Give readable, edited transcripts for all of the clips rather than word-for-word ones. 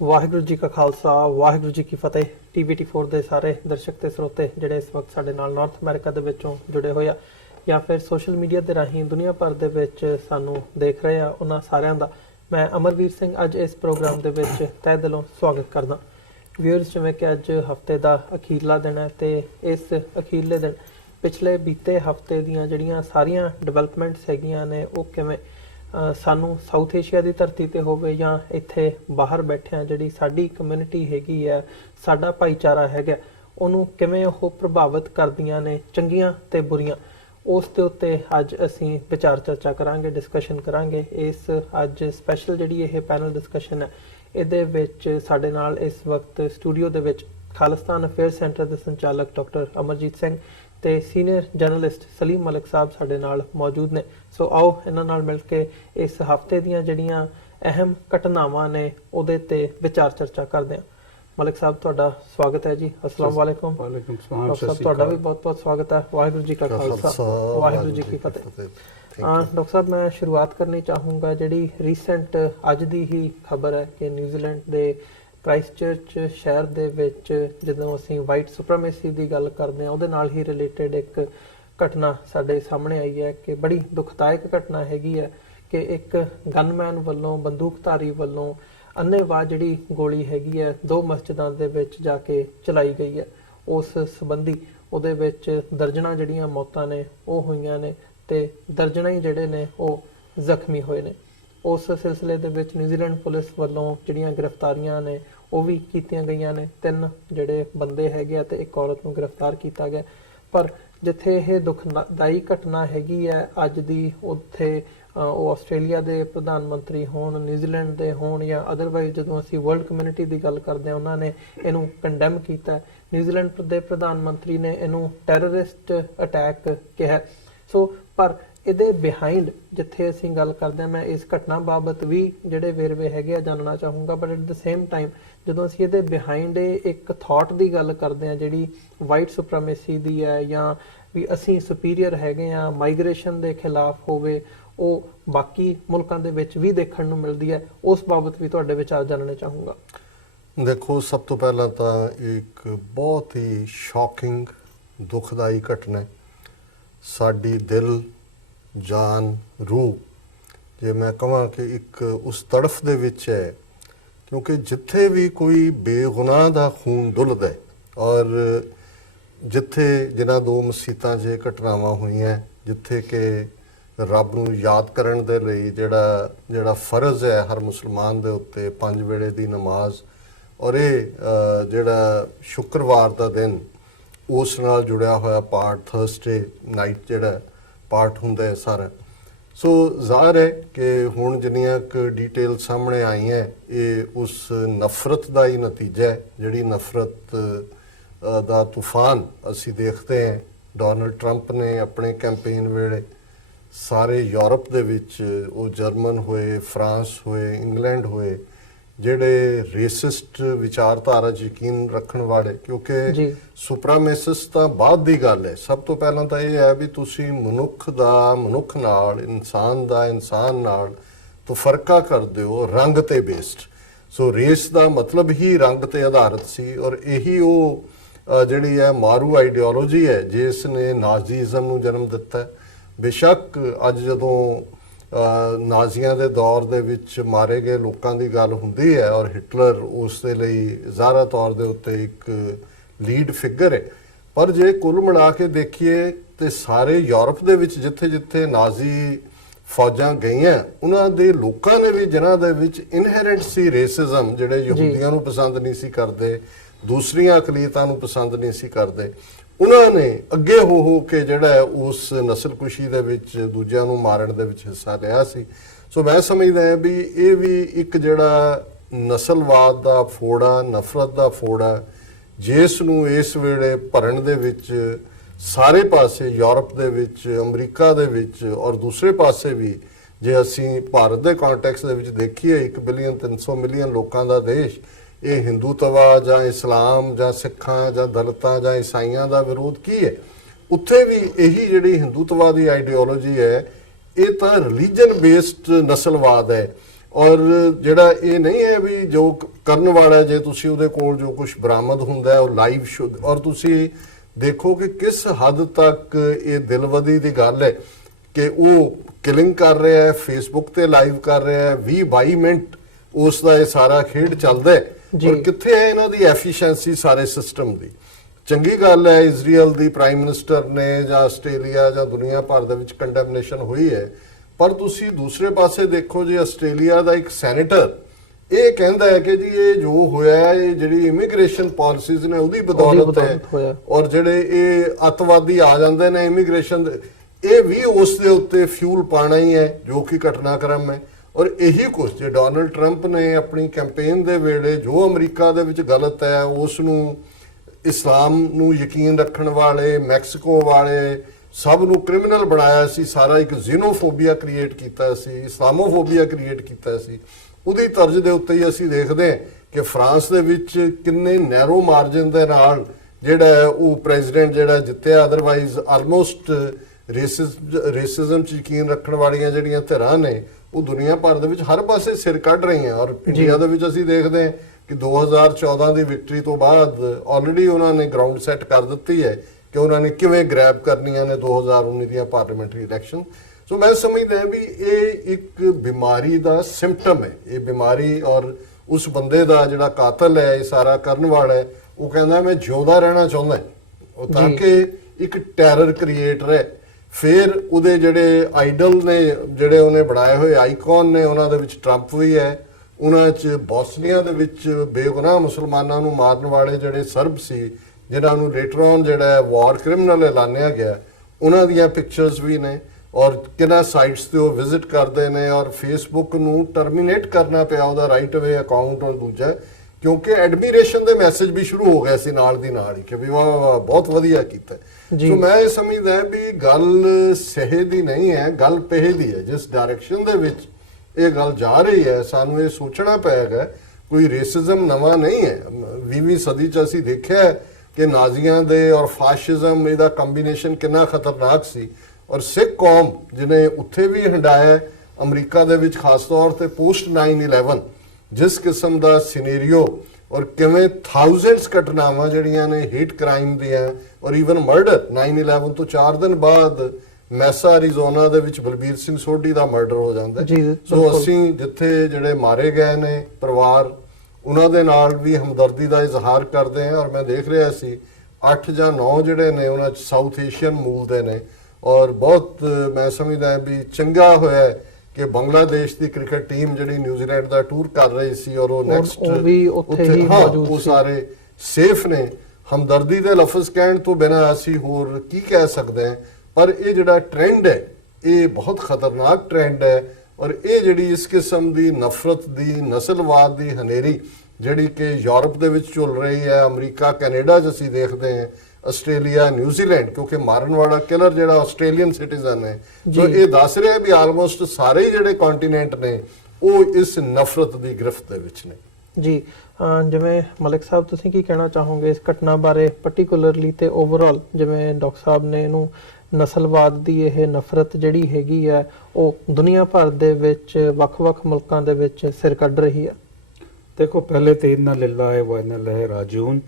ਵਾਹਿਗੁਰੂ ਜੀ ਕਾ ਖਾਲਸਾ ਵਾਹਿਗੁਰੂ ਜੀ ਕੀ ਫਤਿਹ। TVT4 ਦੇ ਸਾਰੇ ਦਰਸ਼ਕ ਤੇ ਸਰੋਤੇ ਜਿਹੜੇ ਇਸ ਵਕਤ ਸਾਡੇ ਨਾਲ ਨਾਰਥ ਅਮਰੀਕਾ ਦੇ ਵਿੱਚੋਂ ਜੁੜੇ ਹੋਏ ਆ ਜਾਂ ਫਿਰ ਸੋਸ਼ਲ ਮੀਡੀਆ ਦੇ ਰਾਹੀਂ ਦੁਨੀਆ ਭਰ ਦੇ ਵਿੱਚ ਸਾਨੂੰ ਦੇਖ ਰਹੇ ਆ, ਉਹਨਾਂ ਸਾਰਿਆਂ ਦਾ ਮੈਂ ਅਮਰਵੀਰ ਸਿੰਘ ਅੱਜ ਇਸ ਪ੍ਰੋਗਰਾਮ ਦੇ ਵਿੱਚ ਤਹਿ ਦਿਲੋਂ ਸਵਾਗਤ ਕਰਦਾ। ਵਿਊਅਰਸ, ਜਿਵੇਂ ਕਿ ਅੱਜ ਹਫਤੇ ਦਾ ਅਖੀਰਲਾ ਦਿਨ ਹੈ ਤੇ ਇਸ ਅਖੀਰਲੇ ਦਿਨ ਪਿਛਲੇ ਬੀਤੇ ਹਫਤੇ ਦੀਆਂ ਜਿਹੜੀਆਂ ਸਾਰੀਆਂ ਡਿਵੈਲਪਮੈਂਟਸ ਹੈਗੀਆਂ ਨੇ ਉਹ ਕਿਵੇਂ ਸਾਨੂੰ ਸਾਊਥ ਏਸ਼ੀਆ ਦੀ ਧਰਤੀ ਤੇ ਹੋਵੇ ਜਾਂ ਇੱਥੇ ਬਾਹਰ ਬੈਠਿਆਂ ਜਿਹੜੀ ਸਾਡੀ ਕਮਿਊਨਿਟੀ ਹੈਗੀ ਹੈ, ਸਾਡਾ ਭਾਈਚਾਰਾ ਹੈਗਾ, ਉਹਨੂੰ ਕਿਵੇਂ ਉਹ ਪ੍ਰਭਾਵਿਤ ਕਰਦੀਆਂ ਨੇ, ਚੰਗੀਆਂ ਤੇ ਬੁਰੀਆਂ। ਉਸ ਦੇ ਉੱਤੇ ਅੱਜ ਅਸੀਂ ਵਿਚਾਰ ਚਰਚਾ ਕਰਾਂਗੇ, ਡਿਸਕਸ਼ਨ ਕਰਾਂਗੇ। ਇਸ ਅੱਜ ਸਪੈਸ਼ਲ ਜਿਹੜੀ ਇਹ ਪੈਨਲ ਡਿਸਕਸ਼ਨ ਹੈ, ਇਹਦੇ ਵਿੱਚ ਸਾਡੇ ਨਾਲ ਇਸ ਵਕਤ ਸਟੂਡੀਓ ਦੇ ਵਿੱਚ ਖਾਲਿਸਤਾਨ ਅਫੇਅਰ ਸੈਂਟਰ ਦੇ ਸੰਚਾਲਕ ਡਾਕਟਰ ਅਮਰਜੀਤ ਸਿੰਘ ਤੇ ਸੀਨੀਅਰ ਜਰਨਲਿਸਟ ਸਲੀਮ ਮਲਿਕ ਸਾਹਿਬ ਸਾਡੇ ਨਾਲ ਮੌਜੂਦ ਨੇ। ਸੋ ਆਓ ਇਹਨਾਂ ਨਾਲ ਮਿਲ ਕੇ ਇਸ ਹਫਤੇ ਦੀਆਂ ਜਿਹੜੀਆਂ ਅਹਿਮ ਘਟਨਾਵਾਂ ਨੇ ਉਹਦੇ ਤੇ ਵਿਚਾਰ ਚਰਚਾ ਕਰਦੇ ਹਾਂ। ਮਲਿਕ ਸਾਹਿਬ, ਤੁਹਾਡਾ ਸਵਾਗਤ ਹੈ ਜੀ। ਅਸਲਾਮ ਵਾਲੇਕੁਮ। ਵਾਲੇਕੁਮ ਸਲਾਮ। ਡਾਕਟਰ ਸਾਹਿਬ, ਤੁਹਾਡਾ ਵੀ ਬਹੁਤ ਬਹੁਤ ਸਵਾਗਤ ਹੈ। ਵਾਹਿਗੁਰੂ ਜੀ ਕਾ ਖਾਲਸਾ ਵਾਹਿਗੁਰੂ ਜੀ ਕੀ ਫਤਿਹ। ਡਾਕਟਰ ਸਾਹਿਬ, ਮੈਂ ਸ਼ੁਰੂਆਤ ਕਰਨੀ ਚਾਹੂੰਗਾ ਜਿਹੜੀ ਰੀਸੈਂਟ ਅੱਜ ਦੀ ਹੀ ਖਬਰ ਹੈ ਕਿ ਨਿਊਜ਼ੀਲੈਂਡ ਦੇ ਕ੍ਰਾਈਸਟਚਰਚ ਸ਼ਹਿਰ ਦੇ ਵਿੱਚ ਜਦੋਂ ਅਸੀਂ ਵਾਈਟ ਸੁਪਰੀਮੇਸੀ ਦੀ ਗੱਲ ਕਰਦੇ ਹਾਂ ਉਹਦੇ ਨਾਲ ਹੀ ਰਿਲੇਟਡ ਇੱਕ ਘਟਨਾ ਸਾਡੇ ਸਾਹਮਣੇ ਆਈ ਹੈ ਕਿ ਬੜੀ ਦੁਖਦਾਇਕ ਘਟਨਾ ਹੈਗੀ ਹੈ ਕਿ ਇੱਕ ਗਨਮੈਨ ਵੱਲੋਂ, ਬੰਦੂਕਧਾਰੀ ਵੱਲੋਂ ਅੰਨ੍ਹੇਵਾਹ ਜਿਹੜੀ ਗੋਲੀ ਹੈਗੀ ਹੈ ਦੋ ਮਸਜਿਦਾਂ ਦੇ ਵਿੱਚ ਜਾ ਕੇ ਚਲਾਈ ਗਈ ਹੈ। ਉਸ ਸੰਬੰਧੀ ਉਹਦੇ ਵਿੱਚ ਦਰਜਨਾਂ ਜਿਹੜੀਆਂ ਮੌਤਾਂ ਨੇ ਉਹ ਹੋਈਆਂ ਨੇ ਤੇ ਦਰਜਨਾਂ ਹੀ ਜਿਹੜੇ ਨੇ ਉਹ ਜ਼ਖਮੀ ਹੋਏ ਨੇ। ਉਸ ਸਿਲਸਿਲੇ ਦੇ ਵਿੱਚ ਨਿਊਜ਼ੀਲੈਂਡ ਪੁਲਿਸ ਵੱਲੋਂ ਜਿਹੜੀਆਂ ਗ੍ਰਿਫਤਾਰੀਆਂ ਨੇ ਉਹ ਵੀ ਕੀਤੀਆਂ ਗਈਆਂ ਨੇ। 3 ਜਿਹੜੇ ਬੰਦੇ ਹੈਗੇ ਆ ਤੇ ਇੱਕ ਔਰਤ ਨੂੰ ਗ੍ਰਿਫਤਾਰ ਕੀਤਾ ਗਿਆ। ਪਰ ਜਿੱਥੇ ਇਹ ਦੁਖਦਾਈ ਘਟਨਾ ਹੈਗੀ ਹੈ ਅੱਜ ਦੀ, ਉੱਥੇ ਉਹ ਆਸਟ੍ਰੇਲੀਆ ਦੇ ਪ੍ਰਧਾਨ ਮੰਤਰੀ ਹੋਣ, ਨਿਊਜ਼ੀਲੈਂਡ ਦੇ ਹੋਣ ਜਾਂ ਅਦਰਵਾਈਜ਼ ਜਦੋਂ ਅਸੀਂ ਵਰਲਡ ਕਮਿਊਨਿਟੀ ਦੀ ਗੱਲ ਕਰਦੇ ਹਾਂ ਉਹਨਾਂ ਨੇ ਇਹਨੂੰ ਕੰਡੈਮ ਕੀਤਾ। ਨਿਊਜ਼ੀਲੈਂਡ ਦੇ ਪ੍ਰਧਾਨ ਮੰਤਰੀ ਨੇ ਇਹਨੂੰ ਟੈਰਰਿਸਟ ਅਟੈਕ ਕਿਹਾ। ਸੋ ਪਰ ਇਹਦੇ ਬਿਹਾਈਂਡ ਜਿੱਥੇ ਅਸੀਂ ਗੱਲ ਕਰਦੇ ਹਾਂ, ਮੈਂ ਇਸ ਘਟਨਾ ਬਾਬਤ ਵੀ ਜਿਹੜੇ ਵੇਰਵੇ ਹੈਗੇ ਆ ਜਾਣਨਾ ਚਾਹੂੰਗਾ। But at the same time ਜਦੋਂ ਅਸੀਂ ਇਹਦੇ ਬਿਹਾਈਂਡ ਇੱਕ ਥਾਟ ਦੀ ਗੱਲ ਕਰਦੇ ਹਾਂ ਜਿਹੜੀ ਵਾਈਟ ਸੁਪਰੀਮੇਸੀ ਦੀ ਹੈ ਜਾਂ ਵੀ ਅਸੀਂ ਸੁਪੀਰੀਅਰ ਹੈਗੇ ਆ, ਮਾਈਗ੍ਰੇਸ਼ਨ ਦੇ ਖਿਲਾਫ ਹੋਵੇ, ਉਹ ਬਾਕੀ ਮੁਲਕਾਂ ਦੇ ਵਿੱਚ ਵੀ ਦੇਖਣ ਨੂੰ ਮਿਲਦੀ ਹੈ, ਉਸ ਬਾਬਤ ਵੀ ਤੁਹਾਡੇ ਵਿਚਾਰ ਜਾਣਨੇ ਚਾਹੂੰਗਾ। ਦੇਖੋ, ਸਭ ਤੋਂ ਪਹਿਲਾਂ ਤਾਂ ਇੱਕ ਬਹੁਤ ਹੀ ਸ਼ੌਕਿੰਗ ਦੁਖਦਾਈ ਘਟਨਾ ਹੈ। ਸਾਡੀ ਦਿਲ, ਜਾਨ, ਰੂਹ ਜੇ ਮੈਂ ਕਹਾਂ ਕਿ ਇੱਕ ਉਸ ਤੜਫ ਦੇ ਵਿੱਚ ਹੈ ਕਿਉਂਕਿ ਜਿੱਥੇ ਵੀ ਕੋਈ ਬੇਗੁਨਾਹ ਦਾ ਖੂਨ ਡੁੱਲਦਾ ਔਰ ਜਿੱਥੇ ਜਿਨ੍ਹਾਂ 2 ਮਸੀਤਾਂ 'ਚ ਘਟਨਾਵਾਂ ਹੋਈਆਂ, ਜਿੱਥੇ ਕਿ ਰੱਬ ਨੂੰ ਯਾਦ ਕਰਨ ਦੇ ਲਈ ਜਿਹੜਾ ਫਰਜ਼ ਹੈ ਹਰ ਮੁਸਲਮਾਨ ਦੇ ਉੱਤੇ 5 ਵੇਲੇ ਦੀ ਨਮਾਜ਼ ਔਰ ਇਹ ਜਿਹੜਾ ਸ਼ੁੱਕਰਵਾਰ ਦਾ ਦਿਨ ਉਸ ਨਾਲ ਜੁੜਿਆ ਹੋਇਆ ਪਾਠ, ਥਰਸਡੇ ਨਾਈਟ ਜਿਹੜਾ ਪਾਠ ਹੁੰਦਾ ਹੈ ਸਾਰਾ। ਸੋ ਜ਼ਾਹਰ ਹੈ ਕਿ ਹੁਣ ਜਿੰਨੀਆਂ ਕੁ ਡਿਟੇਲ ਸਾਹਮਣੇ ਆਈਆਂ ਇਹ ਉਸ ਨਫ਼ਰਤ ਦਾ ਹੀ ਨਤੀਜਾ ਹੈ, ਜਿਹੜੀ ਨਫ਼ਰਤ ਦਾ ਤੂਫਾਨ ਅਸੀਂ ਦੇਖਦੇ ਹਾਂ। ਡੋਨਲਡ ਟਰੰਪ ਨੇ ਆਪਣੇ ਕੈਂਪੇਨ ਵੇਲੇ ਸਾਰੇ ਯੂਰਪ ਦੇ ਵਿੱਚ, ਉਹ ਜਰਮਨ ਹੋਏ, ਫਰਾਂਸ ਹੋਏ, ਇੰਗਲੈਂਡ ਹੋਏ, ਜਿਹੜੇ ਰੇਸਿਸਟ ਵਿਚਾਰਧਾਰਾ 'ਚ ਯਕੀਨ ਰੱਖਣ ਵਾਲੇ, ਕਿਉਂਕਿ ਸੁਪਰਾਮੇਸਿਸ ਤਾਂ ਬਾਅਦ ਦੀ ਗੱਲ ਹੈ। ਸਭ ਤੋਂ ਪਹਿਲਾਂ ਤਾਂ ਇਹ ਹੈ ਵੀ ਤੁਸੀਂ ਮਨੁੱਖ ਨਾਲ, ਇਨਸਾਨ ਦਾ ਇਨਸਾਨ ਨਾਲ ਤਫਰਕਾ ਕਰਦੇ ਹੋ ਰੰਗ ਤੇ ਬੇਸਡ। ਸੋ ਰੇਸ ਦਾ ਮਤਲਬ ਹੀ ਰੰਗ ਤੇ ਆਧਾਰਿਤ ਸੀ ਔਰ ਇਹੀ ਉਹ ਜਿਹੜੀ ਹੈ ਮਾਰੂ ਆਈਡੀਓਲੋਜੀ ਹੈ ਜਿਸ ਨੇ ਨਾਜ਼ੀਜ਼ਮ ਨੂੰ ਜਨਮ ਦਿੱਤਾ। ਬੇਸ਼ੱਕ ਅੱਜ ਜਦੋਂ ਨਾਜ਼ੀਆਂ ਦੇ ਦੌਰ ਦੇ ਵਿੱਚ ਮਾਰੇ ਗਏ ਲੋਕਾਂ ਦੀ ਗੱਲ ਹੁੰਦੀ ਹੈ ਔਰ ਹਿਟਲਰ ਉਸ ਦੇ ਲਈ ਜ਼ਾਹਰਾ ਤੌਰ ਦੇ ਉੱਤੇ ਇੱਕ ਲੀਡ ਫਿਗਰ ਹੈ, ਪਰ ਜੇ ਕੁੱਲ ਮਿਲਾ ਕੇ ਦੇਖੀਏ ਤੇ ਸਾਰੇ ਯੂਰਪ ਦੇ ਵਿੱਚ ਜਿੱਥੇ ਜਿੱਥੇ ਨਾਜ਼ੀ ਫੌਜਾਂ ਗਈਆਂ ਉਹਨਾਂ ਦੇ ਲੋਕਾਂ ਨੇ ਵੀ ਜਿਨ੍ਹਾਂ ਦੇ ਵਿੱਚ ਇਨਹੈਰੈਂਟ ਸੀ ਰੇਸਿਜ਼ਮ, ਜਿਹੜੇ ਯਹੂਦੀਆਂ ਨੂੰ ਪਸੰਦ ਨਹੀਂ ਸੀ ਕਰਦੇ, ਦੂਸਰੀਆਂ ਅਕਲੀਤਾਂ ਨੂੰ ਪਸੰਦ ਨਹੀਂ ਸੀ ਕਰਦੇ, ਉਹਨਾਂ ਨੇ ਅੱਗੇ ਹੋ ਕੇ ਜਿਹੜਾ ਉਸ ਨਸਲਕੁਸ਼ੀ ਦੇ ਵਿੱਚ ਦੂਜਿਆਂ ਨੂੰ ਮਾਰਨ ਦੇ ਵਿੱਚ ਹਿੱਸਾ ਲਿਆ ਸੀ। ਸੋ ਮੈਂ ਸਮਝਦਾ ਹਾਂ ਵੀ ਇਹ ਵੀ ਇੱਕ ਜਿਹੜਾ ਨਸਲਵਾਦ ਦਾ ਫੋੜਾ, ਨਫ਼ਰਤ ਦਾ ਫੋੜਾ, ਜਿਸ ਨੂੰ ਇਸ ਵੇਲੇ ਭਰਨ ਦੇ ਵਿੱਚ ਸਾਰੇ ਪਾਸੇ ਯੂਰਪ ਦੇ ਵਿੱਚ, ਅਮਰੀਕਾ ਦੇ ਵਿੱਚ ਔਰ ਦੂਸਰੇ ਪਾਸੇ ਵੀ ਜੇ ਅਸੀਂ ਭਾਰਤ ਦੇ ਕੰਟੈਕਸਟ ਦੇ ਵਿੱਚ ਦੇਖੀਏ 1 ਬਿਲੀਅਨ 300 ਮਿਲੀਅਨ ਲੋਕਾਂ ਦਾ ਦੇਸ਼, ਇਹ ਹਿੰਦੂਤਵਾ ਜਾਂ ਇਸਲਾਮ ਜਾਂ ਸਿੱਖਾਂ ਜਾਂ ਦਲਿਤਾਂ ਜਾਂ ਈਸਾਈਆਂ ਦਾ ਵਿਰੋਧ ਕੀ ਹੈ? ਉੱਥੇ ਵੀ ਇਹੀ ਜਿਹੜੀ ਹਿੰਦੂਤਵਾ ਦੀ ਆਈਡੀਓਲੋਜੀ ਹੈ ਇਹ ਤਾਂ ਰਿਲੀਜਨ ਬੇਸਡ ਨਸਲਵਾਦ ਹੈ ਔਰ ਜਿਹੜਾ ਇਹ ਨਹੀਂ ਹੈ ਵੀ ਜੋ ਕਰਨ ਵਾਲਾ ਜੇ ਤੁਸੀਂ ਉਹਦੇ ਕੋਲ ਜੋ ਕੁਝ ਬਰਾਮਦ ਹੁੰਦਾ ਹੈ ਉਹ ਲਾਈਵ ਸ਼ੁੱਧ, ਔਰ ਤੁਸੀਂ ਦੇਖੋ ਕਿ ਕਿਸ ਹੱਦ ਤੱਕ ਇਹ ਦਿਲਵਦੀ ਦੀ ਗੱਲ ਹੈ ਕਿ ਉਹ ਕਿਲਿੰਗ ਕਰ ਰਿਹਾ ਹੈ, ਫੇਸਬੁੱਕ ਤੇ ਲਾਈਵ ਕਰ ਰਿਹਾ ਹੈ, 20-22 ਮਿੰਟ ਉਸ ਦਾ ਇਹ ਸਾਰਾ ਖੇਡ ਚੱਲਦਾ ਹੈ। ਔਰ ਕਿੱਥੇ ਹੈ ਇਹਨਾਂ ਦੀ ਐਫੀਸ਼ੀਐਂਸੀ ਸਾਰੇ ਸਿਸਟਮ ਦੀ। ਚੰਗੀ ਗੱਲ ਹੈ ਇਜ਼ਰਾਈਲ ਦੀ ਪ੍ਰਾਈਮ ਮਿਨਿਸਟਰ ਨੇ ਜਾਂ ਆਸਟ੍ਰੇਲੀਆ ਜਾਂ ਦੁਨੀਆ ਭਰ ਦੇ ਵਿੱਚ ਕੰਡੈਮਨੇਸ਼ਨ ਹੋਈ ਹੈ, ਪਰ ਤੁਸੀਂ ਦੂਸਰੇ ਪਾਸੇ ਦੇਖੋ ਜੀ ਆਸਟ੍ਰੇਲੀਆ ਦਾ ਇੱਕ ਸੈਨੇਟਰ ਇਹ ਕਹਿੰਦਾ ਹੈ ਕਿ ਜੀ ਇਹ ਜੋ ਹੋਇਆ ਇਹ ਜਿਹੜੀ ਇਮੀਗ੍ਰੇਸ਼ਨ ਪਾਲਿਸੀਜ਼ ਨੇ ਉਹਦੀ ਬਦੌਲਤ ਹੈ, ਔਰ ਜਿਹੜੇ ਇਹ ਅੱਤਵਾਦੀ ਆ ਜਾਂਦੇ ਨੇ ਇਮੀਗ੍ਰੇਸ਼ਨ ਇਹ ਵੀ ਉਸ ਦੇ ਉੱਤੇ ਫਿਊਲ ਪਾਣਾ ਹੀ ਹੈ ਜੋ ਕਿ ਘਟਨਾਕ੍ਰਮ ਹੈ। ਔਰ ਇਹੀ ਕੁਝ ਜੇ ਡੋਨਲਡ ਟਰੰਪ ਨੇ ਆਪਣੀ ਕੈਂਪੇਨ ਦੇ ਵੇਲੇ ਜੋ ਅਮਰੀਕਾ ਦੇ ਵਿੱਚ ਗਲਤ ਹੈ ਉਸ ਨੂੰ ਇਸਲਾਮ ਨੂੰ ਯਕੀਨ ਰੱਖਣ ਵਾਲੇ ਮੈਕਸੀਕੋ ਵਾਲੇ ਸਭ ਨੂੰ ਕ੍ਰਿਮੀਨਲ ਬਣਾਇਆ ਸੀ, ਸਾਰਾ ਇੱਕ ਜ਼ੀਨੋਫੋਬੀਆ ਕ੍ਰੀਏਟ ਕੀਤਾ ਸੀ, ਇਸਲਾਮੋਫੋਬੀਆ ਕ੍ਰੀਏਟ ਕੀਤਾ ਸੀ, ਉਹਦੀ ਤਰਜ਼ ਦੇ ਉੱਤੇ ਹੀ ਅਸੀਂ ਦੇਖਦੇ ਹਾਂ ਕਿ ਫਰਾਂਸ ਦੇ ਵਿੱਚ ਕਿੰਨੇ ਨੈਰੋ ਮਾਰਜਨ ਦੇ ਨਾਲ ਜਿਹੜਾ ਉਹ ਪ੍ਰੈਜ਼ੀਡੈਂਟ ਜਿਹੜਾ ਜਿੱਤਿਆ। ਅਦਰਵਾਈਜ਼ ਆਲਮੋਸਟ ਰੇਸਿਜ਼ਮ ਚ ਯਕੀਨ ਰੱਖਣ ਵਾਲੀਆਂ ਜਿਹੜੀਆਂ ਧਿਰਾਂ ਨੇ ਉਹ ਦੁਨੀਆ ਭਰ ਦੇ ਵਿੱਚ ਹਰ ਪਾਸੇ ਸਿਰ ਕੱਢ ਰਹੀਆਂ। ਔਰ ਇੰਡੀਆ ਦੇ ਵਿੱਚ ਅਸੀਂ ਦੇਖਦੇ ਹਾਂ ਕਿ 2014 ਦੀ ਵਿਕਟਰੀ ਤੋਂ ਬਾਅਦ ਆਲਰੇਡੀ ਉਹਨਾਂ ਨੇ ਗਰਾਊਂਡ ਸੈੱਟ ਕਰ ਦਿੱਤੀ ਹੈ ਕਿ ਉਹਨਾਂ ਨੇ ਕਿਵੇਂ ਗ੍ਰੈਬ ਕਰਨੀਆਂ ਨੇ 2019 ਦੀਆਂ ਪਾਰਲੀਮੈਂਟਰੀ ਇਲੈਕਸ਼ਨ। ਸੋ ਮੈਂ ਸਮਝਦਾ ਵੀ ਇਹ ਇੱਕ ਬਿਮਾਰੀ ਦਾ ਸਿੰਪਟਮ ਹੈ, ਇਹ ਬਿਮਾਰੀ। ਔਰ ਉਸ ਬੰਦੇ ਦਾ ਜਿਹੜਾ ਕਾਤਲ ਹੈ ਇਹ ਸਾਰਾ ਕਰਨ ਵਾਲਾ ਹੈ ਉਹ ਕਹਿੰਦਾ ਮੈਂ ਜਿਉਂਦਾ ਰਹਿਣਾ ਚਾਹੁੰਦਾ ਉਹ ਤਾਂ ਕਿ ਇੱਕ ਟੈਰਰ ਕ੍ਰੀਏਟਰ ਹੈ। ਫਿਰ ਉਹਦੇ ਜਿਹੜੇ ਆਈਡਲ ਨੇ ਜਿਹੜੇ ਉਹਨੇ ਬਣਾਏ ਹੋਏ ਆਈਕਨ ਨੇ ਉਹਨਾਂ ਦੇ ਵਿੱਚ ਟਰੰਪ ਵੀ ਹੈ, ਉਹਨਾਂ 'ਚ ਬੋਸਨੀਆ ਦੇ ਵਿੱਚ ਬੇਗੁਨਾਹ ਮੁਸਲਮਾਨਾਂ ਨੂੰ ਮਾਰਨ ਵਾਲੇ ਜਿਹੜੇ ਸਰਬ ਸੀ ਜਿਨ੍ਹਾਂ ਨੂੰ ਲੇਟਰ ਔਨ ਜਿਹੜਾ ਵਾਰ ਕ੍ਰਿਮੀਨਲ ਐਲਾਨਿਆ ਗਿਆ ਉਹਨਾਂ ਦੀਆਂ ਪਿਕਚਰਸ ਵੀ ਨੇ। ਔਰ ਕਿੰਨਾ ਸਾਈਟਸ ਤੇ ਉਹ ਵਿਜ਼ਿਟ ਕਰਦੇ ਨੇ ਔਰ ਫੇਸਬੁੱਕ ਨੂੰ ਟਰਮੀਨੇਟ ਕਰਨਾ ਪਿਆ ਉਹਦਾ ਰਾਈਟ ਅਵੇ ਅਕਾਊਂਟ। ਔਰ ਦੂਜਾ ਕਿਉਂਕਿ ਐਡਮੀਰੇਸ਼ਨ ਦੇ ਮੈਸੇਜ ਵੀ ਸ਼ੁਰੂ ਹੋ ਗਏ ਸੀ ਨਾਲ ਦੀ ਨਾਲ ਹੀ ਕਿ ਵੀ ਵਾਹ ਵਾਹ ਬਹੁਤ ਵਧੀਆ ਕੀਤਾ। ਸੋ ਮੈਂ ਇਹ ਸਮਝਦਾ ਵੀ ਗੱਲ ਸਹੇ ਦੀ ਨਹੀਂ ਹੈ, ਗੱਲ ਪਹੇ ਦੀ ਹੈ। ਜਿਸ ਡਾਇਰੈਕਸ਼ਨ ਦੇ ਵਿੱਚ ਇਹ ਗੱਲ ਜਾ ਰਹੀ ਹੈ ਸਾਨੂੰ ਇਹ ਸੋਚਣਾ ਪਏਗਾ ਕੋਈ ਰੇਸਿਜ਼ਮ ਨਵਾਂ ਨਹੀਂ ਹੈ। 20ਵੀਂ ਸਦੀ 'ਚ ਅਸੀਂ ਦੇਖਿਆ ਕਿ ਨਾਜ਼ੀਆਂ ਦੇ ਔਰ ਫਾਸ਼ਿਜ਼ਮ ਇਹਦਾ ਕੰਬੀਨੇਸ਼ਨ ਕਿੰਨਾ ਖਤਰਨਾਕ ਸੀ। ਔਰ ਸਿੱਖ ਕੌਮ ਜਿਹਨੇ ਉੱਥੇ ਵੀ ਹੰਡਾਇਆ ਅਮਰੀਕਾ ਦੇ ਵਿੱਚ ਖਾਸ ਤੌਰ ਤੇ ਪੋਸਟ 9/11 ਜਿਸ ਕਿਸਮ ਦਾ ਸਿਨੈਰੀਓ ਔਰ ਕਿਵੇਂ ਥਾਊਜ਼ੈਂਡਸ ਘਟਨਾਵਾਂ ਜਿਹੜੀਆਂ ਨੇ ਹੀਟ ਕ੍ਰਾਈਮ ਦੀਆਂ ਔਰ ਈਵਨ ਮਰਡਰ 9/11 ਤੋਂ 4 ਦਿਨ ਬਾਅਦ ਮੈਸਾ ਐਰੀਜ਼ੋਨਾ ਦੇ ਵਿੱਚ ਬਲਬੀਰ ਸਿੰਘ ਸੋਢੀ ਦਾ ਮਰਡਰ ਹੋ ਜਾਂਦਾ। ਸੋ ਅਸੀਂ ਜਿੱਥੇ ਜਿਹੜੇ ਮਾਰੇ ਗਏ ਨੇ ਪਰਿਵਾਰ ਉਹਨਾਂ ਦੇ ਨਾਲ ਵੀ ਹਮਦਰਦੀ ਦਾ ਇਜ਼ਹਾਰ ਕਰਦੇ ਹਾਂ। ਔਰ ਮੈਂ ਦੇਖ ਰਿਹਾ ਸੀ 8 ਜਾਂ 9 ਜਿਹੜੇ ਨੇ ਉਹਨਾਂ 'ਚ ਸਾਊਥ ਏਸ਼ੀਅਨ ਮੂਲ ਦੇ ਨੇ। ਔਰ ਬਹੁਤ ਮੈਂ ਸਮਝਦਾ ਵੀ ਚੰਗਾ ਹੋਇਆ ਕਿ ਬੰਗਲਾਦੇਸ਼ ਦੀ ਕ੍ਰਿਕਟ ਟੀਮ ਜਿਹੜੀ ਨਿਊਜ਼ੀਲੈਂਡ ਦਾ ਟੂਰ ਕਰ ਰਹੀ ਸੀ ਔਰ ਉਹ ਨੈਕਸਟ ਉਹ ਸਾਰੇ ਸੇਫ ਨੇ। ਹਮਦਰਦੀ ਦੇ ਲਫ਼ਜ਼ ਕਹਿਣ ਤੋਂ ਬਿਨਾਂ ਅਸੀਂ ਹੋਰ ਕੀ ਕਹਿ ਸਕਦੇ ਹਾਂ। ਪਰ ਇਹ ਜਿਹੜਾ ਟ੍ਰੈਂਡ ਹੈ ਇਹ ਬਹੁਤ ਖਤਰਨਾਕ ਟ੍ਰੈਂਡ ਹੈ। ਔਰ ਇਹ ਜਿਹੜੀ ਇਸ ਕਿਸਮ ਦੀ ਨਫ਼ਰਤ ਦੀ ਨਸਲਵਾਦ ਦੀ ਹਨੇਰੀ ਜਿਹੜੀ ਕਿ ਯੂਰਪ ਦੇ ਵਿੱਚ ਚੱਲ ਰਹੀ ਹੈ, ਅਮਰੀਕਾ ਕੈਨੇਡਾ 'ਚ ਅਸੀਂ ਦੇਖਦੇ ਹਾਂ, ਆਸਟ੍ਰੇਲੀਆ ਨਿਊਜ਼ੀਲੈਂਡ ਕਿਉਂਕਿ ਮਾਰਨ ਵਾਲਾ ਕਿਲਰ ਜਿਹੜਾ ਆਸਟ੍ਰੇਲੀਅਨ ਸਿਟੀਜ਼ਨ ਹੈ। ਸੋ ਇਹ ਦੱਸ ਰਿਹਾ ਵੀ ਆਲਮੋਸਟ ਸਾਰੇ ਹੀ ਜਿਹੜੇ ਕੰਟੀਨੈਂਟ ਨੇ ਉਹ ਇਸ ਨਫ਼ਰਤ ਦੀ ਗ੍ਰਿਫਤ ਦੇ ਵਿੱਚ ਨੇ। ਜੀ ਜਿਵੇਂ ਮਲਿਕ ਸਾਹਿਬ ਤੁਸੀਂ ਕੀ ਕਹਿਣਾ ਚਾਹੋਗੇ ਇਸ ਘਟਨਾ ਬਾਰੇ ਪਾਰਟਿਕੂਲਰਲੀ ਤੇ ਓਵਰਆਲ? ਜਿਵੇਂ ਡਾਕਟਰ ਸਾਹਿਬ ਨੇ ਇਹਨੂੰ ਨਸਲਵਾਦ ਦੀ ਇਹ ਨਫ਼ਰਤ ਜਿਹੜੀ ਹੈਗੀ ਹੈ ਉਹ ਦੁਨੀਆ ਭਰ ਦੇ ਵਿੱਚ ਵੱਖ-ਵੱਖ ਮੁਲਕਾਂ ਦੇ ਵਿੱਚ ਸਿਰ ਕੱਢ ਰਹੀ ਹੈ। ਦੇਖੋ ਪਹਿਲੇ ਤੇ ਇਨਾ ਲਿਲਾ ਹੈ ਵ ਇਨਾ ਲਹਿ ਰਾਜੂਨ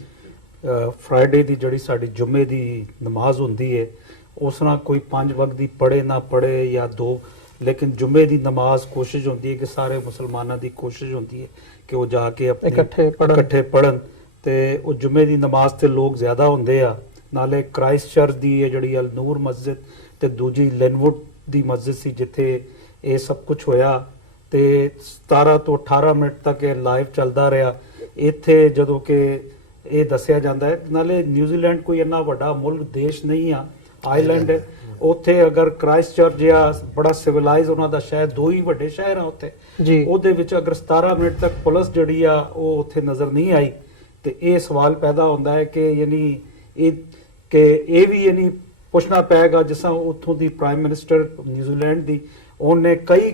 ਫਰਾਈਡੇ ਦੀ ਜਿਹੜੀ ਸਾਡੀ ਜੁਮੇ ਦੀ ਨਮਾਜ਼ ਹੁੰਦੀ ਹੈ ਉਸ ਨਾਲ ਕੋਈ 5 ਵਕਤ ਦੀ ਪੜ੍ਹੇ ਨਾ ਪੜ੍ਹੇ ਜਾਂ 2 ਲੇਕਿਨ ਜੁਮੇ ਦੀ ਨਮਾਜ਼ ਕੋਸ਼ਿਸ਼ ਹੁੰਦੀ ਹੈ ਕਿ ਸਾਰੇ ਮੁਸਲਮਾਨਾਂ ਦੀ ਕੋਸ਼ਿਸ਼ ਹੁੰਦੀ ਹੈ ਕਿ ਉਹ ਜਾ ਕੇ ਆਪਣੇ ਇਕੱਠੇ ਪੜ੍ਹਨ ਤੇ ਉਹ ਜੁਮੇ ਦੀ ਨਮਾਜ਼ ਤੇ ਲੋਕ ਜ਼ਿਆਦਾ ਹੁੰਦੇ ਆ। ਨਾਲੇ ਕ੍ਰਾਈਸਟ ਚਰਚ ਦੀ ਇਹ ਜਿਹੜੀ ਅਲ ਨੂਰ ਮਸਜਿਦ ਤੇ ਦੂਜੀ ਲੈਨਵੁੱਡ ਦੀ ਮਸਜਿਦ ਸੀ ਜਿੱਥੇ ਇਹ ਸਭ ਕੁਝ ਹੋਇਆ ਤੇ 17 ਤੋਂ 18 ਮਿੰਟ ਤੱਕ ਇਹ ਲਾਈਵ ਚੱਲਦਾ ਰਿਹਾ। ਇੱਥੇ ਜਦੋਂ ਕਿ ਇਹ ਦੱਸਿਆ ਜਾਂਦਾ ਹੈ ਨਾਲੇ ਨਿਊਜ਼ੀਲੈਂਡ ਕੋਈ ਇੰਨਾ ਵੱਡਾ ਮੁਲਕ ਦੇਸ਼ ਨਹੀਂ ਆ, ਆਈਲੈਂਡ ਹੈ। ਉੱਥੇ ਅਗਰ ਕ੍ਰਾਈਸਟ ਚਰਚ ਜਾਂ ਬੜਾ ਸਿਵਲਾਈਜ਼ ਉਹਨਾਂ ਦਾ ਸ਼ਹਿਰ 2 ਹੀ ਵੱਡੇ ਸ਼ਹਿਰ ਆ ਉੱਥੇ ਜੀ, ਉਹਦੇ ਵਿੱਚ ਅਗਰ 17 ਮਿੰਟ ਤੱਕ ਪੁਲਿਸ ਜਿਹੜੀ ਆ ਉਹ ਉੱਥੇ ਨਜ਼ਰ ਨਹੀਂ ਆਈ ਤੇ ਇਹ ਸਵਾਲ ਪੈਦਾ ਹੁੰਦਾ ਹੈ ਕਿ ਯਾਨੀ ਇਹ ਵੀ ਯਾਨੀ ਪੁੱਛਣਾ ਪਏਗਾ ਜਿਸ ਤਰ੍ਹਾਂ ਉੱਥੋਂ ਦੀ ਪ੍ਰਾਈਮ ਮਿਨਿਸਟਰ ਨਿਊਜ਼ੀਲੈਂਡ ਦੀ ਉਹਨੇ ਕਈ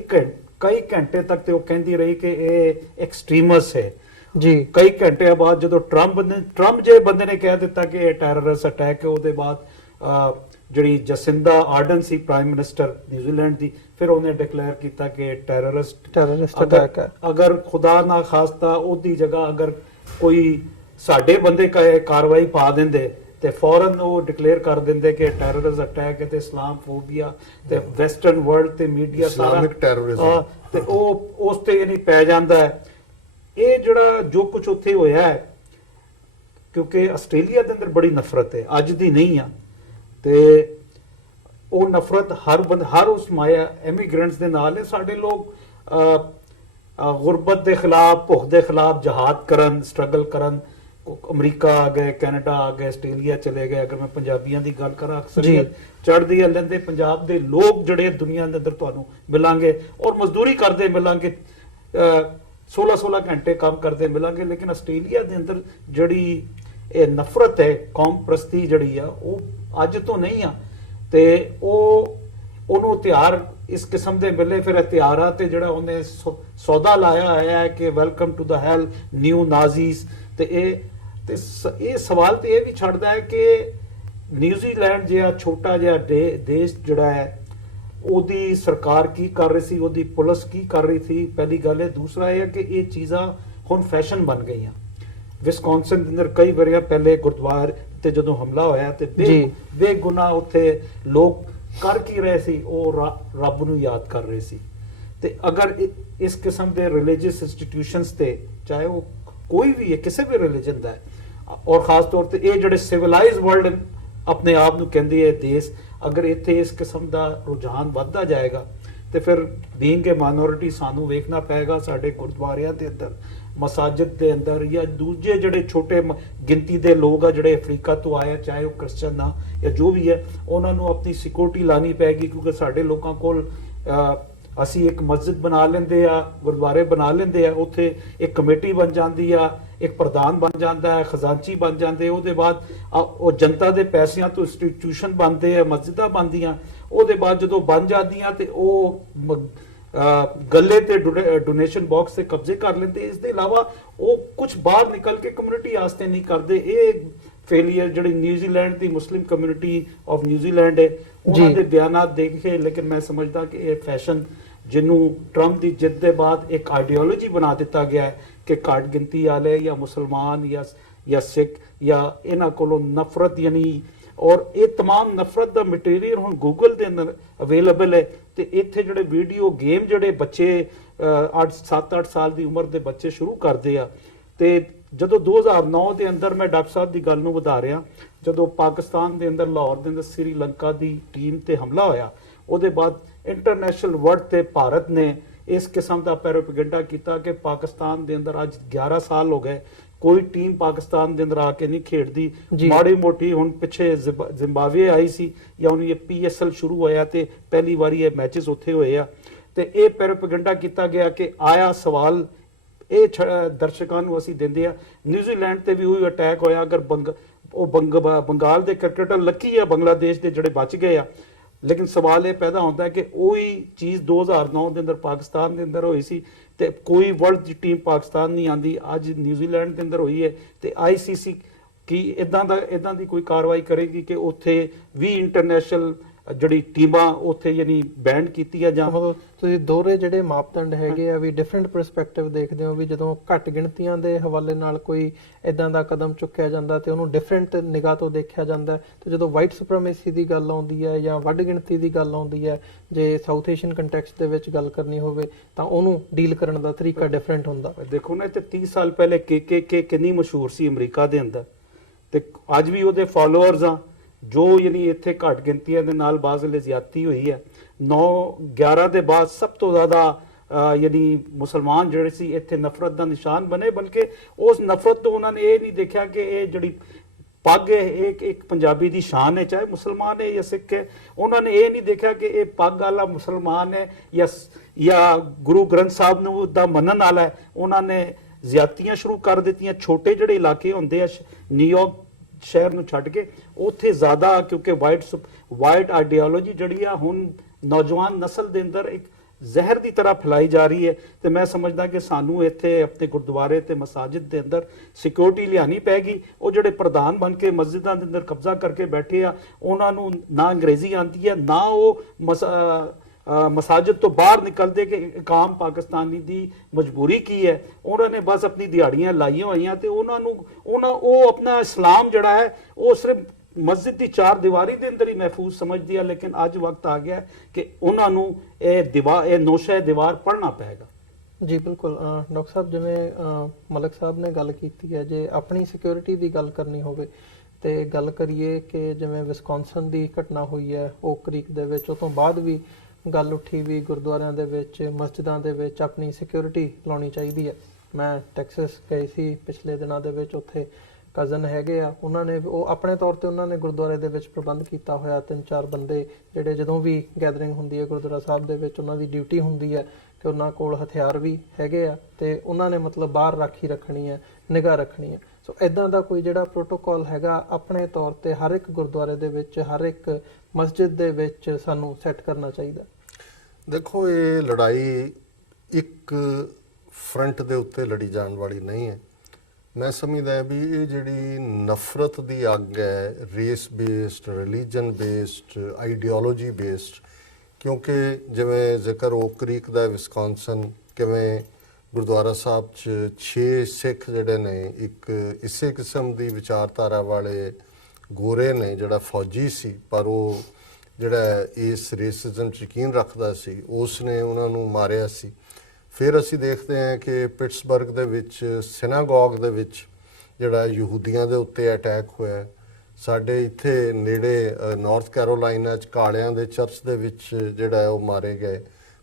ਘੰਟੇ ਤੱਕ ਤੇ ਉਹ ਕਹਿੰਦੀ ਰਹੀ ਕਿ ਇਹ ਐਕਸਟ੍ਰੀਮਿਸਟ ਹੈ ਜੀ। ਕਈ ਘੰਟਿਆਂ ਬਾਅਦ ਜਦੋਂ ਟਰੰਪ ਜੇ ਬੰਦੇ ਨੇ ਕਹਿ ਦਿੱਤਾ ਕਿ ਇਹ ਟੈਰਰਿਸਟ ਅਟੈਕ ਹੈ ਉਹਦੇ ਬਾਅਦ ਜਿਹੜੀ ਜਸਿੰਦਾ ਆਰਡਨ ਸੀ ਪ੍ਰਾਈਮ ਮਿਨਿਸਟਰ ਨਿਊਜ਼ੀਲੈਂਡ ਦੀ, ਫਿਰ ਉਹਨੇ ਡਿਕਲੇਅਰ ਕੀਤਾ ਕਿ ਟੈਰਰਿਸਟ ਅਟੈਕ ਹੈ। ਅਗਰ ਖੁਦਾ ਨਾ ਖਾਸਤਾ ਉਹਦੀ ਜਗ੍ਹਾ ਅਗਰ ਕੋਈ ਸਾਡੇ ਬੰਦੇ ਕਾਰਵਾਈ ਪਾ ਦਿੰਦੇ ਤੇ ਫੌਰਨ ਉਹ ਡਿਕਲੇਅਰ ਕਰ ਦਿੰਦੇ ਕਿ ਟੈਰਰਿਸਟ ਅਟੈਕ ਹੈ ਤੇ ਇਸਲਾਮ ਫੋਬੀਆ ਤੇ ਵੈਸਟਰਨ ਵਰਲਡ ਤੇ ਮੀਡੀਆ ਸਾਰਾ ਇਸਲਾਮਿਕ ਟੈਰਰਿਜ਼ਮ ਤੇ ਉਹ ਉਸ ਤੇ ਨਹੀਂ ਪੈ ਜਾਂਦਾ ਹੈ। ਇਹ ਜਿਹੜਾ ਜੋ ਕੁਝ ਉੱਥੇ ਹੋਇਆ ਹੈ, ਕਿਉਂਕਿ ਆਸਟ੍ਰੇਲੀਆ ਦੇ ਅੰਦਰ ਬੜੀ ਨਫ਼ਰਤ ਹੈ, ਅੱਜ ਦੀ ਨਹੀਂ ਆ, ਤੇ ਉਹ ਨਫ਼ਰਤ ਹਰ ਉਸ ਮਾਇਆ ਐਮੀਗ੍ਰੈਂਟਸ ਦੇ ਨਾਲ ਹੈ। ਸਾਡੇ ਲੋਕ ਗੁਰਬਤ ਦੇ ਖਿਲਾਫ, ਭੁੱਖ ਦੇ ਖਿਲਾਫ ਜਹਾਦ ਕਰਨ, ਸਟਰਗਲ ਕਰਨ, ਅਮਰੀਕਾ ਆ ਗਏ, ਕੈਨੇਡਾ ਆ ਗਏ, ਆਸਟ੍ਰੇਲੀਆ ਚਲੇ ਗਏ। ਅਗਰ ਮੈਂ ਪੰਜਾਬੀਆਂ ਦੀ ਗੱਲ ਕਰਾਂ, ਅਕਸਰ ਚੜ੍ਹਦੀ ਲੈਂਦੇ ਪੰਜਾਬ ਦੇ ਲੋਕ ਜਿਹੜੇ ਦੁਨੀਆ ਦੇ ਅੰਦਰ ਤੁਹਾਨੂੰ ਮਿਲਾਂਗੇ ਔਰ ਮਜ਼ਦੂਰੀ ਕਰਦੇ ਮਿਲਾਂਗੇ, 16 ਘੰਟੇ ਕੰਮ ਕਰਦੇ ਮਿਲਾਂਗੇ। ਲੇਕਿਨ ਆਸਟ੍ਰੇਲੀਆ ਦੇ ਅੰਦਰ ਜਿਹੜੀ ਇਹ ਨਫ਼ਰਤ ਹੈ, ਕੌਮ ਪ੍ਰਸਤੀ ਜਿਹੜੀ ਆ, ਉਹ ਅੱਜ ਤੋਂ ਨਹੀਂ ਆ, ਤੇ ਉਹਨੂੰ ਹਥਿਆਰ ਇਸ ਕਿਸਮ ਦੇ ਮਿਲੇ। ਫਿਰ ਹਥਿਆਰਾਂ ਤੇ ਜਿਹੜਾ ਉਹਨੇ ਸੌਦਾ ਲਾਇਆ ਹੋਇਆ ਹੈ ਕਿ ਵੈਲਕਮ ਟੂ ਦਾ ਹੈਲ ਨਿਊ ਨਾਜ਼ੀਜ਼, ਤੇ ਇਹ ਸਵਾਲ ਤੇ ਇਹ ਵੀ ਛੱਡਦਾ ਹੈ ਕਿ ਨਿਊਜ਼ੀਲੈਂਡ ਜਿਹਾ ਛੋਟਾ ਜਿਹਾ ਦੇਸ਼ ਜਿਹੜਾ ਹੈ, ਉਹਦੀ ਸਰਕਾਰ ਕੀ ਕਰ ਰਹੀ ਸੀ, ਉਹਦੀ ਪੁਲਿਸ ਕੀ ਕਰ ਰਹੀ ਸੀ, ਪਹਿਲੀ ਗੱਲ ਹੈ। ਦੂਸਰਾ ਇਹ ਹੈ ਕਿ ਇਹ ਚੀਜ਼ਾਂ ਹੁਣ ਫੈਸ਼ਨ ਬਣ ਗਈਆਂ। ਵਿਸਕੌਨਸਨ ਦੇ ਅੰਦਰ ਕਈ ਵਾਰੀਆਂ ਪਹਿਲੇ ਗੁਰਦੁਆਰੇ ਤੇ ਜਦੋਂ ਹਮਲਾ ਹੋਇਆ ਤੇ ਬੇਗੁਨਾਹ ਉੱਥੇ ਲੋਕ ਕਰ ਕੀ ਰਹੇ ਸੀ, ਉਹ ਰੱਬ ਨੂੰ ਯਾਦ ਕਰ ਰਹੇ ਸੀ। ਤੇ ਅਗਰ ਇਸ ਕਿਸਮ ਦੇ ਰਿਲੀਜੀਅਸ ਇੰਸਟੀਟਿਊਸ਼ਨਸ ਤੇ, ਚਾਹੇ ਉਹ ਕੋਈ ਵੀ ਹੈ, ਕਿਸੇ ਵੀ ਰਿਲੀਜਨ ਦਾ ਹੈ, ਔਰ ਖਾਸ ਤੌਰ ਤੇ ਇਹ ਜਿਹੜੇ ਸਿਵਲਾਈਜ਼ਡ ਵਰਲਡ ਆਪਣੇ ਆਪ ਨੂੰ ਕਹਿੰਦੀ ਹੈ ਦੇਸ਼, ਅਗਰ ਇੱਥੇ ਇਸ ਕਿਸਮ ਦਾ ਰੁਝਾਨ ਵੱਧਦਾ ਜਾਏਗਾ ਤੇ ਫਿਰ ਬੀਇੰਗ ਏ ਮਾਈਨੋਰਿਟੀ ਸਾਨੂੰ ਵੇਖਣਾ ਪਏਗਾ ਸਾਡੇ ਗੁਰਦੁਆਰਿਆਂ ਦੇ ਅੰਦਰ, ਮਸਾਜਿਦ ਦੇ ਅੰਦਰ, ਜਾਂ ਦੂਜੇ ਜਿਹੜੇ ਛੋਟੇ ਗਿਣਤੀ ਦੇ ਲੋਕ ਆ ਜਿਹੜੇ ਅਫਰੀਕਾ ਤੋਂ ਆਏ, ਚਾਹੇ ਉਹ ਕ੍ਰਿਸਚਨ ਆ ਜਾਂ ਜੋ ਵੀ ਹੈ, ਉਹਨਾਂ ਨੂੰ ਆਪਣੀ ਸਿਕਿਉਰਿਟੀ ਲਾਣੀ ਪੈਗੀ। ਕਿਉਂਕਿ ਸਾਡੇ ਲੋਕਾਂ ਕੋਲ ਅਸੀਂ ਇੱਕ ਮਸਜਿਦ ਬਣਾ ਲੈਂਦੇ ਆ, ਗੁਰਦੁਆਰੇ ਬਣਾ ਲੈਂਦੇ ਆ, ਉੱਥੇ ਇੱਕ ਕਮੇਟੀ ਬਣ ਜਾਂਦੀ ਆ, ਇੱਕ ਪ੍ਰਧਾਨ ਬਣ ਜਾਂਦਾ ਹੈ, ਖਜ਼ਾਨਚੀ ਬਣ ਜਾਂਦੇ, ਉਹਦੇ ਬਾਅਦ ਉਹ ਜਨਤਾ ਦੇ ਪੈਸਿਆਂ ਤੋਂ ਇੰਸਟੀਟਿਊਸ਼ਨ ਬਣਦੇ ਆ, ਮਸਜਿਦਾਂ ਬਣਦੀਆਂ, ਉਹਦੇ ਬਾਅਦ ਜਦੋਂ ਬਣ ਜਾਂਦੀਆਂ ਤੇ ਉਹ ਗੱਲੇ ਤੇ ਡੋਨੇਸ਼ਨ ਬਾਕਸ ਤੇ ਕਬਜ਼ੇ ਕਰ ਲੈਂਦੇ। ਇਸ ਦੇ ਇਲਾਵਾ ਉਹ ਕੁਝ ਬਾਹਰ ਨਿਕਲ ਕੇ ਕਮਿਊਨਿਟੀ ਵਾਸਤੇ ਨਹੀਂ ਕਰਦੇ। ਇਹ ਫੇਲੀਅਰ ਜਿਹੜੀ New Zealand the Muslim community of New Zealand ਹੈ, ਉਹਨਾਂ ਦੇ ਬਿਆਨਾਤ ਦੇਖੇ। ਲੇਕਿਨ ਮੈਂ ਸਮਝਦਾ ਕਿ ਇਹ ਫੈਸ਼ਨ ਜਿਹਨੂੰ ਟਰੰਪ ਦੀ ਜਿੱਤ ਦੇ ਬਾਅਦ ਇੱਕ ਆਈਡੀਓਲੋਜੀ ਬਣਾ ਦਿੱਤਾ ਗਿਆ ਹੈ ਕਿ ਘੱਟ ਗਿਣਤੀ ਵਾਲੇ ਜਾਂ ਮੁਸਲਮਾਨ ਜਾਂ ਸਿੱਖ ਜਾਂ ਇਹਨਾਂ ਕੋਲੋਂ ਨਫ਼ਰਤ, ਯਾਨੀ ਔਰ ਇਹ तमाम ਨਫ਼ਰਤ ਦਾ ਮਟੀਰੀਅਲ ਹੁਣ ਗੂਗਲ ਦੇ ਅੰਦਰ ਅਵੇਲੇਬਲ ਹੈ। ਤੇ ਇੱਥੇ ਜਿਹੜੇ ਵੀਡੀਓ ਗੇਮ ਜਿਹੜੇ ਬੱਚੇ 7-8 ਸਾਲ ਦੀ ਉਮਰ ਦੇ ਬੱਚੇ ਸ਼ੁਰੂ ਕਰਦੇ ਆ, ਤੇ ਜਦੋਂ 2009 ਦੇ ਅੰਦਰ, ਮੈਂ ਡਾਕਟਰ ਸਾਹਿਬ ਦੀ ਗੱਲ ਨੂੰ ਵਧਾ ਰਿਹਾ, ਜਦੋਂ ਪਾਕਿਸਤਾਨ ਦੇ ਅੰਦਰ ਲਾਹੌਰ ਦੇ ਅੰਦਰ ਸ੍ਰੀਲੰਕਾ ਦੀ ਟੀਮ ਤੇ ਹਮਲਾ ਹੋਇਆ, ਉਹਦੇ ਬਾਅਦ ਇੰਟਰਨੈਸ਼ਨਲ ਵਰਲਡ ਤੇ ਭਾਰਤ ਨੇ ਇਸ ਕਿਸਮ ਦਾ ਪ੍ਰੋਪੇਗੈਂਡਾ ਕੀਤਾ ਕਿ ਪਾਕਿਸਤਾਨ ਦੇ ਅੰਦਰ ਅੱਜ 11 ਸਾਲ ਹੋ ਗਏ ਕੋਈ ਟੀਮ ਪਾਕਿਸਤਾਨ ਦੇ ਅੰਦਰ ਆ ਕੇ ਨਹੀਂ ਖੇਡਦੀ। ਮਾੜੀ ਮੋਟੀ ਹੁਣ ਪਿੱਛੇ ਜ਼ਿੰਬਾਬਵੇ ਆਈ ਸੀ, ਜਾਂ ਹੁਣ ਇਹ PSL ਸ਼ੁਰੂ ਹੋਇਆ ਤੇ ਪਹਿਲੀ ਵਾਰੀ ਇਹ ਮੈਚਸ ਉੱਥੇ ਹੋਏ ਆ, ਤੇ ਇਹ ਪ੍ਰੋਪੇਗੈਂਡਾ ਕੀਤਾ ਗਿਆ ਕਿ ਆਇਆ ਸਵਾਲ ਇਹ ਦਰਸ਼ਕਾਂ ਨੂੰ ਅਸੀਂ ਦਿੰਦੇ ਆ। ਨਿਊਜ਼ੀਲੈਂਡ ਤੇ ਵੀ ਉਹੀ ਅਟੈਕ ਹੋਇਆ। ਅਗਰ ਬੰਗਾਲ ਦੇ ਕ੍ਰਿਕਟਰ ਲੱਕੀ ਆ ਬੰਗਲਾਦੇਸ਼ ਦੇ ਜਿਹੜੇ ਬਚ ਗਏ ਆ, ਲੇਕਿਨ ਸਵਾਲ ਇਹ ਪੈਦਾ ਹੁੰਦਾ ਹੈ ਕਿ ਉਹੀ ਚੀਜ਼ 2009 ਦੇ ਅੰਦਰ ਪਾਕਿਸਤਾਨ ਦੇ ਅੰਦਰ ਹੋਈ ਸੀ ਤੇ ਕੋਈ ਵਰਲਡ ਦੀ ਟੀਮ ਪਾਕਿਸਤਾਨ ਨਹੀਂ ਆਂਦੀ, ਅੱਜ ਨਿਊਜ਼ੀਲੈਂਡ ਦੇ ਅੰਦਰ ਹੋਈ ਹੈ। ਤੇ ICC ਕੀ ਇਦਾਂ ਦੀ ਕੋਈ ਕਾਰਵਾਈ ਕਰੇਗੀ ਕਿ ਉੱਥੇ ਵੀ ਇੰਟਰਨੈਸ਼ਨਲ ਜਿਹੜੀ ਟੀਮਾਂ ਉੱਥੇ ਯਾਨੀ ਬੈਂਡ ਕੀਤੀਆਂ ਜਾਂ ਤੁਸੀਂ ਦੋਹਰੇ ਜਿਹੜੇ ਮਾਪਦੰਡ ਹੈਗੇ ਆ ਵੀ ਡਿਫਰੈਂਟ ਪਰਸਪੈਕਟਿਵ ਦੇਖਦੇ ਹੋ ਵੀ ਜਦੋਂ ਘੱਟ ਗਿਣਤੀਆਂ ਦੇ ਹਵਾਲੇ ਨਾਲ ਕੋਈ ਇਦਾਂ ਦਾ ਕਦਮ ਚੁੱਕਿਆ ਜਾਂਦਾ ਤੇ ਉਹਨੂੰ ਡਿਫਰੈਂਟ ਨਿਗਾਹ ਤੋਂ ਦੇਖਿਆ ਜਾਂਦਾ, ਤੇ ਜਦੋਂ ਵਾਈਟ ਸੁਪਰੀਮੇਸੀ ਦੀ ਗੱਲ ਆਉਂਦੀ ਹੈ ਜਾਂ ਵੱਡ ਗਿਣਤੀ ਦੀ ਗੱਲ ਆਉਂਦੀ ਹੈ, ਜੇ ਸਾਊਥ ਏਸ਼ੀਅਨ ਕੰਟੈਕਸਟ ਦੇ ਵਿੱਚ ਗੱਲ ਕਰਨੀ ਹੋਵੇ ਤਾਂ ਉਹਨੂੰ ਡੀਲ ਕਰਨ ਦਾ ਤਰੀਕਾ ਡਿਫਰੈਂਟ ਹੁੰਦਾ। ਦੇਖੋ ਨਾ, ਤੇ 30 ਸਾਲ ਪਹਿਲੇ KKK ਕਿੰਨੀ ਮਸ਼ਹੂਰ ਸੀ ਅਮਰੀਕਾ ਦੇ ਅੰਦਰ, ਤੇ ਅੱਜ ਵੀ ਉਹਦੇ ਫਾਲੋਅਰਸ ਆ ਜੋ ਯਾਨੀ ਇੱਥੇ ਘੱਟ ਗਿਣਤੀਆਂ ਦੇ ਨਾਲ ਬਾਜ਼ ਵੇਲੇ ਜ਼ਿਆਦਤੀ ਹੋਈ ਹੈ। 9/11 ਦੇ ਬਾਅਦ ਸਭ ਤੋਂ ਜ਼ਿਆਦਾ ਯਾਨੀ ਮੁਸਲਮਾਨ ਜਿਹੜੇ ਸੀ ਇੱਥੇ ਨਫ਼ਰਤ ਦਾ ਨਿਸ਼ਾਨ ਬਣੇ, ਬਲਕਿ ਉਸ ਨਫ਼ਰਤ ਤੋਂ ਉਹਨਾਂ ਨੇ ਇਹ ਨਹੀਂ ਦੇਖਿਆ ਕਿ ਇਹ ਜਿਹੜੀ ਪੱਗ ਹੈ ਇੱਕ ਪੰਜਾਬੀ ਦੀ ਸ਼ਾਨ ਹੈ, ਚਾਹੇ ਮੁਸਲਮਾਨ ਹੈ ਜਾਂ ਸਿੱਖ ਹੈ। ਉਹਨਾਂ ਨੇ ਇਹ ਨਹੀਂ ਦੇਖਿਆ ਕਿ ਇਹ ਪੱਗ ਵਾਲਾ ਮੁਸਲਮਾਨ ਹੈ ਜਾਂ ਗੁਰੂ ਗ੍ਰੰਥ ਸਾਹਿਬ ਨੂੰ ਦਾ ਮੰਨਣ ਵਾਲਾ ਹੈ। ਉਹਨਾਂ ਨੇ ਜ਼ਿਆਦਤੀਆਂ ਸ਼ੁਰੂ ਕਰ ਦਿੱਤੀਆਂ। ਛੋਟੇ ਜਿਹੜੇ ਇਲਾਕੇ ਹੁੰਦੇ ਆ ਨਿਊਯਾਰਕ ਸ਼ਹਿਰ ਨੂੰ ਛੱਡ ਕੇ, ਉੱਥੇ ਜ਼ਿਆਦਾ, ਕਿਉਂਕਿ ਵਾਈਟ ਆਈਡੀਓਲੋਜੀ ਜਿਹੜੀ ਆ ਹੁਣ ਨੌਜਵਾਨ ਨਸਲ ਦੇ ਅੰਦਰ ਇੱਕ ਜ਼ਹਿਰ ਦੀ ਤਰ੍ਹਾਂ ਫੈਲਾਈ ਜਾ ਰਹੀ ਹੈ। ਤੇ ਮੈਂ ਸਮਝਦਾ ਕਿ ਸਾਨੂੰ ਇੱਥੇ ਆਪਣੇ ਗੁਰਦੁਆਰੇ ਤੇ ਮਸਾਜਿਦ ਦੇ ਅੰਦਰ ਸਿਕਿਉਰਿਟੀ ਲਿਆਣੀ ਪੈਗੀ। ਉਹ ਜਿਹੜੇ ਪ੍ਰਧਾਨ ਬਣ ਕੇ ਮਸਜਿਦਾਂ ਦੇ ਅੰਦਰ ਕਬਜ਼ਾ ਕਰਕੇ ਬੈਠੇ ਆ, ਉਹਨਾਂ ਨੂੰ ਨਾ ਅੰਗਰੇਜ਼ੀ ਆਉਂਦੀ ਹੈ, ਨਾ ਉਹ ਮਸਾਜਿਦ ਤੋਂ ਬਾਹਰ ਨਿਕਲਦੇ ਕਿ ਇੱਕ ਆਮ ਪਾਕਿਸਤਾਨੀ ਦੀ ਮਜਬੂਰੀ ਕੀ ਹੈ। ਉਹਨਾਂ ਨੇ ਬਸ ਆਪਣੀ ਦਿਹਾੜੀਆਂ ਲਾਈਆਂ ਹੋਈਆਂ ਤੇ ਉਹ ਆਪਣਾ ਇਸਲਾਮ ਜਿਹੜਾ ਹੈ ਉਹ ਸਿਰਫ ਮਸਜਿਦ ਦੀ ਚਾਰ ਦੀਵਾਰੀ ਦੇ ਅੰਦਰ ਹੀ ਮਹਿਫੂਜ਼ ਸਮਝਦੀ ਹੈ। ਲੇਕਿਨ ਅੱਜ ਵਕਤ ਆ ਗਿਆ ਕਿ ਉਹਨਾਂ ਨੂੰ ਇਹ ਨੋਸ਼ਾ ਦੀਵਾਰ ਪੜ੍ਹਨਾ ਪਏਗਾ। ਜੀ ਬਿਲਕੁਲ। ਡਾਕਟਰ ਸਾਹਿਬ, ਜਿਵੇਂ ਮਲਕ ਸਾਹਿਬ ਨੇ ਗੱਲ ਕੀਤੀ ਹੈ, ਜੇ ਆਪਣੀ ਸਿਕਿਉਰਿਟੀ ਦੀ ਗੱਲ ਕਰਨੀ ਹੋਵੇ ਤੇ ਗੱਲ ਕਰੀਏ ਕਿ ਜਿਵੇਂ ਵਿਸਕੌਨਸਨ ਦੀ ਘਟਨਾ ਹੋਈ ਹੈ ਓਕ ਕ੍ਰੀਕ ਦੇ ਵਿੱਚ, ਉਹ ਤੋਂ ਬਾਅਦ ਵੀ ਗੱਲ ਉੱਠੀ ਵੀ ਗੁਰਦੁਆਰਿਆਂ ਦੇ ਵਿੱਚ ਮਸਜਿਦਾਂ ਦੇ ਵਿੱਚ ਆਪਣੀ ਸਿਕਿਉਰਿਟੀ ਲਾਉਣੀ ਚਾਹੀਦੀ ਹੈ। ਮੈਂ ਟੈਕਸਸ ਗਈ ਸੀ ਪਿਛਲੇ ਦਿਨਾਂ ਦੇ ਵਿੱਚ, ਉੱਥੇ ਕਜ਼ਨ ਹੈਗੇ ਆ, ਉਹਨਾਂ ਨੇ ਉਹ ਆਪਣੇ ਤੌਰ ਤੇ ਉਹਨਾਂ ਨੇ ਗੁਰਦੁਆਰੇ ਦੇ ਵਿੱਚ ਪ੍ਰਬੰਧ ਕੀਤਾ ਹੋਇਆ। 3-4 ਬੰਦੇ ਜਿਹੜੇ ਜਦੋਂ ਵੀ ਗੈਦਰਿੰਗ ਹੁੰਦੀ ਹੈ ਗੁਰਦੁਆਰਾ ਸਾਹਿਬ ਦੇ ਵਿੱਚ, ਉਹਨਾਂ ਦੀ ਡਿਊਟੀ ਹੁੰਦੀ ਹੈ ਕਿ ਉਹਨਾਂ ਕੋਲ ਹਥਿਆਰ ਵੀ ਹੈਗੇ ਆ ਤੇ ਉਹਨਾਂ ਨੇ ਮਤਲਬ ਬਾਹਰ ਰਾਖੀ ਰੱਖਣੀ ਹੈ, ਨਿਗਾਹ ਰੱਖਣੀ ਹੈ। ਸੋ ਇਦਾਂ ਦਾ ਕੋਈ ਜਿਹੜਾ ਪ੍ਰੋਟੋਕਾਲ ਹੈਗਾ ਆਪਣੇ ਤੌਰ ਤੇ ਹਰ ਇੱਕ ਗੁਰਦੁਆਰੇ ਦੇ ਵਿੱਚ, ਹਰ ਇੱਕ ਮਸਜਿਦ ਦੇ ਵਿੱਚ ਸਾਨੂੰ ਸੈੱਟ ਕਰਨਾ ਚਾਹੀਦਾ। ਦੇਖੋ, ਇਹ ਲੜਾਈ ਇੱਕ ਫਰੰਟ ਦੇ ਉੱਤੇ ਲੜੀ ਜਾਣ ਵਾਲੀ ਨਹੀਂ ਹੈ। ਮੈਂ ਸਮਝਦਾ ਵੀ ਇਹ ਜਿਹੜੀ ਨਫ਼ਰਤ ਦੀ ਅੱਗ ਹੈ, race based, religion based, ideology based, ਕਿਉਂਕਿ ਜਿਵੇਂ ਜ਼ਿਕਰ ਓਕ ਕ੍ਰੀਕ ਦਾ, ਵਿਸਕੌਨਸਨ, ਕਿਵੇਂ ਗੁਰਦੁਆਰਾ ਸਾਹਿਬ 'ਚ 6 ਸਿੱਖ ਜਿਹੜੇ ਨੇ ਇੱਕ ਇਸੇ ਕਿਸਮ ਦੀ ਵਿਚਾਰਧਾਰਾ ਵਾਲੇ ਗੋਰੇ ਨੇ, ਜਿਹੜਾ ਫੌਜੀ ਸੀ ਪਰ ਉਹ ਜਿਹੜਾ ਇਸ ਰੇਸਿਜ਼ਮ 'ਚ ਯਕੀਨ ਰੱਖਦਾ ਸੀ, ਉਸ ਨੇ ਉਹਨਾਂ ਨੂੰ ਮਾਰਿਆ ਸੀ। ਫਿਰ ਅਸੀਂ ਦੇਖਦੇ ਹਾਂ ਕਿ ਪਿਟਸਬਰਗ ਦੇ ਵਿੱਚ ਸਿਨਾਗੋਗ ਦੇ ਵਿੱਚ ਜਿਹੜਾ ਯਹੂਦੀਆਂ ਦੇ ਉੱਤੇ ਅਟੈਕ ਹੋਇਆ। ਸਾਡੇ ਇੱਥੇ ਨੇੜੇ ਨਾਰਥ ਕੈਰੋਲਾਈਨਾ 'ਚ ਕਾਲਿਆਂ ਦੇ ਚਰਚ ਦੇ ਵਿੱਚ ਜਿਹੜਾ ਉਹ ਮਾਰੇ ਗਏ।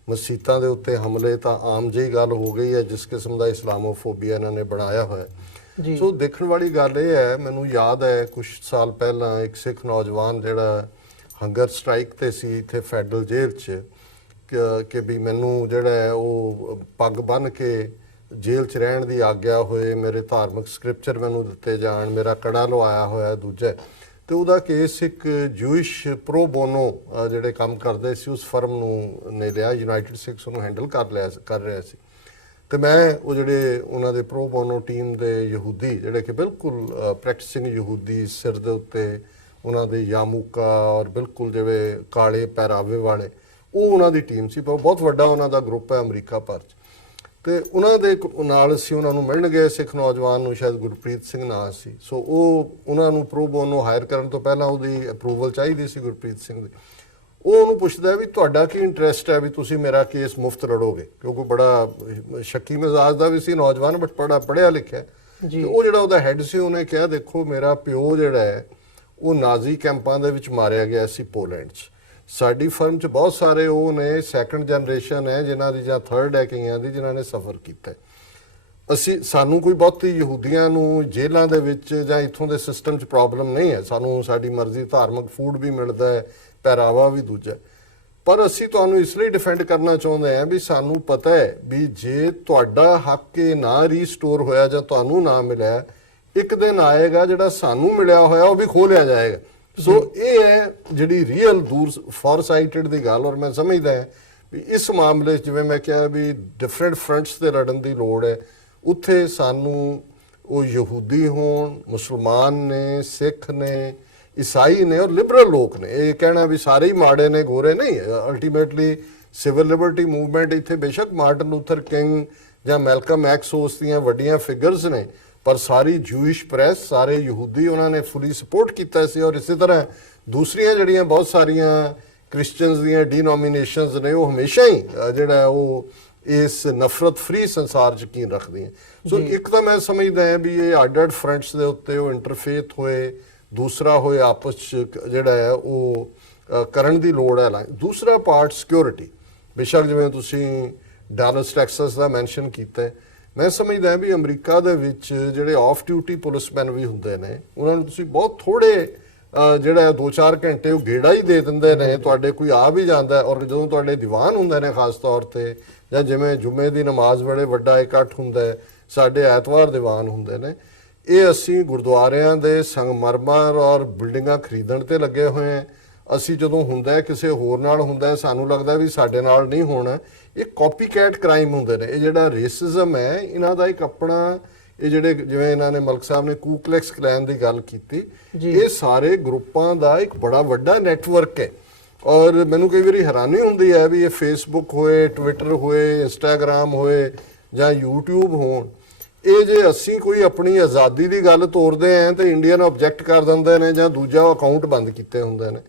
ਮਸੀਤਾਂ ਦੇ ਉੱਤੇ ਹਮਲੇ ਤਾਂ ਆਮ ਜਿਹੀ ਗੱਲ ਹੋ ਗਈ ਹੈ, ਜਿਸ ਕਿਸਮ ਦਾ ਇਸਲਾਮੋਫੋਬੀਆ ਇਹਨਾਂ ਨੇ ਬਣਾਇਆ ਹੋਇਆ। ਸੋ ਦੇਖਣ ਵਾਲੀ ਗੱਲ ਇਹ ਹੈ, ਮੈਨੂੰ ਯਾਦ ਹੈ ਕੁਝ ਸਾਲ ਪਹਿਲਾਂ ਇੱਕ ਸਿੱਖ ਨੌਜਵਾਨ ਜਿਹੜਾ ਹੰਗਰ ਸਟ੍ਰਾਈਕ ਤੇ ਸੀ ਇੱਥੇ ਫੈਡਰਲ ਜੇਲ੍ਹ 'ਚ, ਕਿ ਵੀ ਮੈਨੂੰ ਜਿਹੜਾ ਹੈ ਉਹ ਪੱਗ ਬੰਨ੍ਹ ਕੇ ਜੇਲ੍ਹ 'ਚ ਰਹਿਣ ਦੀ ਆਗਿਆ ਹੋਏ, ਮੇਰੇ ਧਾਰਮਿਕ ਸਕ੍ਰਿਪਚਰ ਮੈਨੂੰ ਦਿੱਤੇ ਜਾਣ, ਮੇਰਾ ਕੜਾ ਲਵਾਇਆ ਹੋਇਆ ਦੂਜਾ। ਤੇ ਉਹਦਾ ਕੇਸ ਇੱਕ ਜੂਇਸ਼ ਪ੍ਰੋ ਬੋਨੋ ਜਿਹੜੇ ਕੰਮ ਕਰਦੇ ਸੀ ਉਸ ਫਰਮ ਨੂੰ ਨੇ ਲਿਆ, ਯੂਨਾਈਟਿਡ ਸਿੱਖਸ ਉਹਨੂੰ ਹੈਂਡਲ ਕਰ ਰਿਹਾ ਸੀ। ਤੇ ਮੈਂ ਉਹ ਜਿਹੜੇ ਉਹਨਾਂ ਦੇ ਪ੍ਰੋ ਬੋਨੋ ਟੀਮ ਦੇ ਯਹੂਦੀ ਜਿਹੜੇ ਕਿ ਬਿਲਕੁਲ ਪ੍ਰੈਕਟਿਸਿੰਗ ਯਹੂਦੀ, ਸਿਰ ਦੇ ਉੱਤੇ ਉਹਨਾਂ ਦੇ ਯਾਮੂਕਾ ਔਰ ਬਿਲਕੁਲ ਜਿਵੇਂ ਕਾਲੇ ਪਹਿਰਾਵੇ ਵਾਲੇ, ਉਹ ਉਹਨਾਂ ਦੀ ਟੀਮ ਸੀ। ਬਹੁਤ ਵੱਡਾ ਉਹਨਾਂ ਦਾ ਗਰੁੱਪ ਹੈ ਅਮਰੀਕਾ ਭਰ 'ਚ। ਤੇ ਉਹਨਾਂ ਦੇ ਨਾਲ ਅਸੀਂ ਉਹਨਾਂ ਨੂੰ ਮਿਲਣ ਗਏ, ਸਿੱਖ ਨੌਜਵਾਨ ਨੂੰ, ਸ਼ਾਇਦ ਗੁਰਪ੍ਰੀਤ ਸਿੰਘ ਨਾਂ ਸੀ। ਸੋ ਉਹ ਉਹਨਾਂ ਨੂੰ ਪ੍ਰੋ ਬੋਨੋ ਹਾਇਰ ਕਰਨ ਤੋਂ ਪਹਿਲਾਂ ਉਹਦੀ ਅਪਰੂਵਲ ਚਾਹੀਦੀ ਸੀ ਗੁਰਪ੍ਰੀਤ ਸਿੰਘ ਦੀ। ਉਹ ਉਹਨੂੰ ਪੁੱਛਦਾ ਵੀ ਤੁਹਾਡਾ ਕੀ ਇੰਟਰਸਟ ਹੈ ਵੀ ਤੁਸੀਂ ਮੇਰਾ ਕੇਸ ਮੁਫਤ ਲੜੋਗੇ, ਕਿਉਂਕਿ ਬੜਾ ਸ਼ੱਕੀ ਮਿਜ਼ਾਜ ਦਾ ਵੀ ਸੀ ਨੌਜਵਾਨ, ਬਟ ਪੜ੍ਹਿਆ ਲਿਖਿਆ। ਤੇ ਉਹ ਜਿਹੜਾ ਉਹਦਾ ਹੈੱਡ ਸੀ, ਉਹਨੇ ਕਿਹਾ ਦੇਖੋ ਮੇਰਾ ਪਿਓ ਜਿਹੜਾ ਹੈ ਉਹ ਨਾਜ਼ੀ ਕੈਂਪਾਂ ਦੇ ਵਿੱਚ ਮਾਰਿਆ ਗਿਆ ਸੀ ਪੋਲੈਂਡ 'ਚ। ਸਾਡੀ ਫਰਮ 'ਚ ਬਹੁਤ ਸਾਰੇ ਉਹ ਨੇ ਸੈਕੰਡ ਜਨਰੇਸ਼ਨ ਹੈ ਜਿਨ੍ਹਾਂ ਦੀ ਜਾਂ ਥਰਡ ਹੈ ਕਈਆਂ ਦੀ, ਜਿਨ੍ਹਾਂ ਨੇ ਸਫ਼ਰ ਕੀਤਾ। ਸਾਨੂੰ ਕੋਈ ਬਹੁਤੀ ਯਹੂਦੀਆਂ ਨੂੰ ਜੇਲ੍ਹਾਂ ਦੇ ਵਿੱਚ ਜਾਂ ਇੱਥੋਂ ਦੇ ਸਿਸਟਮ 'ਚ ਪ੍ਰੋਬਲਮ ਨਹੀਂ ਹੈ। ਸਾਨੂੰ ਸਾਡੀ ਮਰਜ਼ੀ ਧਾਰਮਿਕ ਫੂਡ ਵੀ ਮਿਲਦਾ ਹੈ, ਪਹਿਰਾਵਾ ਵੀ ਦੂਜਾ। ਪਰ ਅਸੀਂ ਤੁਹਾਨੂੰ ਇਸ ਲਈ ਡਿਫੈਂਡ ਕਰਨਾ ਚਾਹੁੰਦੇ ਹਾਂ ਵੀ ਸਾਨੂੰ ਪਤਾ ਹੈ ਵੀ ਜੇ ਤੁਹਾਡਾ ਹੱਕ ਨਾ ਰੀਸਟੋਰ ਹੋਇਆ ਜਾਂ ਤੁਹਾਨੂੰ ਨਾ ਮਿਲਿਆ, ਇੱਕ ਦਿਨ ਆਏਗਾ ਜਿਹੜਾ ਸਾਨੂੰ ਮਿਲਿਆ ਹੋਇਆ ਉਹ ਵੀ ਖੋਹ ਲਿਆ ਜਾਏਗਾ। ਸੋ ਇਹ ਹੈ ਜਿਹੜੀ ਰੀਅਲ ਦੂਰ ਫੋਰਸਾਈਟਡ ਦੀ ਗੱਲ। ਔਰ ਮੈਂ ਸਮਝਦਾ ਹਾਂ ਵੀ ਇਸ ਮਾਮਲੇ 'ਚ ਜਿਵੇਂ ਮੈਂ ਕਿਹਾ ਵੀ ਡਿਫਰੈਂਟ ਫਰੰਟਸ ਤੇ ਲੜਨ ਦੀ ਲੋੜ ਹੈ। ਉੱਥੇ ਸਾਨੂੰ ਉਹ ਯਹੂਦੀ ਹੋਣ, ਮੁਸਲਮਾਨ ਨੇ, ਸਿੱਖ ਨੇ, ਈਸਾਈ ਨੇ ਔਰ ਲਿਬਰਲ ਲੋਕ ਨੇ, ਇਹ ਕਹਿਣਾ ਵੀ ਸਾਰੇ ਹੀ ਮਾੜੇ ਨੇ, ਗੋਰੇ ਨਹੀਂ। ਅਲਟੀਮੇਟਲੀ ਸਿਵਲ ਲਿਬਰਟੀ ਮੂਵਮੈਂਟ ਇੱਥੇ ਬੇਸ਼ੱਕ ਮਾਰਟਨ ਲੂਥਰ ਕਿੰਗ ਜਾਂ ਮੈਲਕਮ ਐਕਸ ਉਸ ਦੀਆਂ ਵੱਡੀਆਂ ਫਿਗਰਸ ਨੇ, ਪਰ ਸਾਰੀ ਜੂਇਸ਼ ਪ੍ਰੈਸ, ਸਾਰੇ ਯਹੂਦੀ ਉਹਨਾਂ ਨੇ ਫੁੱਲੀ ਸਪੋਰਟ ਕੀਤਾ ਸੀ। ਔਰ ਇਸੇ ਤਰ੍ਹਾਂ ਦੂਸਰੀਆਂ ਜਿਹੜੀਆਂ ਬਹੁਤ ਸਾਰੀਆਂ ਕ੍ਰਿਸਚੀਅਨਸ ਦੀਆਂ ਡੀਨੋਮੀਨੇਸ਼ਨਸ ਨੇ, ਉਹ ਹਮੇਸ਼ਾ ਹੀ ਜਿਹੜਾ ਉਹ ਇਸ ਨਫ਼ਰਤ ਫਰੀ ਸੰਸਾਰ 'ਚ ਯਕੀਨ ਰੱਖਦੀਆਂ। ਸੋ ਇੱਕ ਤਾਂ ਮੈਂ ਸਮਝਦਾ ਹਾਂ ਵੀ ਇਹ ਅੱਡ-ਅੱਡ ਫਰੰਟਸ ਦੇ ਉੱਤੇ ਉਹ ਇੰਟਰਫੇਥ ਹੋਏ, ਦੂਸਰਾ ਹੋਏ ਆਪਸ 'ਚ ਜਿਹੜਾ ਹੈ ਉਹ ਕਰਨ ਦੀ ਲੋੜ ਹੈ। ਦੂਸਰਾ ਪਾਰਟ ਸਿਕਿਉਰਿਟੀ, ਬੇਸ਼ੱਕ ਜਿਵੇਂ ਤੁਸੀਂ ਡਾਲਸ ਟੈਕਸਸ ਦਾ ਮੈਂਸ਼ਨ ਕੀਤਾ, ਮੈਂ ਸਮਝਦਾ ਵੀ ਅਮਰੀਕਾ ਦੇ ਵਿੱਚ ਜਿਹੜੇ ਆਫ ਡਿਊਟੀ ਪੁਲਿਸਮੈਨ ਵੀ ਹੁੰਦੇ ਨੇ, ਉਹਨਾਂ ਨੂੰ ਤੁਸੀਂ ਬਹੁਤ ਥੋੜੇ ਜਿਹੜਾ 2-4 ਘੰਟੇ ਉਹ ਗੇੜਾ ਹੀ ਦੇ ਦਿੰਦੇ ਨੇ, ਤੁਹਾਡੇ ਕੋਈ ਆ ਵੀ ਜਾਂਦਾ। ਔਰ ਜਦੋਂ ਤੁਹਾਡੇ ਦੀਵਾਨ ਹੁੰਦੇ ਨੇ ਖਾਸ ਤੌਰ ਤੇ, ਜਾਂ ਜਿਵੇਂ ਜੁਮੇ ਦੀ ਨਮਾਜ਼ ਵੇਲੇ ਵੱਡਾ ਇਕੱਠ ਹੁੰਦਾ ਹੈ, ਸਾਡੇ ਐਤਵਾਰ ਦੀਵਾਨ ਹੁੰਦੇ ਨੇ, ਇਹ ਅਸੀਂ ਗੁਰਦੁਆਰਿਆਂ ਦੇ ਸੰਗਮਰਮਰ ਔਰ ਬਿਲਡਿੰਗਾਂ ਖਰੀਦਣ ਤੇ ਲੱਗੇ ਹੋਏ ਹਾਂ। ਅਸੀਂ ਜਦੋਂ ਹੁੰਦਾ ਹੈ ਕਿਸੇ ਹੋਰ ਨਾਲ ਹੁੰਦਾ ਹੈ ਸਾਨੂੰ ਲੱਗਦਾ ਵੀ ਸਾਡੇ ਨਾਲ ਨਹੀਂ ਹੋਣਾ। ਇਹ ਕਾਪੀਕੈਟ ਕ੍ਰਾਈਮ ਹੁੰਦੇ ਨੇ। ਇਹ ਜਿਹੜਾ ਰੇਸਿਜ਼ਮ ਹੈ ਇਹਨਾਂ ਦਾ ਇੱਕ ਆਪਣਾ, ਇਹ ਜਿਹੜੇ ਜਿਵੇਂ ਇਹਨਾਂ ਨੇ ਮਲਕ ਸਾਹਿਬ ਨੇ ਕੂਕਲੈਕਸ ਕਲੈਨ ਦੀ ਗੱਲ ਕੀਤੀ, ਇਹ ਸਾਰੇ ਗਰੁੱਪਾਂ ਦਾ ਇੱਕ ਬੜਾ ਵੱਡਾ ਨੈਟਵਰਕ ਹੈ। ਔਰ ਮੈਨੂੰ ਕਈ ਵਾਰੀ ਹੈਰਾਨੀ ਹੁੰਦੀ ਹੈ ਵੀ ਇਹ ਫੇਸਬੁੱਕ ਹੋਏ, ਟਵਿੱਟਰ ਹੋਏ, ਇੰਸਟਾਗ੍ਰਾਮ ਹੋਏ ਜਾਂ YouTube ਹੋਣ, ਇਹ ਜੇ ਅਸੀਂ ਕੋਈ ਆਪਣੀ ਆਜ਼ਾਦੀ ਦੀ ਗੱਲ ਤੋਰਦੇ ਆਂ ਤੇ ਇੰਡੀਅਨ ਆਬਜੈਕਟ ਕਰ ਦਿੰਦੇ ਨੇ ਜਾਂ ਦੂਜਾ ਅਕਾਊਂਟ ਬੰਦ ਕੀਤੇ ਹੁੰਦੇ ਨੇ।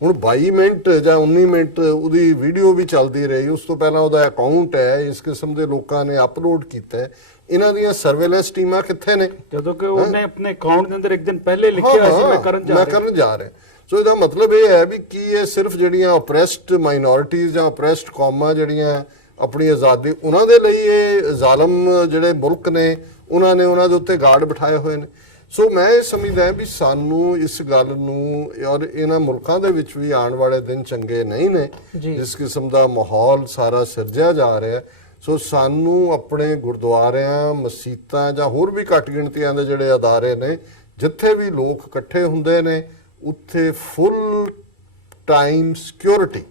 ਹੁਣ 22 ਮਿੰਟ ਜਾਂ 19 ਮਿੰਟ ਉਹਦੀ ਵੀਡੀਓ ਵੀ ਚੱਲਦੀ ਰਹੀ, ਉਸ ਤੋਂ ਪਹਿਲਾਂ ਉਹਦਾ ਅਕਾਊਂਟ ਹੈ, ਇਸ ਕਿਸਮ ਦੇ ਲੋਕਾਂ ਨੇ ਅਪਲੋਡ ਕੀਤਾ। ਇਹਨਾਂ ਦੀਆਂ ਸਰਵੇਲੈਂਸ ਟੀਮਾਂ ਕਿੱਥੇ ਨੇ? ਜਦੋਂ ਕਿ ਉਹਨੇ ਆਪਣੇ ਅਕਾਊਂਟ ਦੇ ਅੰਦਰ ਇੱਕ ਦਿਨ ਪਹਿਲੇ ਲਿਖਿਆ ਸੀ ਮੈਂ ਕਰਨ ਜਾ ਰਿਹਾ। ਸੋ ਇਹਦਾ ਮਤਲਬ ਇਹ ਹੈ ਵੀ ਕੀ ਇਹ ਸਿਰਫ ਜਿਹੜੀਆਂ ਓਪਰੈਸਡ ਮਾਈਨੋਰਿਟੀਜ਼ ਜਾਂ ਓਪਰੈਸਡ ਕੌਮਾਂ ਜਿਹੜੀਆਂ ਆਪਣੀ ਆਜ਼ਾਦੀ, ਉਹਨਾਂ ਦੇ ਲਈ ਇਹ ਜ਼ਾਲਮ ਜਿਹੜੇ ਮੁਲਕ ਨੇ ਉਹਨਾਂ ਨੇ ਉਹਨਾਂ ਦੇ ਉੱਤੇ ਗਾਰਡ ਬਿਠਾਏ ਹੋਏ ਨੇ। ਸੋ ਮੈਂ ਇਹ ਸਮਝਦਾ ਵੀ ਸਾਨੂੰ ਇਸ ਗੱਲ ਨੂੰ, ਔਰ ਇਹਨਾਂ ਮੁਲਕਾਂ ਦੇ ਵਿੱਚ ਵੀ ਆਉਣ ਵਾਲੇ ਦਿਨ ਚੰਗੇ ਨਹੀਂ ਨੇ ਜਿਸ ਕਿਸਮ ਦਾ ਮਾਹੌਲ ਸਾਰਾ ਸਿਰਜਿਆ ਜਾ ਰਿਹਾ। ਸੋ ਸਾਨੂੰ ਆਪਣੇ ਗੁਰਦੁਆਰਿਆਂ, ਮਸੀਤਾਂ ਜਾਂ ਹੋਰ ਵੀ ਘੱਟ ਗਿਣਤੀਆਂ ਦੇ ਜਿਹੜੇ ਅਦਾਰੇ ਨੇ ਜਿੱਥੇ ਵੀ ਲੋਕ ਇਕੱਠੇ ਹੁੰਦੇ ਨੇ ਉੱਥੇ ਫੁੱਲ ਟਾਈਮ ਸਿਕਿਉਰਿਟੀ,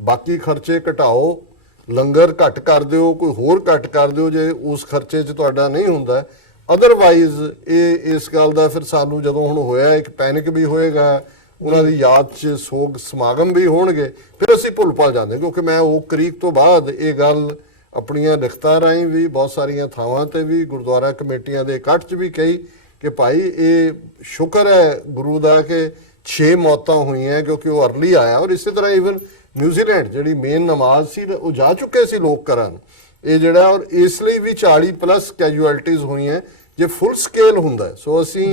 ਬਾਕੀ ਖਰਚੇ ਘਟਾਓ, ਲੰਗਰ ਘੱਟ ਕਰ ਦਿਓ, ਕੋਈ ਹੋਰ ਘੱਟ ਕਰ ਦਿਓ ਜੇ ਉਸ ਖਰਚੇ 'ਚ ਤੁਹਾਡਾ ਨਹੀਂ ਹੁੰਦਾ। ਅਦਰਵਾਈਜ਼ ਇਹ ਇਸ ਗੱਲ ਦਾ ਫਿਰ ਸਾਨੂੰ ਜਦੋਂ ਹੁਣ ਹੋਇਆ ਇੱਕ ਪੈਨਿਕ ਵੀ ਹੋਏਗਾ, ਉਹਨਾਂ ਦੀ ਯਾਦ 'ਚ ਸੋਗ ਸਮਾਗਮ ਵੀ ਹੋਣਗੇ, ਫਿਰ ਅਸੀਂ ਭੁੱਲ ਭੱਲ ਜਾਂਦੇ। ਕਿਉਂਕਿ ਮੈਂ ਉਹ ਤਰੀਕ ਤੋਂ ਬਾਅਦ ਇਹ ਗੱਲ ਆਪਣੀਆਂ ਲਿਖਤਾਂ ਰਾਹੀਂ ਵੀ ਬਹੁਤ ਸਾਰੀਆਂ ਥਾਵਾਂ ਤੇ ਵੀ ਗੁਰਦੁਆਰਾ ਕਮੇਟੀਆਂ ਦੇ ਇਕੱਠ 'ਚ ਵੀ ਕਹੀ ਕਿ ਭਾਈ ਇਹ ਸ਼ੁਕਰ ਹੈ ਗੁਰੂ ਦਾ ਕਿ 6 ਮੌਤਾਂ ਹੋਈਆਂ ਕਿਉਂਕਿ ਉਹ ਅਰਲੀ ਆਇਆ। ਔਰ ਇਸੇ ਤਰ੍ਹਾਂ ਈਵਨ ਨਿਊਜ਼ੀਲੈਂਡ ਜਿਹੜੀ ਮੇਨ ਨਮਾਜ਼ ਸੀ ਉਹ ਜਾ ਚੁੱਕੇ ਸੀ ਲੋਕ ਕਰਨ ਇਹ ਜਿਹੜਾ, ਔਰ ਇਸ ਲਈ ਵੀ 40+ ਕੈਜੂਅਲਟੀਜ਼ ਹੋਈਆਂ ਜੇ ਫੁੱਲ ਸਕੇਲ ਹੁੰਦਾ। ਸੋ ਅਸੀਂ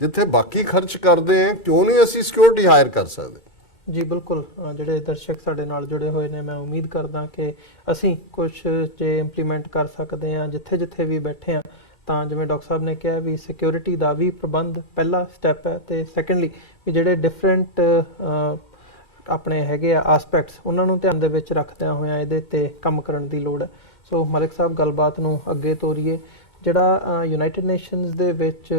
ਜਿੱਥੇ ਬਾਕੀ ਖਰਚ ਕਰਦੇ ਹਾਂ ਕਿਉਂ ਨਹੀਂ ਅਸੀਂ ਸਿਕਿਉਰਿਟੀ ਹਾਇਰ ਕਰ ਸਕਦੇ? ਜੀ ਬਿਲਕੁਲ, ਜਿਹੜੇ ਦਰਸ਼ਕ ਸਾਡੇ ਨਾਲ ਜੁੜੇ ਹੋਏ ਨੇ, ਮੈਂ ਉਮੀਦ ਕਰਦਾ ਕਿ ਅਸੀਂ ਕੁਝ ਜੇ ਇੰਪਲੀਮੈਂਟ ਕਰ ਸਕਦੇ ਹਾਂ ਜਿੱਥੇ ਜਿੱਥੇ ਵੀ ਬੈਠੇ ਹਾਂ। ਤਾਂ ਜਿਵੇਂ ਡਾਕਟਰ ਸਾਹਿਬ ਨੇ ਕਿਹਾ ਵੀ ਸਿਕਿਉਰਿਟੀ ਦਾ ਵੀ ਪ੍ਰਬੰਧ ਪਹਿਲਾ ਸਟੈਪ ਹੈ, ਤੇ ਸੈਕੰਡਲੀ ਵੀ ਜਿਹੜੇ ਡਿਫਰੈਂਟ ਆਪਣੇ ਹੈਗੇ ਆ ਐਸਪੈਕਟਸ ਉਹਨਾਂ ਨੂੰ ਧਿਆਨ ਦੇ ਵਿੱਚ ਰੱਖਦਿਆਂ ਹੋਇਆਂ ਇਹਦੇ ਤੇ ਕੰਮ ਕਰਨ ਦੀ ਲੋੜ ਹੈ। ਸੋ ਮਲਿਕ ਸਾਹਿਬ ਗੱਲਬਾਤ ਨੂੰ ਅੱਗੇ ਤੋਰੀਏ। ਜਿਹੜਾ ਯੂਨਾਈਟਿਡ ਨੇਸ਼ਨਸ ਦੇ ਵਿੱਚ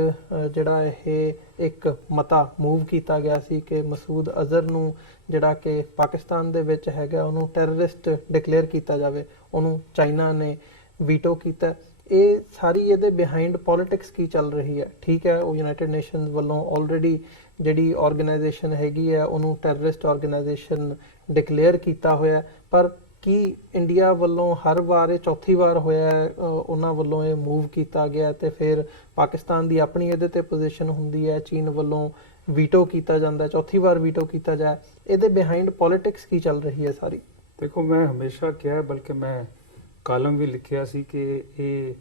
ਜਿਹੜਾ ਇਹ ਇੱਕ ਮਤਾ ਮੂਵ ਕੀਤਾ ਗਿਆ ਸੀ ਕਿ ਮਸੂਦ ਅਜ਼ਹਰ ਨੂੰ ਜਿਹੜਾ ਕਿ ਪਾਕਿਸਤਾਨ ਦੇ ਵਿੱਚ ਹੈਗਾ ਉਹਨੂੰ ਟੈਰਰਿਸਟ ਡਿਕਲੇਅਰ ਕੀਤਾ ਜਾਵੇ, ਉਹਨੂੰ ਚਾਈਨਾ ਨੇ ਵੀਟੋ ਕੀਤਾ। ਇਹ ਸਾਰੀ ਇਹਦੇ ਬਿਹਾਈਂਡ ਪੋਲਿਟਿਕਸ ਕੀ ਚੱਲ ਰਹੀ ਹੈ? ਠੀਕ ਹੈ, ਉਹ ਯੂਨਾਈਟਿਡ ਨੇਸ਼ਨਸ ਵੱਲੋਂ ਆਲਰੇਡੀ ਜਿਹੜੀ ਆਰਗੇਨਾਈਜੇਸ਼ਨ ਹੈਗੀ ਹੈ ਉਹਨੂੰ ਟੈਰਰਿਸਟ ਆਰਗੇਨਾਈਜੇਸ਼ਨ ਡਿਕਲੇਅਰ ਕੀਤਾ ਹੋਇਆ, ਪਰ ਕੀ ਇੰਡੀਆ ਵੱਲੋਂ ਹਰ ਵਾਰ, ਇਹ ਚੌਥੀ ਵਾਰ ਹੋਇਆ ਉਹਨਾਂ ਵੱਲੋਂ ਇਹ ਮੂਵ ਕੀਤਾ ਗਿਆ ਤੇ ਫਿਰ ਪਾਕਿਸਤਾਨ ਦੀ ਆਪਣੀ ਇਹਦੇ ਤੇ ਪੋਜੀਸ਼ਨ ਹੁੰਦੀ ਹੈ, ਚੀਨ ਵੱਲੋਂ ਵੀਟੋ ਕੀਤਾ ਜਾਂਦਾ, ਚੌਥੀ ਵਾਰ ਵੀਟੋ ਕੀਤਾ ਜਾਏ, ਇਹਦੇ ਬਿਹਾਈਂਡ ਪੋਲਿਟਿਕਸ ਕੀ ਚੱਲ ਰਹੀ ਹੈ ਸਾਰੀ? ਦੇਖੋ, ਮੈਂ ਹਮੇਸ਼ਾ ਕਿਹਾ, ਬਲਕਿ ਮੈਂ ਕਾਲਮ ਵੀ ਲਿਖਿਆ ਸੀ ਕਿ ਇਹ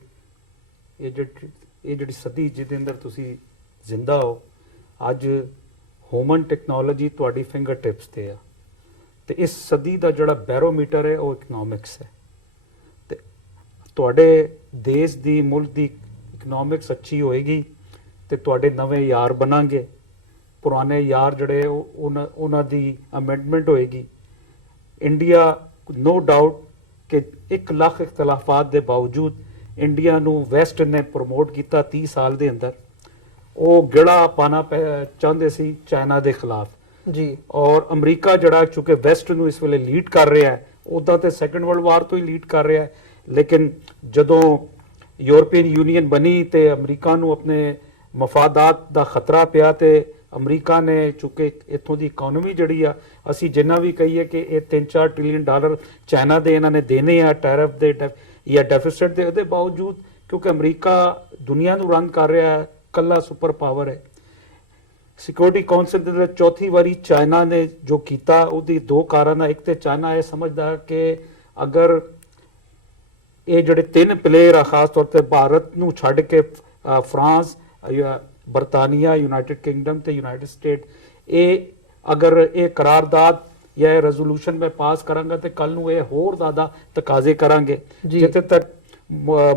ਜਿਹੜੀ ਸਦੀ ਜਿਹਦੇ ਅੰਦਰ ਤੁਸੀਂ ਜ਼ਿੰਦਾ ਹੋ, ਅੱਜ ਹਿਊਮਨ ਟੈਕਨੋਲੋਜੀ ਤੁਹਾਡੀ ਫਿੰਗਰ ਟਿਪਸ ਤੇ ਆ, ਤੇ ਇਸ ਸਦੀ ਦਾ ਜਿਹੜਾ ਬੈਰੋਮੀਟਰ ਹੈ ਉਹ ਇਕਨੋਮਿਕਸ ਹੈ। ਤੇ ਤੁਹਾਡੇ ਦੇਸ਼ ਦੀ, ਮੁਲਕ ਦੀ ਇਕਨੋਮਿਕਸ ਅੱਛੀ ਹੋਏਗੀ ਤੇ ਤੁਹਾਡੇ ਨਵੇਂ ਯਾਰ ਬਣਾਂਗੇ, ਪੁਰਾਣੇ ਯਾਰ ਜਿਹੜੇ ਉਹਨਾਂ ਦੀ ਅਮੈਂਡਮੈਂਟ ਹੋਏਗੀ। ਇੰਡੀਆ ਨੋ ਡਾਊਟ ਕਿ 1 ਲੱਖ ਇਖਤਲਾਫਾਤ ਦੇ ਬਾਵਜੂਦ ਇੰਡੀਆ ਨੂੰ ਵੈਸਟ ਨੇ ਪ੍ਰਮੋਟ ਕੀਤਾ 30 ਸਾਲ ਦੇ ਅੰਦਰ। ਉਹ ਗਿੜਾ ਪਾਣਾ ਚਾਹੁੰਦੇ ਸੀ ਚਾਈਨਾ ਦੇ ਖਿਲਾਫ ਜੀ, ਔਰ ਅਮਰੀਕਾ ਜਿਹੜਾ ਚੁੱਕੇ ਵੈਸਟ ਨੂੰ ਇਸ ਵੇਲੇ ਲੀਡ ਕਰ ਰਿਹਾ ਹੈ, ਉੱਦਾਂ ਤੇ ਸੈਕੰਡ ਵਰਲਡ ਵਾਰ ਤੋਂ ਹੀ ਲੀਡ ਕਰ ਰਿਹਾ ਹੈ, ਲੇਕਿਨ ਜਦੋਂ ਯੂਰਪੀਅਨ ਯੂਨੀਅਨ ਬਣੀ ਤੇ ਅਮਰੀਕਾ ਨੂੰ ਆਪਣੇ ਮਫਾਦਾਤ ਦਾ ਖਤਰਾ ਪਿਆ ਤੇ ਅਮਰੀਕਾ ਨੇ ਚੁੱਕੇ ਇੱਥੋਂ ਦੀ ਇਕਨੋਮੀ ਜਿਹੜੀ ਆ, ਅਸੀਂ ਜਿੰਨਾ ਵੀ ਕਹੀਏ ਕਿ ਇਹ 3-4 ਟ੍ਰਿਲੀਅਨ ਡਾਲਰ ਚਾਈਨਾ ਦੇ ਇਹਨਾਂ ਨੇ ਦੇਣੇ ਆ ਟੈਰਿਫ ਦੇ ਜਾਂ ਡੈਫਿਸਿਟ ਦੇ, ਉਹਦੇ ਬਾਵਜੂਦ ਕਿਉਂਕਿ ਅਮਰੀਕਾ ਦੁਨੀਆ ਨੂੰ ਰਨ ਕਰ ਰਿਹਾ ਹੈ, ਕੱਲਾ ਸੁਪਰ ਪਾਵਰ ਹੈ। ਸਿਕਿਉਰਿਟੀ ਕੌਂਸਲ ਦੇ ਵਿੱਚ ਚੌਥੀ ਵਾਰੀ ਚਾਈਨਾ ਨੇ ਜੋ ਕੀਤਾ ਉਹਦੀ 2 ਕਾਰਨ ਆ। ਇੱਕ ਤੇ ਚਾਈਨਾ ਇਹ ਸਮਝਦਾ ਕਿ ਅਗਰ ਇਹ ਜਿਹੜੇ 3 ਪਲੇਅਰ ਆ, ਖਾਸ ਤੌਰ ਤੇ ਭਾਰਤ ਨੂੰ ਛੱਡ ਕੇ ਫਰਾਂਸ, ਬਰਤਾਨੀਆ, ਯੂਨਾਈਟਿਡ ਕਿੰਗਡਮ ਤੇ ਯੂਨਾਈਟਿਡ ਸਟੇਟ, ਇਹ ਅਗਰ ਇਹ ਕਰਾਰਦਾਦ ਜਾਂ ਇਹ ਰੈਜ਼ੋਲੂਸ਼ਨ ਮੈਂ ਪਾਸ ਕਰਾਂਗਾ ਤੇ ਕੱਲ ਨੂੰ ਇਹ ਹੋਰ ਜ਼ਿਆਦਾ ਤਕਾਜ਼ੇ ਕਰਾਂਗੇ। ਜਿੱਥੇ ਤੱਕ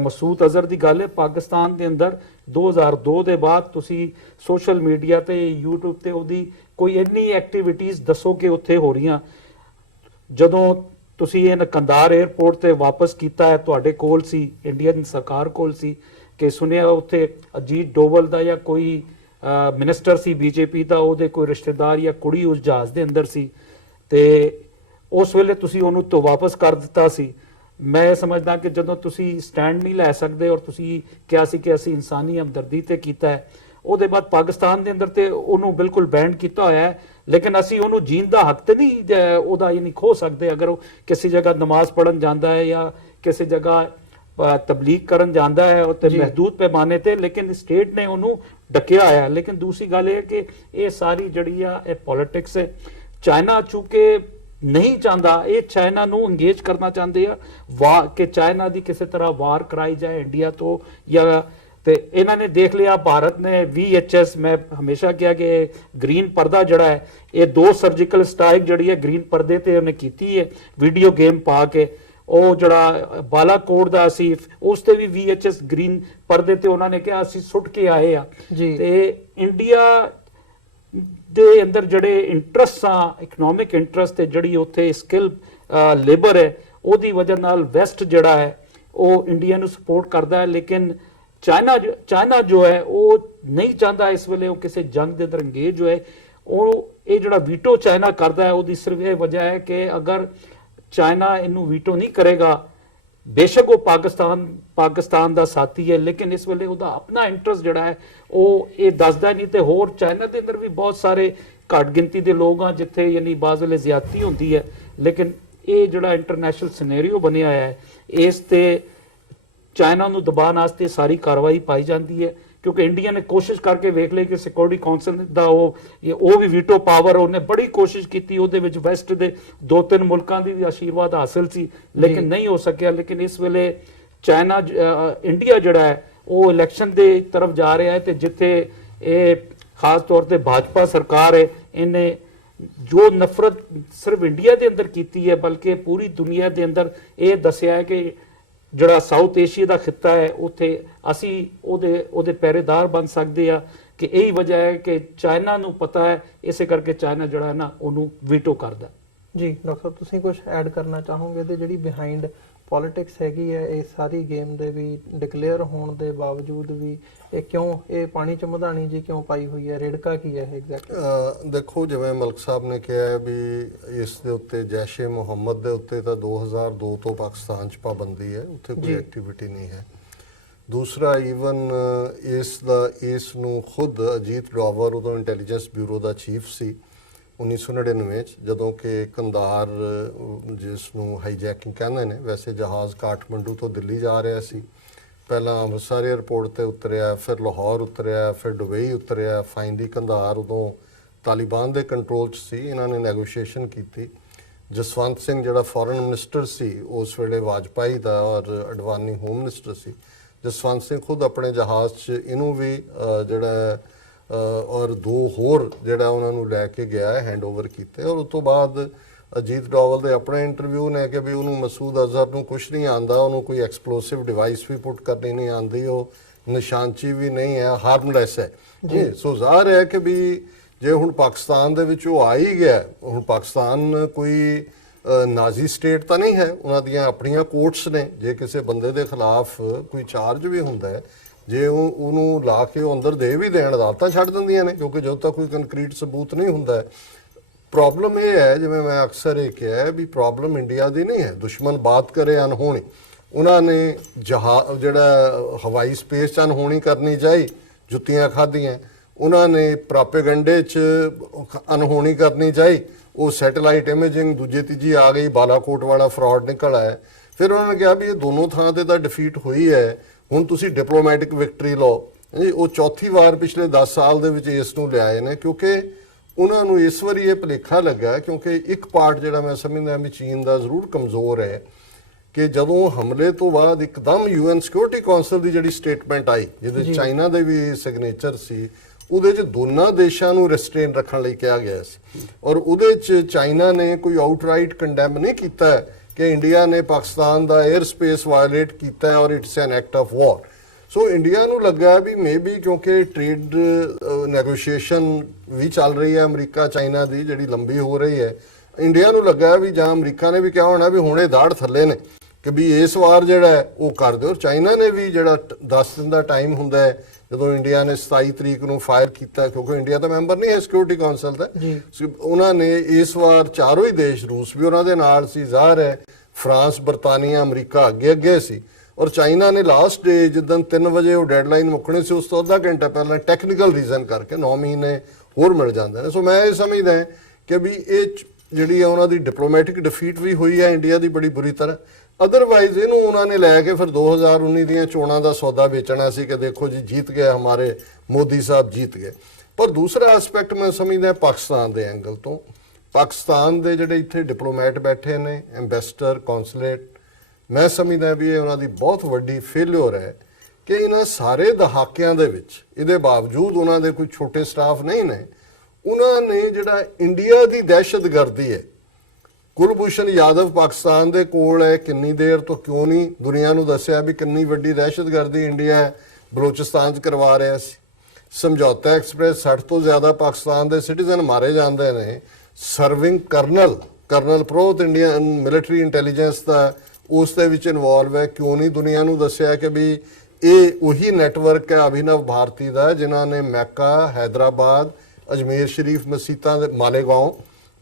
ਮਸੂਦ ਅਜ਼ਹਰ ਦੀ ਗੱਲ ਹੈ, ਪਾਕਿਸਤਾਨ ਦੇ ਅੰਦਰ 2002 ਦੇ ਬਾਅਦ ਤੁਸੀਂ ਸੋਸ਼ਲ ਮੀਡੀਆ ਤੇ YouTube ਤੇ ਉਹਦੀ ਕੋਈ ਇੰਨੀ ਐਕਟੀਵਿਟੀਜ਼ ਦੱਸੋ ਕਿ ਉੱਥੇ ਹੋ ਰਹੀਆਂ। ਜਦੋਂ ਤੁਸੀਂ ਇਹ ਕੰਦਾਰ 에ਅਰਪੋਰਟ ਤੇ ਵਾਪਸ ਕੀਤਾ ਹੈ, ਤੁਹਾਡੇ ਕੋਲ ਸੀ, ਇੰਡੀਅਨ ਸਰਕਾਰ ਕੋਲ ਸੀ ਕਿ ਸੁਣਿਆ ਉੱਥੇ ਅਜੀਤ ਡੋਵਲ ਦਾ ਜਾਂ ਕੋਈ ਮਿਨਿਸਟਰ ਸੀ ਬੀਜੇਪੀ ਦਾ, ਉਹਦੇ ਕੋਈ ਰਿਸ਼ਤੇਦਾਰ ਜਾਂ ਕੁੜੀ ਉਸ ਜਹਾਜ਼ ਦੇ ਅੰਦਰ ਸੀ ਤੇ ਉਸ ਵੇਲੇ ਤੁਸੀਂ ਉਹਨੂੰ ਤੋਂ ਵਾਪਸ ਕਰ ਦਿੱਤਾ ਸੀ। ਮੈਂ ਇਹ ਸਮਝਦਾ ਕਿ ਜਦੋਂ ਤੁਸੀਂ ਸਟੈਂਡ ਨਹੀਂ ਲੈ ਸਕਦੇ ਔਰ ਤੁਸੀਂ ਕਿਹਾ ਸੀ ਕਿ ਅਸੀਂ ਇਨਸਾਨੀ ਹਮਦਰਦੀ ਤੇ ਕੀਤਾ ਹੈ, ਉਹਦੇ ਬਾਅਦ ਪਾਕਿਸਤਾਨ ਦੇ ਅੰਦਰ ਤੇ ਉਹਨੂੰ ਬਿਲਕੁਲ ਬੈਨ ਕੀਤਾ ਹੋਇਆ ਹੈ, ਲੇਕਿਨ ਅਸੀਂ ਉਹਨੂੰ ਜੀਣ ਦਾ ਹੱਕ ਤੇ ਨਹੀਂ ਉਹਦਾ ਇਹ ਨਹੀਂ ਖੋ ਸਕਦੇ। ਅਗਰ ਉਹ ਕਿਸੇ ਜਗ੍ਹਾ ਨਮਾਜ਼ ਪੜ੍ਹਨ ਜਾਂਦਾ ਹੈ ਜਾਂ ਕਿਸੇ ਜਗ੍ਹਾ ਤਬਲੀਗ ਕਰਨ ਜਾਂਦਾ ਹੈ ਉਹ ਤੇ ਮਹਦੂਦ ਪੈਮਾਨੇ ਤੇ, ਲੇਕਿਨ ਸਟੇਟ ਨੇ ਉਹਨੂੰ ਡੱਕਿਆ ਹੋਇਆ। ਲੇਕਿਨ ਦੂਸਰੀ ਗੱਲ ਇਹ ਕਿ ਇਹ ਸਾਰੀ ਜਿਹੜੀ ਆ ਇਹ ਪੋਲਿਟਿਕਸ ਹੈ। ਚਾਈਨਾ ਚੂੰਕਿ ਨਹੀਂ ਚਾਹੁੰਦਾ, ਇਹ ਚਾਈਨਾ ਨੂੰ ਇੰਗੇਜ ਕਰਨਾ ਚਾਹੁੰਦੇ ਆ ਕਿ ਚਾਈਨਾ ਦੀ ਕਿਸੇ ਤਰ੍ਹਾਂ ਵਾਰ ਕਰਾਈ ਜਾਏ ਇੰਡੀਆ ਤੋਂ, ਜਾਂ ਤੇ ਇਹਨਾਂ ਨੇ ਦੇਖ ਲਿਆ ਭਾਰਤ ਨੇ VHS, ਮੈਂ ਹਮੇਸ਼ਾ ਕਿਹਾ ਕਿ ਗ੍ਰੀਨ ਪਰਦਾ ਜਿਹੜਾ ਹੈ, ਇਹ 2 ਸਰਜੀਕਲ ਸਟ੍ਰਾਈਕ ਜਿਹੜੀ ਹੈ ਗ੍ਰੀਨ ਪਰਦੇ ਤੇ ਉਹਨੇ ਕੀਤੀ ਹੈ ਵੀਡੀਓ ਗੇਮ ਪਾ ਕੇ। ਉਹ ਜਿਹੜਾ ਬਾਲਾਕੋਟ ਦਾ ਸੀ ਉਸ ਤੇ ਵੀ VHS ਗ੍ਰੀਨ ਪਰਦੇ ਤੇ ਉਹਨਾਂ ਨੇ ਕਿਹਾ ਅਸੀਂ ਸੁੱਟ ਕੇ ਆਏ ਆ। ਤੇ ਇੰਡੀਆ ਦੇ ਅੰਦਰ ਜਿਹੜੇ ਇੰਟਰਸਟ ਆ, ਇਕਨੋਮਿਕ ਇੰਟਰਸਟ ਤੇ ਜਿਹੜੀ ਉੱਥੇ ਸਕਿੱਲ ਲੇਬਰ ਹੈ, ਉਹਦੀ ਵਜ੍ਹਾ ਨਾਲ ਵੈਸਟ ਜਿਹੜਾ ਹੈ ਉਹ ਇੰਡੀਆ ਨੂੰ ਸਪੋਰਟ ਕਰਦਾ ਹੈ। ਲੇਕਿਨ ਚਾਈਨਾ ਜੋ ਹੈ ਉਹ ਨਹੀਂ ਚਾਹੁੰਦਾ ਇਸ ਵੇਲੇ ਉਹ ਕਿਸੇ ਜੰਗ ਦੇ ਅੰਦਰ ਇੰਗੇਜ ਹੋਏ। ਉਹ ਇਹ ਜਿਹੜਾ ਵੀਟੋ ਚਾਈਨਾ ਕਰਦਾ ਹੈ ਉਹਦੀ ਸਿਰਫ ਇਹ ਵਜ੍ਹਾ ਹੈ ਕਿ ਅਗਰ ਚਾਈਨਾ ਇਹਨੂੰ ਵੀਟੋ ਨਹੀਂ ਕਰੇਗਾ, ਬੇਸ਼ੱਕ ਉਹ ਪਾਕਿਸਤਾਨ ਦਾ ਸਾਥੀ ਹੈ, ਲੇਕਿਨ ਇਸ ਵੇਲੇ ਉਹਦਾ ਆਪਣਾ ਇੰਟਰਸਟ ਜਿਹੜਾ ਹੈ ਉਹ ਇਹ ਦੱਸਦਾ ਨਹੀਂ। ਤੇ ਹੋਰ ਚਾਈਨਾ ਦੇ ਅੰਦਰ ਵੀ ਬਹੁਤ ਸਾਰੇ ਘੱਟ ਗਿਣਤੀ ਦੇ ਲੋਕ ਆ ਜਿੱਥੇ ਯਾਨੀ ਬਾਜ਼ ਵੇਲੇ ਜ਼ਿਆਦਤੀ ਹੁੰਦੀ ਹੈ, ਲੇਕਿਨ ਇਹ ਜਿਹੜਾ ਇੰਟਰਨੈਸ਼ਨਲ ਸਿਨੈਰੀਓ ਬਣਿਆ ਹੈ ਇਸ ਤੇ ਚਾਈਨਾ ਨੂੰ ਦਬਾਉਣ ਵਾਸਤੇ ਸਾਰੀ ਕਾਰਵਾਈ ਪਾਈ ਜਾਂਦੀ ਹੈ। ਕਿਉਂਕਿ ਇੰਡੀਆ ਨੇ ਕੋਸ਼ਿਸ਼ ਕਰਕੇ ਵੇਖ ਲਈ ਕਿ ਸਿਕਿਉਰਿਟੀ ਕਾਉਂਸਲ ਦਾ ਉਹ ਵੀ ਵੀਟੋ ਪਾਵਰ, ਉਹਨੇ ਬੜੀ ਕੋਸ਼ਿਸ਼ ਕੀਤੀ, ਉਹਦੇ ਵਿੱਚ ਵੈਸਟ ਦੇ 2-3 ਮੁਲਕਾਂ ਦੀ ਵੀ ਆਸ਼ੀਰਵਾਦ ਹਾਸਲ ਸੀ, ਲੇਕਿਨ ਨਹੀਂ ਹੋ ਸਕਿਆ। ਲੇਕਿਨ ਇਸ ਵੇਲੇ ਇੰਡੀਆ ਜਿਹੜਾ ਹੈ ਉਹ ਇਲੈਕਸ਼ਨ ਦੇ ਤਰਫ ਜਾ ਰਿਹਾ ਹੈ ਤੇ ਜਿੱਥੇ ਇਹ ਖਾਸ ਤੌਰ ਤੇ ਭਾਜਪਾ ਸਰਕਾਰ ਹੈ, ਇਹਨੇ ਜੋ ਨਫ਼ਰਤ ਸਿਰਫ ਇੰਡੀਆ ਦੇ ਅੰਦਰ ਕੀਤੀ ਹੈ ਬਲਕਿ ਪੂਰੀ ਦੁਨੀਆ ਦੇ ਅੰਦਰ ਇਹ ਦੱਸਿਆ ਹੈ ਕਿ ਜਿਹੜਾ ਸਾਊਥ ਏਸ਼ੀਆ ਦਾ ਖਿੱਤਾ ਹੈ ਉੱਥੇ ਅਸੀਂ ਉਹਦੇ ਪਹਿਰੇਦਾਰ ਬਣ ਸਕਦੇ ਆ, ਕਿ ਇਹੀ ਵਜ੍ਹਾ ਹੈ ਕਿ ਚਾਈਨਾ ਨੂੰ ਪਤਾ ਹੈ, ਇਸੇ ਕਰਕੇ ਚਾਈਨਾ ਜਿਹੜਾ ਹੈ ਨਾ ਉਹਨੂੰ ਵੀਟੋ ਕਰਦਾ। ਜੀ ਡਾਕਟਰ ਸਾਹਿਬ, ਤੁਸੀਂ ਕੁਝ ਐਡ ਕਰਨਾ ਚਾਹੋਗੇ ਇਹਦੇ ਜਿਹੜੀ ਬਿਹਾਈਂਡ ਪੋਲਿਟਿਕਸ ਹੈਗੀ ਹੈ ਇਹ ਸਾਰੀ ਗੇਮ ਦੇ ਵੀ ਡਿਕਲੇਅਰ ਹੋਣ ਦੇ ਬਾਵਜੂਦ ਵੀ ਇਹ ਕਿਉਂ, ਇਹ ਪਾਣੀ ਚ ਮਧਾਣੀ ਜੀ ਕਿਉਂ ਪਾਈ ਹੋਈ ਹੈ, ਰੇੜਕਾ ਕੀ ਹੈ ਐਗਜ਼ੈਕਟਲੀ? ਦੇਖੋ, ਜਿਵੇਂ ਮਲਕ ਸਾਹਿਬ ਨੇ ਕਿਹਾ ਹੈ ਵੀ ਇਸ ਦੇ ਉੱਤੇ ਜੈਸ਼ੇ ਮੁਹੰਮਦ ਦੇ ਉੱਤੇ ਤਾਂ 2002 ਤੋਂ ਪਾਕਿਸਤਾਨ 'ਚ ਪਾਬੰਦੀ ਹੈ, ਉੱਥੇ ਕੋਈ ਐਕਟੀਵਿਟੀ ਨਹੀਂ ਹੈ। ਦੂਸਰਾ, ਈਵਨ ਇਸ ਨੂੰ ਖੁਦ ਅਜੀਤ ਡੋਵਰ ਉਦੋਂ ਇੰਟੈਲੀਜੈਂਸ ਬਿਊਰੋ ਦਾ ਚੀਫ ਸੀ 1999 'ਚ, ਜਦੋਂ ਕਿ ਕੰਧਾਰ ਜਿਸ ਨੂੰ ਹਾਈਜੈਕਿੰਗ ਕਹਿੰਦੇ ਨੇ, ਵੈਸੇ ਜਹਾਜ਼ ਕਾਠਮੰਡੂ ਤੋਂ ਦਿੱਲੀ ਜਾ ਰਿਹਾ ਸੀ, ਪਹਿਲਾਂ ਅੰਮ੍ਰਿਤਸਰ ਏਅਰਪੋਰਟ ਤੇ ਉਤਰਿਆ, ਫਿਰ ਲਾਹੌਰ ਉਤਰਿਆ, ਫਿਰ ਦੁਬਈ ਉਤਰਿਆ, ਫਾਈਨਲੀ ਕੰਧਾਰ ਉਦੋਂ ਤਾਲਿਬਾਨ ਦੇ ਕੰਟਰੋਲ 'ਚ ਸੀ। ਇਹਨਾਂ ਨੇ ਨੈਗੋਸ਼ੀਏਸ਼ਨ ਕੀਤੀ। ਜਸਵੰਤ ਸਿੰਘ ਜਿਹੜਾ ਫੋਰਨ ਮਿਨਿਸਟਰ ਸੀ ਉਸ ਵੇਲੇ ਵਾਜਪਾਈ ਦਾ ਔਰ ਅਡਵਾਨੀ ਹੋਮ ਮਿਨਿਸਟਰ ਸੀ, ਜਸਵੰਤ ਸਿੰਘ ਖੁਦ ਆਪਣੇ ਜਹਾਜ਼ 'ਚ ਇਹਨੂੰ ਵੀ ਜਿਹੜਾ ਔਰ 2 ਹੋਰ ਜਿਹੜਾ ਉਹਨਾਂ ਨੂੰ ਲੈ ਕੇ ਗਿਆ, ਹੈਂਡਓਵਰ ਕੀਤੇ। ਔਰ ਉਸ ਤੋਂ ਬਾਅਦ ਅਜੀਤ ਡੋਵਲ ਦੇ ਆਪਣੇ ਇੰਟਰਵਿਊ ਨੇ ਕਿ ਵੀ ਉਹਨੂੰ ਮਸੂਦ ਅਜ਼ਹਰ ਨੂੰ ਕੁਝ ਨਹੀਂ ਆਉਂਦਾ, ਉਹਨੂੰ ਕੋਈ ਐਕਸਪਲੋਸਿਵ ਡਿਵਾਈਸ ਵੀ ਪੁੱਟ ਕਰਨੀ ਨਹੀਂ ਆਉਂਦੀ, ਉਹ ਨਿਸ਼ਾਨਚੀ ਵੀ ਨਹੀਂ ਹੈ, ਹਾਰਮਲੈਸ ਹੈ। ਸੋ ਜ਼ਾਹਰ ਹੈ ਕਿ ਵੀ ਜੇ ਹੁਣ ਪਾਕਿਸਤਾਨ ਦੇ ਵਿੱਚ ਉਹ ਆ ਹੀ ਗਿਆ, ਹੁਣ ਪਾਕਿਸਤਾਨ ਕੋਈ ਨਾਜ਼ੀ ਸਟੇਟ ਤਾਂ ਨਹੀਂ ਹੈ, ਉਹਨਾਂ ਦੀਆਂ ਆਪਣੀਆਂ ਕੋਰਟਸ ਨੇ। ਜੇ ਕਿਸੇ ਬੰਦੇ ਦੇ ਖਿਲਾਫ ਕੋਈ ਚਾਰਜ ਵੀ ਹੁੰਦਾ ਹੈ, ਜੇ ਉਹਨੂੰ ਲਾ ਕੇ ਉਹ ਅੰਦਰ ਦੇ ਵੀ ਦੇਣ, ਅਦਾਲਤਾਂ ਛੱਡ ਦਿੰਦੀਆਂ ਨੇ, ਕਿਉਂਕਿ ਜਦੋਂ ਤੱਕ ਕੋਈ ਕੰਕਰੀਟ ਸਬੂਤ ਨਹੀਂ ਹੁੰਦਾ। ਪ੍ਰੋਬਲਮ ਇਹ ਹੈ, ਜਿਵੇਂ ਮੈਂ ਅਕਸਰ ਇਹ ਕਿਹਾ ਵੀ ਪ੍ਰੋਬਲਮ ਇੰਡੀਆ ਦੀ ਨਹੀਂ ਹੈ, ਦੁਸ਼ਮਣ ਬਾਤ ਕਰੇ ਅਨਹੋਣੀ। ਉਹਨਾਂ ਨੇ ਜਿਹੜਾ ਹਵਾਈ ਸਪੇਸ 'ਚ ਅਨਹੋਣੀ ਕਰਨੀ ਚਾਹੀ, ਜੁੱਤੀਆਂ ਖਾਧੀਆਂ। ਉਹਨਾਂ ਨੇ ਪ੍ਰਾਪੇਗੰਡੇ 'ਚ ਅਨਹੋਣੀ ਕਰਨੀ ਚਾਹੀ, ਉਹ ਸੈਟੇਲਾਈਟ ਇਮੇਜਿੰਗ ਦੂਜੇ ਤੀਜੀ ਆ ਗਈ, ਬਾਲਾਕੋਟ ਵਾਲਾ ਫਰਾਡ ਨਿਕਲ ਆਇਆ। ਫਿਰ ਉਹਨਾਂ ਨੇ ਕਿਹਾ ਵੀ ਇਹ ਦੋਨੋਂ ਥਾਂ ਤੇ ਤਾਂ ਡਿਫੀਟ ਹੋਈ ਹੈ, ਹੁਣ ਤੁਸੀਂ ਡਿਪਲੋਮੈਟਿਕ ਵਿਕਟਰੀ ਲਓ। ਉਹ ਚੌਥੀ ਵਾਰ ਪਿਛਲੇ 10 ਸਾਲ ਦੇ ਵਿੱਚ ਇਸ ਨੂੰ ਲਿਆਏ ਨੇ, ਕਿਉਂਕਿ ਉਹਨਾਂ ਨੂੰ ਇਸ ਵਾਰੀ ਇਹ ਭੁਲੇਖਾ ਲੱਗਾ, ਕਿਉਂਕਿ ਇੱਕ ਪਾਰਟ ਜਿਹੜਾ ਮੈਂ ਸਮਝਦਾ ਵੀ ਚੀਨ ਦਾ ਜ਼ਰੂਰ ਕਮਜ਼ੋਰ ਹੈ, ਕਿ ਜਦੋਂ ਹਮਲੇ ਤੋਂ ਬਾਅਦ ਇੱਕਦਮ UN ਸਿਕਿਉਰਿਟੀ ਕਾਉਂਸਲ ਦੀ ਜਿਹੜੀ ਸਟੇਟਮੈਂਟ ਆਈ, ਜਿਹਦੇ ਚਾਈਨਾ ਦੇ ਵੀ ਸਿਗਨੇਚਰ ਸੀ, ਉਹਦੇ 'ਚ ਦੋਨਾਂ ਦੇਸ਼ਾਂ ਨੂੰ ਰਿਸਟ੍ਰੇਨ ਰੱਖਣ ਲਈ ਕਿਹਾ ਗਿਆ ਸੀ। ਔਰ ਉਹਦੇ 'ਚ ਚਾਈਨਾ ਨੇ ਕੋਈ ਆਊਟਰਾਈਟ ਕੰਡੈਮ ਨਹੀਂ ਕੀਤਾ ਕਿ ਇੰਡੀਆ ਨੇ ਪਾਕਿਸਤਾਨ ਦਾ 에ਅਰ ਸਪੇਸ ਵਾਇਓਲੇਟ ਕੀਤਾ ਔਰ it's an act of war. So India ਨੂੰ ਲੱਗਾ ਵੀ ਮੇਬੀ ਕਿਉਂਕਿ ਟ੍ਰੇਡ ਨੈਗੋਸ਼ੀਏਸ਼ਨ ਵੀ ਚੱਲ ਰਹੀ ਹੈ ਅਮਰੀਕਾ ਚਾਈਨਾ ਦੀ, ਜਿਹੜੀ ਲੰਬੀ ਹੋ ਰਹੀ ਹੈ, ਇੰਡੀਆ ਨੂੰ ਲੱਗਾ ਵੀ ਜਾਂ ਅਮਰੀਕਾ ਨੇ ਵੀ ਕਿਹਾ ਹੋਣਾ ਵੀ ਹੁਣੇ ਦਾੜ ਥੱਲੇ ਨੇ, ਕਿ ਵੀ ਇਸ ਵਾਰ ਜਿਹੜਾ ਹੈ ਉਹ ਕਰ ਦਿਓ। ਚਾਈਨਾ ਨੇ ਵੀ ਜਿਹੜਾ 10 ਦਿਨ ਦਾ ਟਾਈਮ ਹੁੰਦਾ ਹੈ, ਜਦੋਂ ਇੰਡੀਆ ਨੇ 27 ਤਰੀਕ ਨੂੰ ਫਾਇਰ ਕੀਤਾ, ਕਿਉਂਕਿ ਇੰਡੀਆ ਤਾਂ ਮੈਂਬਰ ਨਹੀਂ ਹੈ ਸਿਕਿਉਰਿਟੀ ਕੌਂਸਲ ਦਾ, ਉਹਨਾਂ ਨੇ ਇਸ ਵਾਰ ਚਾਰੋਂ ਹੀ ਦੇਸ਼, ਰੂਸ ਵੀ ਉਹਨਾਂ ਦੇ ਨਾਲ ਸੀ, ਜ਼ਾਹਰ ਹੈ ਫਰਾਂਸ, ਬਰਤਾਨੀਆ, ਅਮਰੀਕਾ ਅੱਗੇ ਅੱਗੇ ਸੀ, ਔਰ ਚਾਈਨਾ ਨੇ ਲਾਸਟ ਡੇ ਜਿੱਦਣ 3 ਵਜੇ ਉਹ ਡੈਡਲਾਈਨ ਮੁੱਕਣੀ ਸੀ ਉਸ ਤੋਂ ਅੱਧਾ ਘੰਟਾ ਪਹਿਲਾਂ ਟੈਕਨੀਕਲ ਰੀਜ਼ਨ ਕਰਕੇ 9 ਮਹੀਨੇ ਹੋਰ ਮਿਲ ਜਾਂਦੇ ਨੇ। ਸੋ ਮੈਂ ਇਹ ਸਮਝਦਾ ਕਿ ਵੀ ਇਹ ਜਿਹੜੀ ਹੈ ਉਹਨਾਂ ਦੀ ਡਿਪਲੋਮੈਟਿਕ ਡਿਫੀਟ ਵੀ ਹੋਈ ਹੈ ਇੰਡੀਆ ਦੀ ਬੜੀ ਬੁਰੀ ਤਰ੍ਹਾਂ। ਅਦਰਵਾਈਜ਼ ਇਹਨੂੰ ਉਹਨਾਂ ਨੇ ਲੈ ਕੇ ਫਿਰ 2019 ਦੀਆਂ ਚੋਣਾਂ ਦਾ ਸੌਦਾ ਵੇਚਣਾ ਸੀ ਕਿ ਦੇਖੋ ਜੀ जीत गए हमारे ਮੋਦੀ ਸਾਹਿਬ जीत गए। ਪਰ ਦੂਸਰਾ ਐਸਪੈਕਟ ਮੈਂ ਸਮਝਦਾ ਪਾਕਿਸਤਾਨ ਦੇ ਐਂਗਲ ਤੋਂ, ਪਾਕਿਸਤਾਨ ਦੇ ਜਿਹੜੇ ਇੱਥੇ ਡਿਪਲੋਮੈਟ ਬੈਠੇ ਨੇ, ਐਮਬੈਸਡਰ, ਕੌਂਸੂਲੇਟ, ਮੈਂ ਸਮਝਦਾ ਵੀ ਇਹ ਉਹਨਾਂ ਦੀ ਬਹੁਤ ਵੱਡੀ ਫੇਲਿਅਰ ਹੈ ਕਿ ਇਹਨਾਂ ਸਾਰੇ ਦਹਾਕਿਆਂ ਦੇ ਵਿੱਚ, ਇਹਦੇ ਬਾਵਜੂਦ ਉਹਨਾਂ ਦੇ ਕੋਈ ਛੋਟੇ ਸਟਾਫ ਨਹੀਂ ਨੇ, ਉਹਨਾਂ ਨੇ ਜਿਹੜਾ ਇੰਡੀਆ ਦੀ ਦਹਿਸ਼ਤਗਰਦੀ ਹੈ, ਕੁਲਭੂਸ਼ਣ ਯਾਦਵ ਪਾਕਿਸਤਾਨ ਦੇ ਕੋਲ ਹੈ, ਕਿੰਨੀ ਦੇਰ ਤੋਂ ਕਿਉਂ ਨਹੀਂ ਦੁਨੀਆ ਨੂੰ ਦੱਸਿਆ ਵੀ ਕਿੰਨੀ ਵੱਡੀ ਦਹਿਸ਼ਤਗਰਦੀ ਇੰਡੀਆ ਬਲੋਚਿਸਤਾਨ 'ਚ ਕਰਵਾ ਰਿਹਾ ਸੀ। ਸਮਝੌਤਾ ਐਕਸਪ੍ਰੈਸ 60 ਤੋਂ ਜ਼ਿਆਦਾ ਪਾਕਿਸਤਾਨ ਦੇ ਸਿਟੀਜ਼ਨ ਮਾਰੇ ਜਾਂਦੇ ਨੇ। ਸਰਵਿੰਗ ਕਰਨਲ ਪ੍ਰੋਤ ਇੰਡੀਅਨ ਮਿਲਟਰੀ ਇੰਟੈਲੀਜੈਂਸ ਦਾ ਉਸ ਦੇ ਵਿੱਚ ਇਨਵੋਲਵ ਹੈ, ਕਿਉਂ ਨਹੀਂ ਦੁਨੀਆ ਨੂੰ ਦੱਸਿਆ ਕਿ ਵੀ ਇਹ ਉਹੀ ਨੈਟਵਰਕ ਹੈ ਅਭਿਨਵ ਭਾਰਤੀ ਦਾ ਜਿਨ੍ਹਾਂ ਨੇ ਮੈਕਾ, ਹੈਦਰਾਬਾਦ, ਅਜਮੇਰ ਸ਼ਰੀਫ ਮਸੀਤਾਂ ਦੇ, ਮਾਲੇਗਾਉਂ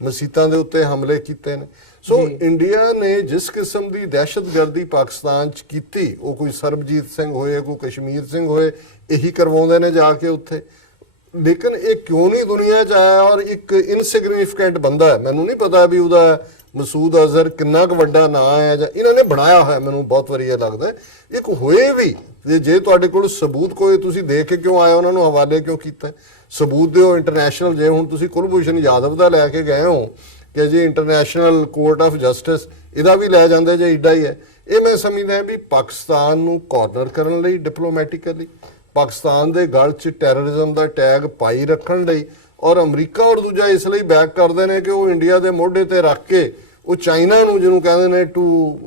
ਮਸੀਤਾਂ ਦੇ ਉੱਤੇ ਹਮਲੇ ਕੀਤੇ ਨੇ। ਸੋ ਇੰਡੀਆ ਨੇ ਜਿਸ ਕਿਸਮ ਦੀ ਦਹਿਸ਼ਤਗਰਦੀ ਪਾਕਿਸਤਾਨ 'ਚ ਕੀਤੀ, ਉਹ ਕੋਈ ਸਰਬਜੀਤ ਸਿੰਘ ਹੋਏ, ਕੋਈ ਕਸ਼ਮੀਰ ਸਿੰਘ ਹੋਏ, ਇਹੀ ਕਰਵਾਉਂਦੇ ਨੇ ਜਾ ਕੇ ਉੱਥੇ। ਲੇਕਿਨ ਇਹ ਕਿਉਂ ਨਹੀਂ ਦੁਨੀਆ 'ਚ ਆਇਆ? ਔਰ ਇੱਕ ਇਨਸਿਗਨੀਫੀਕੈਂਟ ਬੰਦਾ ਹੈ, ਮੈਨੂੰ ਨਹੀਂ ਪਤਾ ਵੀ ਉਹਦਾ ਮਸੂਦ ਅਜ਼ਹਰ ਕਿੰਨਾ ਕੁ ਵੱਡਾ ਨਾਂ ਹੈ ਜਾਂ ਇਹਨਾਂ ਨੇ ਬਣਾਇਆ ਹੋਇਆ, ਮੈਨੂੰ ਬਹੁਤ ਵਾਰੀ ਇਹ ਲੱਗਦਾ ਇੱਕ ਹੋਏ ਵੀ ਜੇ ਤੁਹਾਡੇ ਕੋਲ ਸਬੂਤ ਕੋਈ, ਤੁਸੀਂ ਦੇਖ ਕੇ ਕਿਉਂ ਆਏ, ਉਹਨਾਂ ਨੂੰ ਹਵਾਲੇ ਕਿਉਂ ਕੀਤਾ? ਸਬੂਤ ਦਿਓ ਇੰਟਰਨੈਸ਼ਨਲ। ਜੇ ਹੁਣ ਤੁਸੀਂ ਕੁਲਭੂਸ਼ਣ ਯਾਦਵ ਦਾ ਲੈ ਕੇ ਗਏ ਹੋ ਕਿ ਜੀ ਇੰਟਰਨੈਸ਼ਨਲ ਕੋਰਟ ਆਫ ਜਸਟਿਸ, ਇਹਦਾ ਵੀ ਲੈ ਜਾਂਦੇ ਜੇ ਏਡਾ ਹੀ ਹੈ। ਇਹ ਮੈਂ ਸਮਝਦਾ ਵੀ ਪਾਕਿਸਤਾਨ ਨੂੰ ਕਾਰਨਰ ਕਰਨ ਲਈ ਡਿਪਲੋਮੈਟਿਕਲੀ, ਪਾਕਿਸਤਾਨ ਦੇ ਗਲ 'ਚ ਟੈਰਰਿਜ਼ਮ ਦਾ ਟੈਗ ਪਾਈ ਰੱਖਣ ਲਈ, ਔਰ ਅਮਰੀਕਾ ਔਰ ਦੂਜਾ ਇਸ ਲਈ ਬੈਕ ਕਰਦੇ ਨੇ ਕਿ ਉਹ ਇੰਡੀਆ ਦੇ ਮੋਢੇ ਤੇ ਰੱਖ ਕੇ ਉਹ ਚਾਈਨਾ ਨੂੰ, ਜਿਹਨੂੰ ਕਹਿੰਦੇ ਨੇ ਟੂ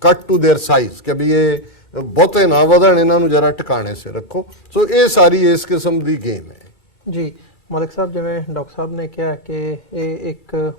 ਕੱਟ ਟੂ देयर ਸਾਈਜ਼, ਕਿ ਵੀ ਇਹ ਬਹੁਤੇ ਨਾ ਵਧਣ, ਇਹਨਾਂ ਨੂੰ ਜਰਾ ਟਿਕਾਣੇ ਸੇ ਰੱਖੋ। ਸੋ ਇਹ ਸਾਰੀ ਇਸ ਕਿਸਮ ਦੀ ਗੇਮ ਹੈ ਜੀ। ਮਲਿਕ ਸਾਹਿਬ, ਜਿਵੇਂ ਡਾਕਟਰ ਸਾਹਿਬ ਨੇ ਕਿਹਾ ਕਿ ਇਹ ਇੱਕ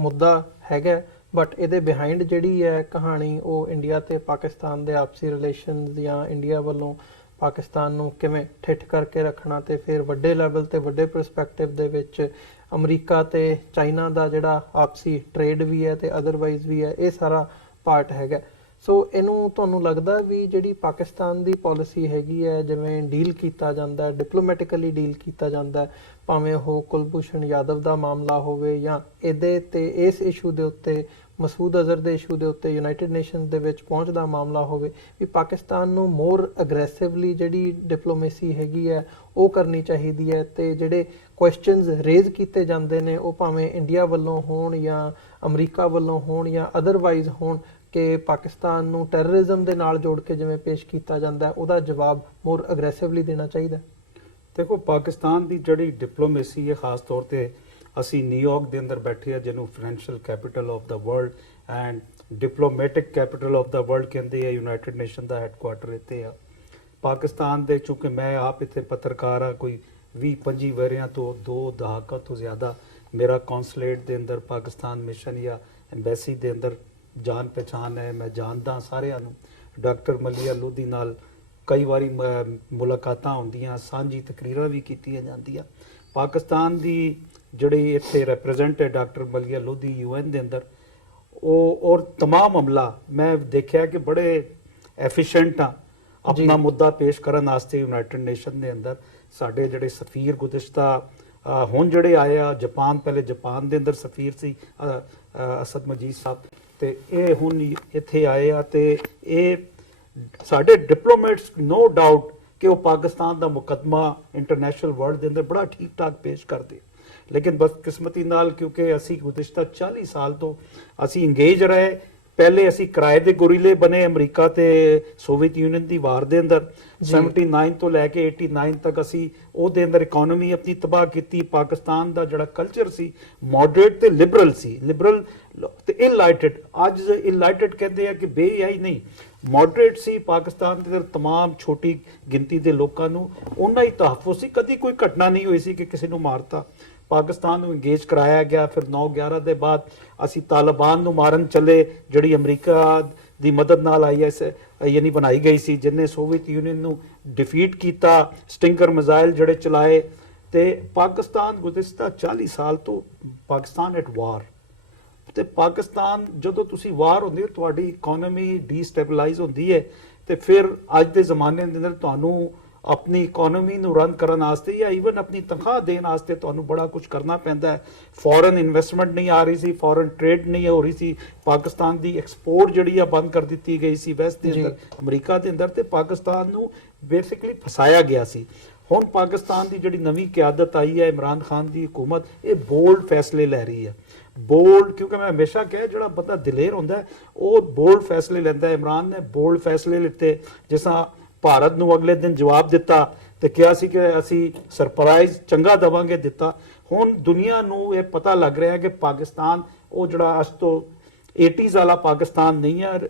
ਮੁੱਦਾ ਹੈਗਾ, ਬਟ ਇਹਦੇ ਬਿਹਾਈਂਡ ਜਿਹੜੀ ਹੈ ਕਹਾਣੀ, ਉਹ ਇੰਡੀਆ ਤੇ ਪਾਕਿਸਤਾਨ ਦੇ ਆਪਸੀ ਰਿਲੇਸ਼ਨਸ ਜਾਂ ਇੰਡੀਆ ਵੱਲੋਂ ਪਾਕਿਸਤਾਨ ਨੂੰ ਕਿਵੇਂ ਠਿੱਠ ਕਰਕੇ ਰੱਖਣਾ, ਤੇ ਫਿਰ ਵੱਡੇ ਲੈਵਲ ਤੇ ਵੱਡੇ ਪਰਸਪੈਕਟਿਵ ਦੇ ਵਿੱਚ ਅਮਰੀਕਾ ਤੇ ਚਾਈਨਾ ਦਾ ਜਿਹੜਾ ਆਪਸੀ ਟ੍ਰੇਡ ਵੀ ਹੈ ਤੇ ਅਦਰਵਾਈਜ਼ ਵੀ ਹੈ, ਇਹ ਸਾਰਾ ਪਾਰਟ ਹੈਗਾ। ਸੋ ਇਹਨੂੰ ਤੁਹਾਨੂੰ ਲੱਗਦਾ ਵੀ ਜਿਹੜੀ ਪਾਕਿਸਤਾਨ ਦੀ ਪਾਲਿਸੀ ਹੈਗੀ ਹੈ, ਜਿਵੇਂ ਡੀਲ ਕੀਤਾ ਜਾਂਦਾ, ਡਿਪਲੋਮੈਟਿਕਲੀ ਡੀਲ ਕੀਤਾ ਜਾਂਦਾ, ਭਾਵੇਂ ਉਹ ਕੁਲਭੂਸ਼ਣ ਯਾਦਵ ਦਾ ਮਾਮਲਾ ਹੋਵੇ ਜਾਂ ਇਹਦੇ ਤੇ ਇਸ ਇਸ਼ੂ ਦੇ ਉੱਤੇ, ਮਸੂਦ ਅਜ਼ਹਰ ਦੇ ਇਸ਼ੂ ਦੇ ਉੱਤੇ ਯੂਨਾਈਟਿਡ ਨੇਸ਼ਨਸ ਦੇ ਵਿੱਚ ਪਹੁੰਚ ਦਾ ਮਾਮਲਾ ਹੋਵੇ, ਵੀ ਪਾਕਿਸਤਾਨ ਨੂੰ ਮੋਰ ਅਗਰੈਸਿਵਲੀ ਜਿਹੜੀ ਡਿਪਲੋਮੇਸੀ ਹੈਗੀ ਹੈ ਉਹ ਕਰਨੀ ਚਾਹੀਦੀ ਹੈ, ਤੇ ਜਿਹੜੇ ਕੁਐਸਚਨਸ ਰੇਜ਼ ਕੀਤੇ ਜਾਂਦੇ ਨੇ ਉਹ ਭਾਵੇਂ ਇੰਡੀਆ ਵੱਲੋਂ ਹੋਣ ਜਾਂ ਅਮਰੀਕਾ ਵੱਲੋਂ ਹੋਣ ਜਾਂ ਅਦਰਵਾਈਜ਼ ਹੋਣ, ਕਿ ਪਾਕਿਸਤਾਨ ਨੂੰ ਟੈਰਰਿਜ਼ਮ ਦੇ ਨਾਲ ਜੋੜ ਕੇ ਜਿਵੇਂ ਪੇਸ਼ ਕੀਤਾ ਜਾਂਦਾ ਹੈ, ਉਹਦਾ ਜਵਾਬ ਮੋਰ ਅਗਰੈਸਿਵਲੀ ਦੇਣਾ ਚਾਹੀਦਾ। ਦੇਖੋ, ਪਾਕਿਸਤਾਨ ਦੀ ਜਿਹੜੀ ਡਿਪਲੋਮੇਸੀ ਹੈ, ਖਾਸ ਤੌਰ ਤੇ ਅਸੀਂ ਨਿਊਯਾਰਕ ਦੇ ਅੰਦਰ ਬੈਠੇ ਆ, ਜਿਹਨੂੰ financial capital of the world and diplomatic capital of the world ਕਹਿੰਦੇ ਆ, ਯੂਨਾਈਟਿਡ ਨੇਸ਼ਨ ਦਾ ਹੈੱਡਕੁਆਟਰ ਇੱਥੇ ਆ। ਪਾਕਿਸਤਾਨ ਦੇ, ਚੂੰਕਿ ਮੈਂ ਆਪ ਇੱਥੇ ਪੱਤਰਕਾਰ ਆ, ਕੋਈ 20-25 ਵਰ੍ਹਿਆਂ ਤੋਂ 2 ਦਹਾਕਾਂ ਤੋਂ ਜ਼ਿਆਦਾ ਮੇਰਾ ਕੌਂਸੂਲੇਟ ਦੇ ਅੰਦਰ ਪਾਕਿਸਤਾਨ ਮਿਸ਼ਨ ਜਾਂ ਐਮਬੈਸੀ ਦੇ ਅੰਦਰ ਜਾਣ ਪਛਾਣ ਹੈ, ਮੈਂ ਜਾਣਦਾ ਸਾਰਿਆਂ ਨੂੰ। ਡਾਕਟਰ ਮਲੀਆ ਲੋਧੀ ਨਾਲ ਕਈ ਵਾਰੀ ਮੁਲਾਕਾਤਾਂ ਹੁੰਦੀਆਂ, ਸਾਂਝੀ ਤਕਰੀਰਾਂ ਵੀ ਕੀਤੀਆਂ ਜਾਂਦੀਆਂ। ਪਾਕਿਸਤਾਨ ਦੀ ਜਿਹੜੀ ਇੱਥੇ ਰਿਪਰੈਜ਼ੈਂਟ ਹੈ ਡਾਕਟਰ ਮਲੀਆ ਲੋਧੀ UN ਦੇ ਅੰਦਰ, ਉਹ ਔਰ ਤਮਾਮ ਅਮਲਾ ਮੈਂ ਦੇਖਿਆ ਕਿ ਬੜੇ ਐਫੀਸ਼ੀਐਂਟ ਆ ਆਪਣਾ ਮੁੱਦਾ ਪੇਸ਼ ਕਰਨ ਵਾਸਤੇ ਯੂਨਾਈਟਿਡ ਨੇਸ਼ਨ ਦੇ ਅੰਦਰ। ਸਾਡੇ ਜਿਹੜੇ ਸਫੀਰ ਗੁਜ਼ਸ਼ਤਾ ਹੁਣ ਜਿਹੜੇ ਆਏ ਆ ਜਾਪਾਨ, ਪਹਿਲੇ ਜਾਪਾਨ ਦੇ ਅੰਦਰ ਸਫੀਰ ਸੀ ਅਸਦ ਮਜੀਦ ਸਾਹਿਬ, ਤੇ ਇਹ ਹੁਣ ਇੱਥੇ ਆਏ ਆ, ਤੇ ਇਹ ਸਾਡੇ ਡਿਪਲੋਮੈਟਸ ਨੋ ਡਾਊਟ ਕਿ ਉਹ ਪਾਕਿਸਤਾਨ ਦਾ ਮੁਕੱਦਮਾ ਇੰਟਰਨੈਸ਼ਨਲ ਵਰਲਡ ਦੇ ਅੰਦਰ ਬੜਾ ਠੀਕ ਠਾਕ ਪੇਸ਼ ਕਰਦੇ। ਲੇਕਿਨ ਬਦਕਿਸਮਤੀ ਨਾਲ, ਕਿਉਂਕਿ ਅਸੀਂ ਗੁਜ਼ਸ਼ਤਾ 40 ਸਾਲ ਤੋਂ ਅਸੀਂ ਇੰਗੇਜ ਰਹੇ, ਪਹਿਲੇ ਅਸੀਂ ਕਿਰਾਏ ਦੇ ਗੁਰੀਲੇ ਬਣੇ ਅਮਰੀਕਾ ਤੇ ਸੋਵੀਅਤ ਯੂਨੀਅਨ ਦੀ ਵਾਰ ਦੇ ਅੰਦਰ, 79 ਤੋਂ ਲੈ ਕੇ 89 ਤੱਕ ਅਸੀਂ ਉਹਦੇ ਅੰਦਰ ਇਕਨੋਮੀ ਆਪਣੀ ਤਬਾਹ ਕੀਤੀ। ਪਾਕਿਸਤਾਨ ਦਾ ਜਿਹੜਾ ਕਲਚਰ ਸੀ ਮੋਡਰੇਟ ਤੇ ਲਿਬਰਲ ਸੀ, ਲਿਬਰਲ ਤੇ ਇਨਲਾਈਟਡ। ਅੱਜ ਇਨਲਾਈਟਡ ਕਹਿੰਦੇ ਆ ਕਿ ਬੇਹਯਾਈ ਨਹੀਂ, ਮੋਡਰੇਟ ਸੀ। ਪਾਕਿਸਤਾਨ ਦੇ ਤਮਾਮ ਛੋਟੀ ਗਿਣਤੀ ਦੇ ਲੋਕਾਂ ਨੂੰ ਉਹਨਾਂ ਹੀ ਤਹਫੁਜ਼ ਸੀ, ਕਦੀ ਕੋਈ ਘਟਨਾ ਨਹੀਂ ਹੋਈ ਸੀ ਕਿ ਕਿਸੇ ਨੂੰ ਮਾਰਤਾ। ਪਾਕਿਸਤਾਨ ਨੂੰ ਇੰਗੇਜ ਕਰਾਇਆ ਗਿਆ। ਫਿਰ 9/11 ਦੇ ਬਾਅਦ ਅਸੀਂ ਤਾਲਿਬਾਨ ਨੂੰ ਮਾਰਨ ਚੱਲੇ, ਜਿਹੜੀ ਅਮਰੀਕਾ ਦੀ ਮਦਦ ਨਾਲ IS ਯਾਨੀ ਬਣਾਈ ਗਈ ਸੀ, ਜਿਹਨੇ ਸੋਵੀਅਤ ਯੂਨੀਅਨ ਨੂੰ ਡਿਫੀਟ ਕੀਤਾ, ਸਟਿੰਗਰ ਮਿਜ਼ਾਈਲ ਜਿਹੜੇ ਚਲਾਏ। ਤੇ ਪਾਕਿਸਤਾਨ ਗੁਜ਼ਸ਼ਤਾ 40 ਸਾਲ ਤੋਂ ਪਾਕਿਸਤਾਨ ਐਟ ਵਾਰ। ਤੇ ਪਾਕਿਸਤਾਨ ਜਦੋਂ ਤੁਸੀਂ ਵਾਰ ਹੁੰਦੀ ਹੈ, ਤੁਹਾਡੀ ਇਕਨੋਮੀ ਡੀਸਟੇਬਲਾਈਜ਼ ਹੁੰਦੀ ਹੈ, ਤੇ ਫਿਰ ਅੱਜ ਦੇ ਜ਼ਮਾਨੇ ਦੇ ਅੰਦਰ ਤੁਹਾਨੂੰ ਆਪਣੀ ਇਕਨੋਮੀ ਨੂੰ ਰਨ ਕਰਨ ਵਾਸਤੇ ਜਾਂ ਈਵਨ ਆਪਣੀ ਤਨਖਾਹ ਦੇਣ ਵਾਸਤੇ ਤੁਹਾਨੂੰ ਬੜਾ ਕੁਝ ਕਰਨਾ ਪੈਂਦਾ ਹੈ। ਫੋਰਨ ਇਨਵੈਸਟਮੈਂਟ ਨਹੀਂ ਆ ਰਹੀ ਸੀ, ਫੋਰਨ ਟ੍ਰੇਡ ਨਹੀਂ ਹੋ ਰਹੀ ਸੀ, ਪਾਕਿਸਤਾਨ ਦੀ ਐਕਸਪੋਰਟ ਜਿਹੜੀ ਆ ਬੰਦ ਕਰ ਦਿੱਤੀ ਗਈ ਸੀ ਵੈਸਟ ਦੇ ਅੰਦਰ, ਅਮਰੀਕਾ ਦੇ ਅੰਦਰ, ਤੇ ਪਾਕਿਸਤਾਨ ਨੂੰ ਬੇਸਿਕਲੀ ਫਸਾਇਆ ਗਿਆ ਸੀ। ਹੁਣ ਪਾਕਿਸਤਾਨ ਦੀ ਜਿਹੜੀ ਨਵੀਂ ਕਿਆਦਤ ਆਈ ਹੈ, ਇਮਰਾਨ ਖਾਨ ਦੀ ਹਕੂਮਤ, ਇਹ ਬੋਲਡ ਫੈਸਲੇ ਲੈ ਰਹੀ ਹੈ। ਬੋਲਡ, ਕਿਉਂਕਿ ਮੈਂ ਹਮੇਸ਼ਾ ਕਿਹਾ ਜਿਹੜਾ ਬੰਦਾ ਦਲੇਰ ਹੁੰਦਾ ਹੈ ਉਹ ਬੋਲਡ ਫੈਸਲੇ ਲੈਂਦਾ ਹੈ। ਇਮਰਾਨ ਨੇ ਬੋਲਡ ਫੈਸਲੇ ਲਿੱਤੇ, ਜਿਸ ਤਰ੍ਹਾਂ ਭਾਰਤ ਨੂੰ ਅਗਲੇ ਦਿਨ ਜਵਾਬ ਦਿੱਤਾ ਤੇ ਕਿਹਾ ਸੀ ਕਿ ਅਸੀਂ ਸਰਪ੍ਰਾਈਜ਼ ਚੰਗਾ ਦੇਵਾਂਗੇ, ਦਿੱਤਾ। ਹੁਣ ਦੁਨੀਆ ਨੂੰ ਇਹ ਪਤਾ ਲੱਗ ਰਿਹਾ ਹੈ ਕਿ ਪਾਕਿਸਤਾਨ ਉਹ ਜਿਹੜਾ ਅੱਜ ਤੋਂ 80s ਵਾਲਾ ਪਾਕਿਸਤਾਨ ਨਹੀਂ ਹੈ।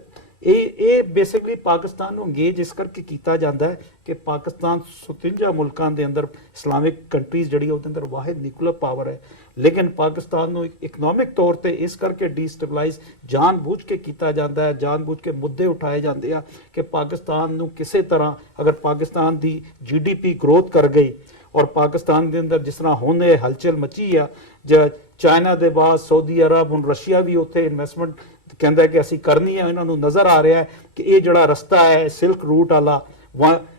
ਇਹ ਬੇਸਿਕਲੀ ਪਾਕਿਸਤਾਨ ਨੂੰ ਅੰਗੇਜ ਇਸ ਕਰਕੇ ਕੀਤਾ ਜਾਂਦਾ ਹੈ ਕਿ ਪਾਕਿਸਤਾਨ 57 ਮੁਲਕਾਂ ਦੇ ਅੰਦਰ ਇਸਲਾਮਿਕ ਕੰਟਰੀਜ਼ ਜਿਹੜੀ ਉਹਦੇ ਅੰਦਰ ਵਾਹਿਦ ਨਿਊਕਲੀਅਰ ਪਾਵਰ ਹੈ, ਲੇਕਿਨ ਪਾਕਿਸਤਾਨ ਨੂੰ ਇਕਨੋਮਿਕ ਤੌਰ ਤੇ ਇਸ ਕਰਕੇ ਡੀਸਟੇਬਲਾਈਜ਼ ਜਾਣਬੁੱਝ ਕੇ ਕੀਤਾ ਜਾਂਦਾ ਹੈ, ਜਾਣਬੁੱਝ ਕੇ ਮੁੱਦੇ ਉਠਾਏ ਜਾਂਦੇ ਆ ਕਿ ਪਾਕਿਸਤਾਨ ਨੂੰ ਕਿਸੇ ਤਰ੍ਹਾਂ, ਅਗਰ ਪਾਕਿਸਤਾਨ ਦੀ GDP ਗਰੋਥ ਕਰ ਗਈ ਔਰ ਪਾਕਿਸਤਾਨ ਦੇ ਅੰਦਰ ਜਿਸ ਤਰ੍ਹਾਂ ਹੁਣ ਇਹ ਹਲਚਲ ਮਚੀ ਆ, ਚਾਈਨਾ ਦੇ ਬਾਅਦ ਸਾਊਦੀ ਅਰਬ, ਹੁਣ ਰਸ਼ੀਆ ਵੀ ਉੱਥੇ ਇਨਵੈਸਟਮੈਂਟ ਕਹਿੰਦਾ ਕਿ ਅਸੀਂ ਕਰਨੀ ਹੈ। ਇਹਨਾਂ ਨੂੰ ਨਜ਼ਰ ਆ ਰਿਹਾ ਹੈ ਕਿ ਇਹ ਜਿਹੜਾ ਰਸਤਾ ਹੈ ਸਿਲਕ ਰੂਟ ਵਾਲਾ,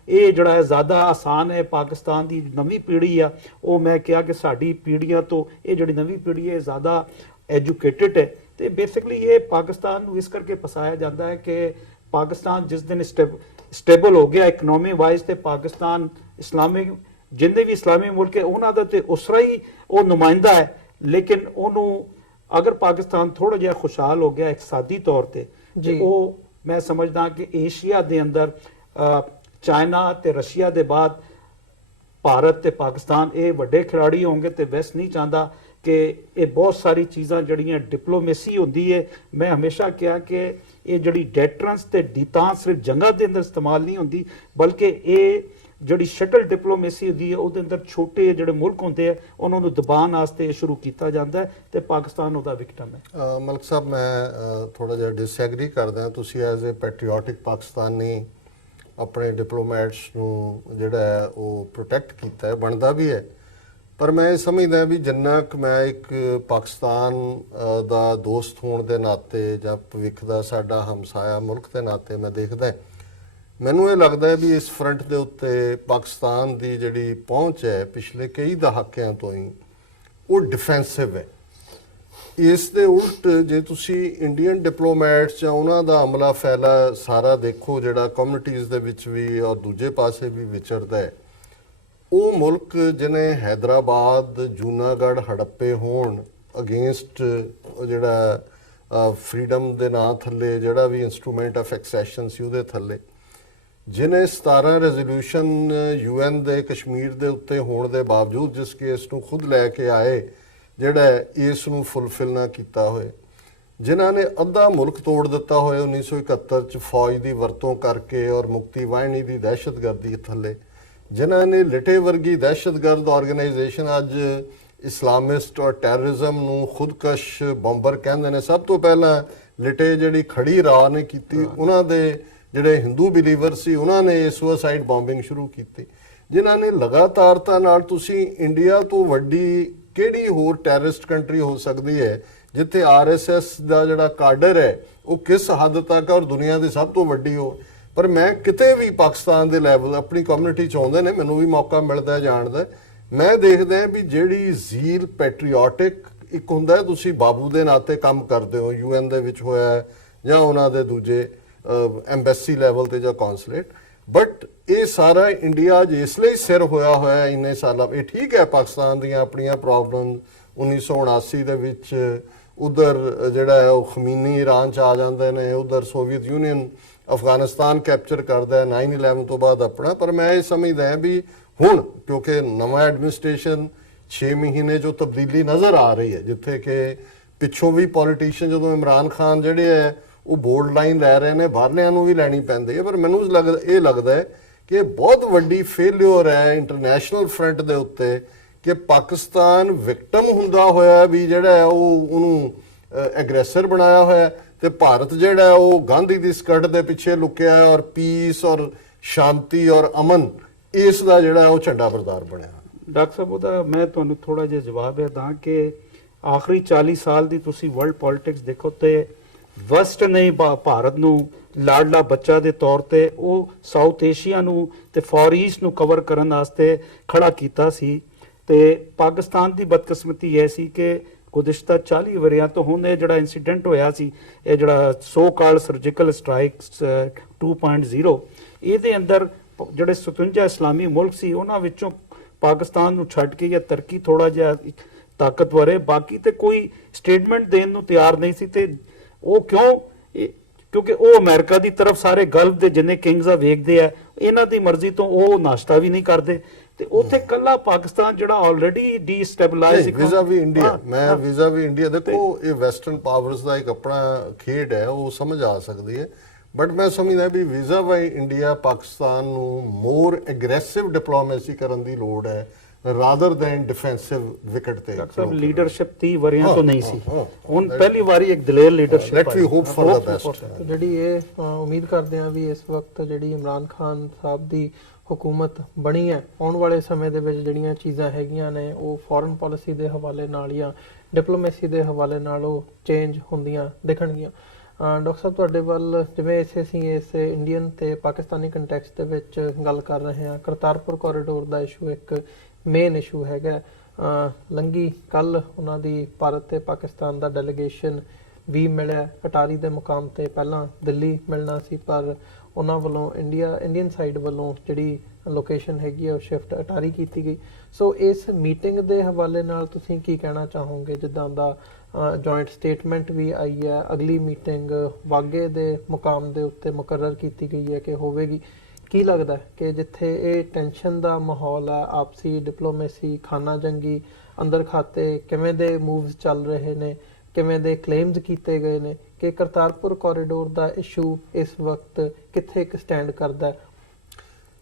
ਇਹ ਜਿਹੜਾ ਹੈ ਜ਼ਿਆਦਾ ਆਸਾਨ ਹੈ। ਪਾਕਿਸਤਾਨ ਦੀ ਨਵੀਂ ਪੀੜ੍ਹੀ ਆ, ਉਹ ਮੈਂ ਕਿਹਾ ਕਿ ਸਾਡੀ ਪੀੜ੍ਹੀਆਂ ਤੋਂ ਇਹ ਜਿਹੜੀ ਨਵੀਂ ਪੀੜ੍ਹੀ ਹੈ ਜ਼ਿਆਦਾ ਐਜੂਕੇਟਿਡ ਹੈ। ਤੇ ਬੇਸਿਕਲੀ ਇਹ ਪਾਕਿਸਤਾਨ ਨੂੰ ਇਸ ਕਰਕੇ ਫਸਾਇਆ ਜਾਂਦਾ ਹੈ ਕਿ ਪਾਕਿਸਤਾਨ ਜਿਸ ਦਿਨ ਸਟੇਬਲ ਹੋ ਗਿਆ ਇਕਨੋਮੀ ਵਾਈਜ਼, ਤੇ ਪਾਕਿਸਤਾਨ ਇਸਲਾਮਿਕ ਜਿੰਨੇ ਵੀ ਇਸਲਾਮੀ ਮੁਲਕ ਹੈ ਉਹਨਾਂ ਦਾ ਤੇ ਉਸਰਾ ਹੀ ਉਹ ਨੁਮਾਇੰਦਾ ਹੈ। ਲੇਕਿਨ ਉਹਨੂੰ ਅਗਰ ਪਾਕਿਸਤਾਨ ਥੋੜਾ ਜਿਹਾ ਖੁਸ਼ਹਾਲ ਹੋ ਗਿਆ ਇਕਤਸਾਦੀ ਤੌਰ ਤੇ, ਉਹ ਮੈਂ ਸਮਝਦਾ ਕਿ ਏਸ਼ੀਆ ਦੇ ਅੰਦਰ ਚਾਈਨਾ ਤੇ ਰਸ਼ੀਆ ਦੇ ਬਾਅਦ ਭਾਰਤ ਤੇ ਪਾਕਿਸਤਾਨ ਇਹ ਵੱਡੇ ਖਿਡਾਰੀ ਹੋਣਗੇ। ਤੇ ਵੈਸਟ ਨਹੀਂ ਚਾਹੁੰਦਾ ਕਿ ਇਹ ਬਹੁਤ ਸਾਰੀ ਚੀਜ਼ਾਂ ਜਿਹੜੀਆਂ ਡਿਪਲੋਮੇਸੀ ਹੁੰਦੀ ਹੈ, ਮੈਂ ਹਮੇਸ਼ਾ ਕਿਹਾ ਕਿ ਇਹ ਜਿਹੜੀ ਡੈਟਰੈਂਸ ਤੇ ਡੀਤਾਂਸ ਸਿਰਫ ਜੰਗਾਂ ਦੇ ਅੰਦਰ ਇਸਤੇਮਾਲ ਨਹੀਂ ਹੁੰਦੀ, ਬਲਕਿ ਇਹ ਜਿਹੜੀ ਸ਼ਟਲ ਡਿਪਲੋਮੇਸੀ ਹੁੰਦੀ ਹੈ ਉਹਦੇ ਅੰਦਰ ਛੋਟੇ ਜਿਹੜੇ ਮੁਲਕ ਹੁੰਦੇ ਆ ਉਹਨਾਂ ਨੂੰ ਦਬਾਉਣ ਵਾਸਤੇ ਸ਼ੁਰੂ ਕੀਤਾ ਜਾਂਦਾ ਹੈ, ਤੇ ਪਾਕਿਸਤਾਨ ਉਹਦਾ ਵਿਕਟਮ ਹੈ। ਮਲਕ ਸਾਹਿਬ, ਮੈਂ ਥੋੜਾ ਜਿਹਾ ਡਿਸਐਗਰੀ ਕਰਦਾ। ਤੁਸੀਂ ਐਜ਼ ਅ ਪੈਟਰੀਓਟਿਕ ਪਾਕਿਸਤਾਨੀ ਆਪਣੇ ਡਿਪਲੋਮੈਟਸ ਨੂੰ ਜਿਹੜਾ ਹੈ ਉਹ ਪ੍ਰੋਟੈਕਟ ਕੀਤਾ ਹੈ, ਬਣਦਾ ਵੀ ਹੈ। ਪਰ ਮੈਂ ਇਹ ਸਮਝਦਾ ਵੀ ਜਿੰਨਾ ਕੁ ਮੈਂ ਇੱਕ ਪਾਕਿਸਤਾਨ ਦਾ ਦੋਸਤ ਹੋਣ ਦੇ ਨਾਤੇ ਜਾਂ ਭਵਿੱਖ ਦਾ ਸਾਡਾ ਹਮਸਾਇਆ ਮੁਲਕ ਦੇ ਨਾਤੇ ਮੈਂ ਦੇਖਦਾ, ਮੈਨੂੰ ਇਹ ਲੱਗਦਾ ਹੈ ਵੀ ਇਸ ਫਰੰਟ ਦੇ ਉੱਤੇ ਪਾਕਿਸਤਾਨ ਦੀ ਜਿਹੜੀ ਪਹੁੰਚ ਹੈ ਪਿਛਲੇ ਕਈ ਦਹਾਕਿਆਂ ਤੋਂ ਹੀ ਉਹ ਡਿਫੈਂਸਿਵ ਹੈ। ਇਸ ਦੇ ਉਲਟ ਜੇ ਤੁਸੀਂ ਇੰਡੀਅਨ ਡਿਪਲੋਮੈਟਸ ਜਾਂ ਉਹਨਾਂ ਦਾ ਅਮਲਾ ਫੈਲਾ ਸਾਰਾ ਦੇਖੋ, ਜਿਹੜਾ ਕਮਿਊਨਿਟੀਜ਼ ਦੇ ਵਿੱਚ ਵੀ ਔਰ ਦੂਜੇ ਪਾਸੇ ਵੀ ਵਿਚਰਦਾ ਹੈ, ਉਹ ਮੁਲਕ ਜਿਹਨੇ ਹੈਦਰਾਬਾਦ, ਜੂਨਾਗੜ੍ਹ, ਹੜੱਪੇ ਹੋਣ ਅਗੇਂਸਟ ਜਿਹੜਾ ਫਰੀडम ਦੇ ਨਾਂ ਥੱਲੇ ਜਿਹੜਾ ਵੀ ਇੰਸਟਰੂਮੈਂਟ ਆਫ ਐਕਸੈਸ਼ਨ ਸੀ ਉਹਦੇ ਥੱਲੇ, ਜਿਹਨੇ 17 ਰੈਜ਼ੋਲੂਸ਼ਨ UN ਦੇ ਕਸ਼ਮੀਰ ਦੇ ਉੱਤੇ ਹੋਣ ਦੇ ਬਾਵਜੂਦ ਜਿਸ ਕੇਸ ਨੂੰ ਖੁਦ ਲੈ ਕੇ ਆਏ, ਜਿਹੜਾ ਇਸ ਨੂੰ ਫੁੱਲਫਿਲ ਨਾ ਕੀਤਾ ਹੋਏ, ਜਿਨ੍ਹਾਂ ਨੇ ਅੱਧਾ ਮੁਲਕ ਤੋੜ ਦਿੱਤਾ ਹੋਇਆ 1971 ਚ ਫੌਜ ਦੀ ਵਰਤੋਂ ਕਰਕੇ ਔਰ ਮੁਕਤੀ ਵਾਹਿਨੀ ਦੀ ਦਹਿਸ਼ਤਗਰਦੀ ਥੱਲੇ, ਜਿਨ੍ਹਾਂ ਨੇ ਲਿਟੇ ਵਰਗੀ ਦਹਿਸ਼ਤਗਰਦ ਆਰਗੇਨਾਈਜੇਸ਼ਨ ਅੱਜ ਇਸਲਾਮਿਸਟ ਔਰ ਟੈਰਰਿਜ਼ਮ ਨੂੰ ਖੁਦਕਸ਼ ਬੰਬਰ ਕਹਿੰਦੇ ਨੇ। ਸਭ ਤੋਂ ਪਹਿਲਾਂ ਲਿਟੇ ਜਿਹੜੀ ਖੜੀ ਰਾਹ ਨੇ ਕੀਤੀ, ਉਹਨਾਂ ਦੇ ਜਿਹੜੇ ਹਿੰਦੂ ਬਿਲੀਵਰ ਸੀ ਉਹਨਾਂ ਨੇ ਸੁਸਾਈਡ ਬੰਬਿੰਗ ਸ਼ੁਰੂ ਕੀਤੀ, ਜਿਨ੍ਹਾਂ ਨੇ ਲਗਾਤਾਰਤਾ ਨਾਲ, ਤੁਸੀਂ ਇੰਡੀਆ ਤੋਂ ਵੱਡੀ ਕਿਹੜੀ ਹੋਰ ਟੈਰਰਿਸਟ ਕੰਟਰੀ ਹੋ ਸਕਦੀ ਹੈ ਜਿੱਥੇ RSS ਦਾ ਜਿਹੜਾ ਕਾਡਰ ਹੈ ਉਹ ਕਿਸ ਹੱਦ ਤੱਕ ਔਰ ਦੁਨੀਆ ਦੀ ਸਭ ਤੋਂ ਵੱਡੀ ਹੋ। ਪਰ ਮੈਂ ਕਿਤੇ ਵੀ ਪਾਕਿਸਤਾਨ ਦੇ ਲੈਵਲ ਆਪਣੀ ਕਮਿਊਨਿਟੀ ਚ ਆਉਂਦੇ ਨੇ, ਮੈਨੂੰ ਵੀ ਮੌਕਾ ਮਿਲਦਾ ਜਾਣ ਦਾ, ਮੈਂ ਦੇਖਦਾ ਵੀ ਜਿਹੜੀ ਜ਼ੀਲ ਪੈਟਰੀਓਟਿਕ ਇੱਕ ਹੁੰਦਾ ਤੁਸੀਂ ਬਾਬੂ ਦੇ ਨਾਤੇ ਕੰਮ ਕਰਦੇ ਹੋ, UN ਦੇ ਵਿੱਚ ਹੋਇਆ ਜਾਂ ਉਹਨਾਂ ਦੇ ਦੂਜੇ ਐਮਬੈਸੀ ਲੈਵਲ ਤੇ ਜਾਂ ਕੌਂਸੂਲੇਟ, ਬਟ ਇਹ ਸਾਰਾ ਇੰਡੀਆ ਇਸ ਲਈ ਸਿਰ ਹੋਇਆ ਇੰਨੇ ਸਾਲਾਂ। ਇਹ ਠੀਕ ਹੈ ਪਾਕਿਸਤਾਨ ਦੀਆਂ ਆਪਣੀਆਂ ਪ੍ਰੋਬਲਮ, 1979 ਦੇ ਵਿੱਚ ਉਧਰ ਜਿਹੜਾ ਹੈ ਉਹ ਖਮੀਨੀ ਈਰਾਨ ਚ ਆ ਜਾਂਦੇ ਨੇ, ਉਧਰ ਸੋਵੀਅਤ ਯੂਨੀਅਨ ਅਫਗਾਨਿਸਤਾਨ ਕੈਪਚਰ ਕਰਦਾ ਹੈ 9/11 ਤੋਂ ਬਾਅਦ ਆਪਣਾ। ਪਰ ਮੈਂ ਇਹ ਸਮਝਦਾ ਵੀ ਹੁਣ ਕਿਉਂਕਿ ਨਵਾਂ ਐਡਮਿਨਿਸਟ੍ਰੇਸ਼ਨ 6 ਮਹੀਨੇ ਜੋ ਤਬਦੀਲੀ ਨਜ਼ਰ ਆ ਰਹੀ ਹੈ, ਜਿੱਥੇ ਕਿ ਪਿੱਛੋਂ ਵੀ ਪੋਲੀਟੀਸ਼ੀਅਨ ਜਦੋਂ ਇਮਰਾਨ ਖਾਨ ਜਿਹੜੇ ਹੈ ਉਹ ਬੋਲਡ ਲਾਈਨ ਲੈ ਰਹੇ ਨੇ, ਬਾਹਰਲਿਆਂ ਨੂੰ ਵੀ ਲੈਣੀ ਪੈਂਦੀ ਹੈ। ਪਰ ਮੈਨੂੰ ਇਹ ਲੱਗਦਾ ਹੈ ਕਿ ਬਹੁਤ ਵੱਡੀ ਫੇਲਿਅਰ ਹੈ ਇੰਟਰਨੈਸ਼ਨਲ ਫਰੰਟ ਦੇ ਉੱਤੇ ਕਿ ਪਾਕਿਸਤਾਨ ਵਿਕਟਮ ਹੁੰਦਾ ਹੋਇਆ ਵੀ ਜਿਹੜਾ ਹੈ ਉਹ ਉਹਨੂੰ ਐਗਰੈਸਰ ਬਣਾਇਆ ਹੋਇਆ, ਤੇ ਭਾਰਤ ਜਿਹੜਾ ਹੈ ਉਹ ਗਾਂਧੀ ਦੀ ਸਕਰਟ ਦੇ ਪਿੱਛੇ ਲੁਕਿਆ ਹੈ ਔਰ ਪੀਸ ਔਰ ਸ਼ਾਂਤੀ ਔਰ ਅਮਨ ਇਸ ਦਾ ਜਿਹੜਾ ਹੈ ਉਹ ਝੰਡਾ ਬਰਦਾਰ ਬਣਿਆ। ਡਾਕਟਰ ਸਾਹਿਬ ਉਹਦਾ ਮੈਂ ਤੁਹਾਨੂੰ ਥੋੜਾ ਜਿਹਾ ਜਵਾਬ ਇਹ ਦਾਂ ਕਿ ਆਖਰੀ 40 ਸਾਲ ਦੀ ਤੁਸੀਂ ਵਰਲਡ ਪੋਲਿਟਿਕਸ ਦੇਖੋ ਤੇ ਵੈਸਟ ਨੇ ਭਾਰਤ ਨੂੰ ਲਾਡਲਾ ਬੱਚਾ ਦੇ ਤੌਰ ਤੇ ਉਹ ਸਾਊਥ ਏਸ਼ੀਆ ਨੂੰ ਤੇ ਫਾਰ ਈਸਟ ਨੂੰ ਕਵਰ ਕਰਨ ਵਾਸਤੇ ਖੜਾ ਕੀਤਾ ਸੀ। ਤੇ ਪਾਕਿਸਤਾਨ ਦੀ ਬਦਕਿਸਮਤੀ ਇਹ ਸੀ ਕਿ ਗੁਜ਼ਸ਼ਤਾ 40 ਵਰਿਆਂ ਤੋਂ ਹੁਣ ਇਹ ਜਿਹੜਾ ਇਨਸੀਡੈਂਟ ਹੋਇਆ ਸੀ, ਇਹ ਜਿਹੜਾ ਸੋ ਕਾਲਡ ਸਰਜੀਕਲ ਸਟ੍ਰਾਈਕਸ 2.0, ਇਹਦੇ ਅੰਦਰ ਜਿਹੜੇ 57 ਇਸਲਾਮੀ ਮੁਲਕ ਸੀ ਉਹਨਾਂ ਵਿੱਚੋਂ ਪਾਕਿਸਤਾਨ ਨੂੰ ਛੱਡ ਕੇ ਜਾਂ ਤੁਰਕੀ ਥੋੜਾ ਜਿਹਾ ਤਾਕਤਵਰ ਹੈ, ਬਾਕੀ ਤੇ ਕੋਈ ਸਟੇਟਮੈਂਟ ਦੇਣ ਨੂੰ ਤਿਆਰ ਨਹੀਂ ਸੀ। ਤੇ ਉਹ ਕਿਉਂਕਿ ਉਹ ਅਮਰੀਕਾ ਦੀ ਤਰਫ ਸਾਰੇ ਗਲਫ ਦੇ ਜਿੰਨੇ ਕਿੰਗਸ ਆ ਵੇਖਦੇ ਆ, ਇਹਨਾਂ ਦੀ ਮਰਜ਼ੀ ਤੋਂ ਉਹ ਨਾਸ਼ਤਾ ਵੀ ਨਹੀਂ ਕਰਦੇ ਤੇ ਉੱਥੇ ਕੱਲਾ ਪਾਕਿਸਤਾਨ ਜਿਹੜਾ ਆਲਰੇਡੀ ਡੀਸਟੈਬਲਾਈਜ਼ ਵੀਜ਼ਾ ਵੀ ਇੰਡੀਆ, ਮੈਂ ਵੀਜ਼ਾ ਵੀ ਇੰਡੀਆ, ਦੇਖੋ ਇਹ ਵੈਸਟਰਨ ਪਾਵਰਸ ਦਾ ਇੱਕ ਆਪਣਾ ਖੇਡ ਹੈ, ਉਹ ਸਮਝ ਆ ਸਕਦੀ ਹੈ, ਬਟ ਮੈਂ ਸਮਝਦਾ ਵੀ ਵੀਜ਼ਾ ਬਾਈ ਇੰਡੀਆ ਪਾਕਿਸਤਾਨ ਨੂੰ ਮੋਰ ਐਗਰੈਸਿਵ ਡਿਪਲੋਮੇਸੀ ਕਰਨ ਦੀ ਲੋੜ ਹੈ ਰਾਦਰ ਦੈਨ ਡਿਫੈਂਸਿਵ ਵਿਕਟ ਤੇ। ਸਭ ਲੀਡਰਸ਼ਿਪ 30 ਵਰਿਆਂ ਤੋਂ ਨਹੀਂ ਸੀ, ਹੁਣ ਪਹਿਲੀ ਵਾਰੀ ਇੱਕ ਦਲੇਰ leadership let we hope for the best. ਜਿਹੜੀ ਇਹ ਉਮੀਦ ਕਰਦੇ ਹਾਂ ਵੀ ਇਸ ਵਕਤ ਜਿਹੜੀ ਇਮਰਾਨ ਖਾਨ ਸਾਹਿਬ ਦੀ ਹੁਕੂਮਤ ਬਣੀ ਹੈ, ਆਉਣ ਵਾਲੇ ਸਮੇਂ ਦੇ ਵਿੱਚ ਜਿਹੜੀਆਂ ਚੀਜ਼ਾਂ ਹੈਗੀਆਂ ਨੇ ਉਹ ਫੋਰਨ ਪਾਲਿਸੀ ਦੇ ਹਵਾਲੇ ਨਾਲ ਜਾਂ ਡਿਪਲੋਮੇਸੀ ਦੇ ਹਵਾਲੇ ਨਾਲ ਉਹ ਚੇਂਜ ਹੁੰਦੀਆਂ ਦਿਖਣਗੀਆਂ। ਡਾਕਟਰ ਸਾਹਿਬ ਤੁਹਾਡੇ ਵੱਲ ਜਿਵੇਂ ਅਸੀਂ ਇਸ ਇੰਡੀਅਨ ਤੇ ਪਾਕਿਸਤਾਨੀ ਕੰਟੈਕਸਟ ਦੇ ਵਿੱਚ ਗੱਲ ਕਰ ਰਹੇ ਹਾਂ, ਕਰਤਾਰਪੁਰ ਕੋਰੀਡੋਰ ਦਾ ਇਸ਼ੂ ਇੱਕ ਮੇਨ ਇਸ਼ੂ ਹੈਗਾ। ਲੰਗੀ ਕੱਲ ਉਹਨਾਂ ਦੀ ਭਾਰਤ ਤੇ ਪਾਕਿਸਤਾਨ ਦਾ ਡੈਲੀਗੇਸ਼ਨ ਵੀ ਮਿਲਿਆ ਅਟਾਰੀ ਦੇ ਮੁਕਾਮ ਤੇ, ਪਹਿਲਾਂ ਦਿੱਲੀ ਮਿਲਣਾ ਸੀ ਪਰ ਉਹਨਾਂ ਵੱਲੋਂ ਇੰਡੀਅਨ ਸਾਈਡ ਵੱਲੋਂ ਜਿਹੜੀ ਲੋਕੇਸ਼ਨ ਹੈਗੀ ਆ ਉਹ ਸ਼ਿਫਟ ਅਟਾਰੀ ਕੀਤੀ ਗਈ। ਸੋ ਇਸ ਮੀਟਿੰਗ ਦੇ ਹਵਾਲੇ ਨਾਲ ਤੁਸੀਂ ਕੀ ਕਹਿਣਾ ਚਾਹੋਗੇ? ਜਿੱਦਾਂ ਦਾ ਜੁਆਇੰਟ ਸਟੇਟਮੈਂਟ ਵੀ ਆਈ ਹੈ, ਅਗਲੀ ਮੀਟਿੰਗ ਵਾਗੇ ਦੇ ਮੁਕਾਮ ਦੇ ਉੱਤੇ ਮੁਕਰਰ ਕੀਤੀ ਗਈ ਹੈ ਕਿ ਹੋਵੇਗੀ। ਕੀ ਲੱਗਦਾ ਕਿ ਜਿੱਥੇ ਇਹ ਟੈਨਸ਼ਨ ਦਾ ਮਾਹੌਲ ਹੈ, ਆਪਸੀ ਡਿਪਲੋਮੇਸੀ, ਖਾਨਾ ਜੰਗੀ, ਅੰਦਰ ਖਾਤੇ ਕਿਵੇਂ ਦੇ ਮੂਵਸ ਚੱਲ ਰਹੇ ਨੇ, ਕਿਵੇਂ ਦੇ ਕਲੇਮਸ ਕੀਤੇ ਗਏ ਨੇ ਕਿ ਕਰਤਾਰਪੁਰ ਕੋਰੀਡੋਰ ਦਾ ਇਸ਼ੂ ਇਸ ਵਕਤ ਕਿੱਥੇ ਇੱਕ ਸਟੈਂਡ ਕਰਦਾ ਹੈ?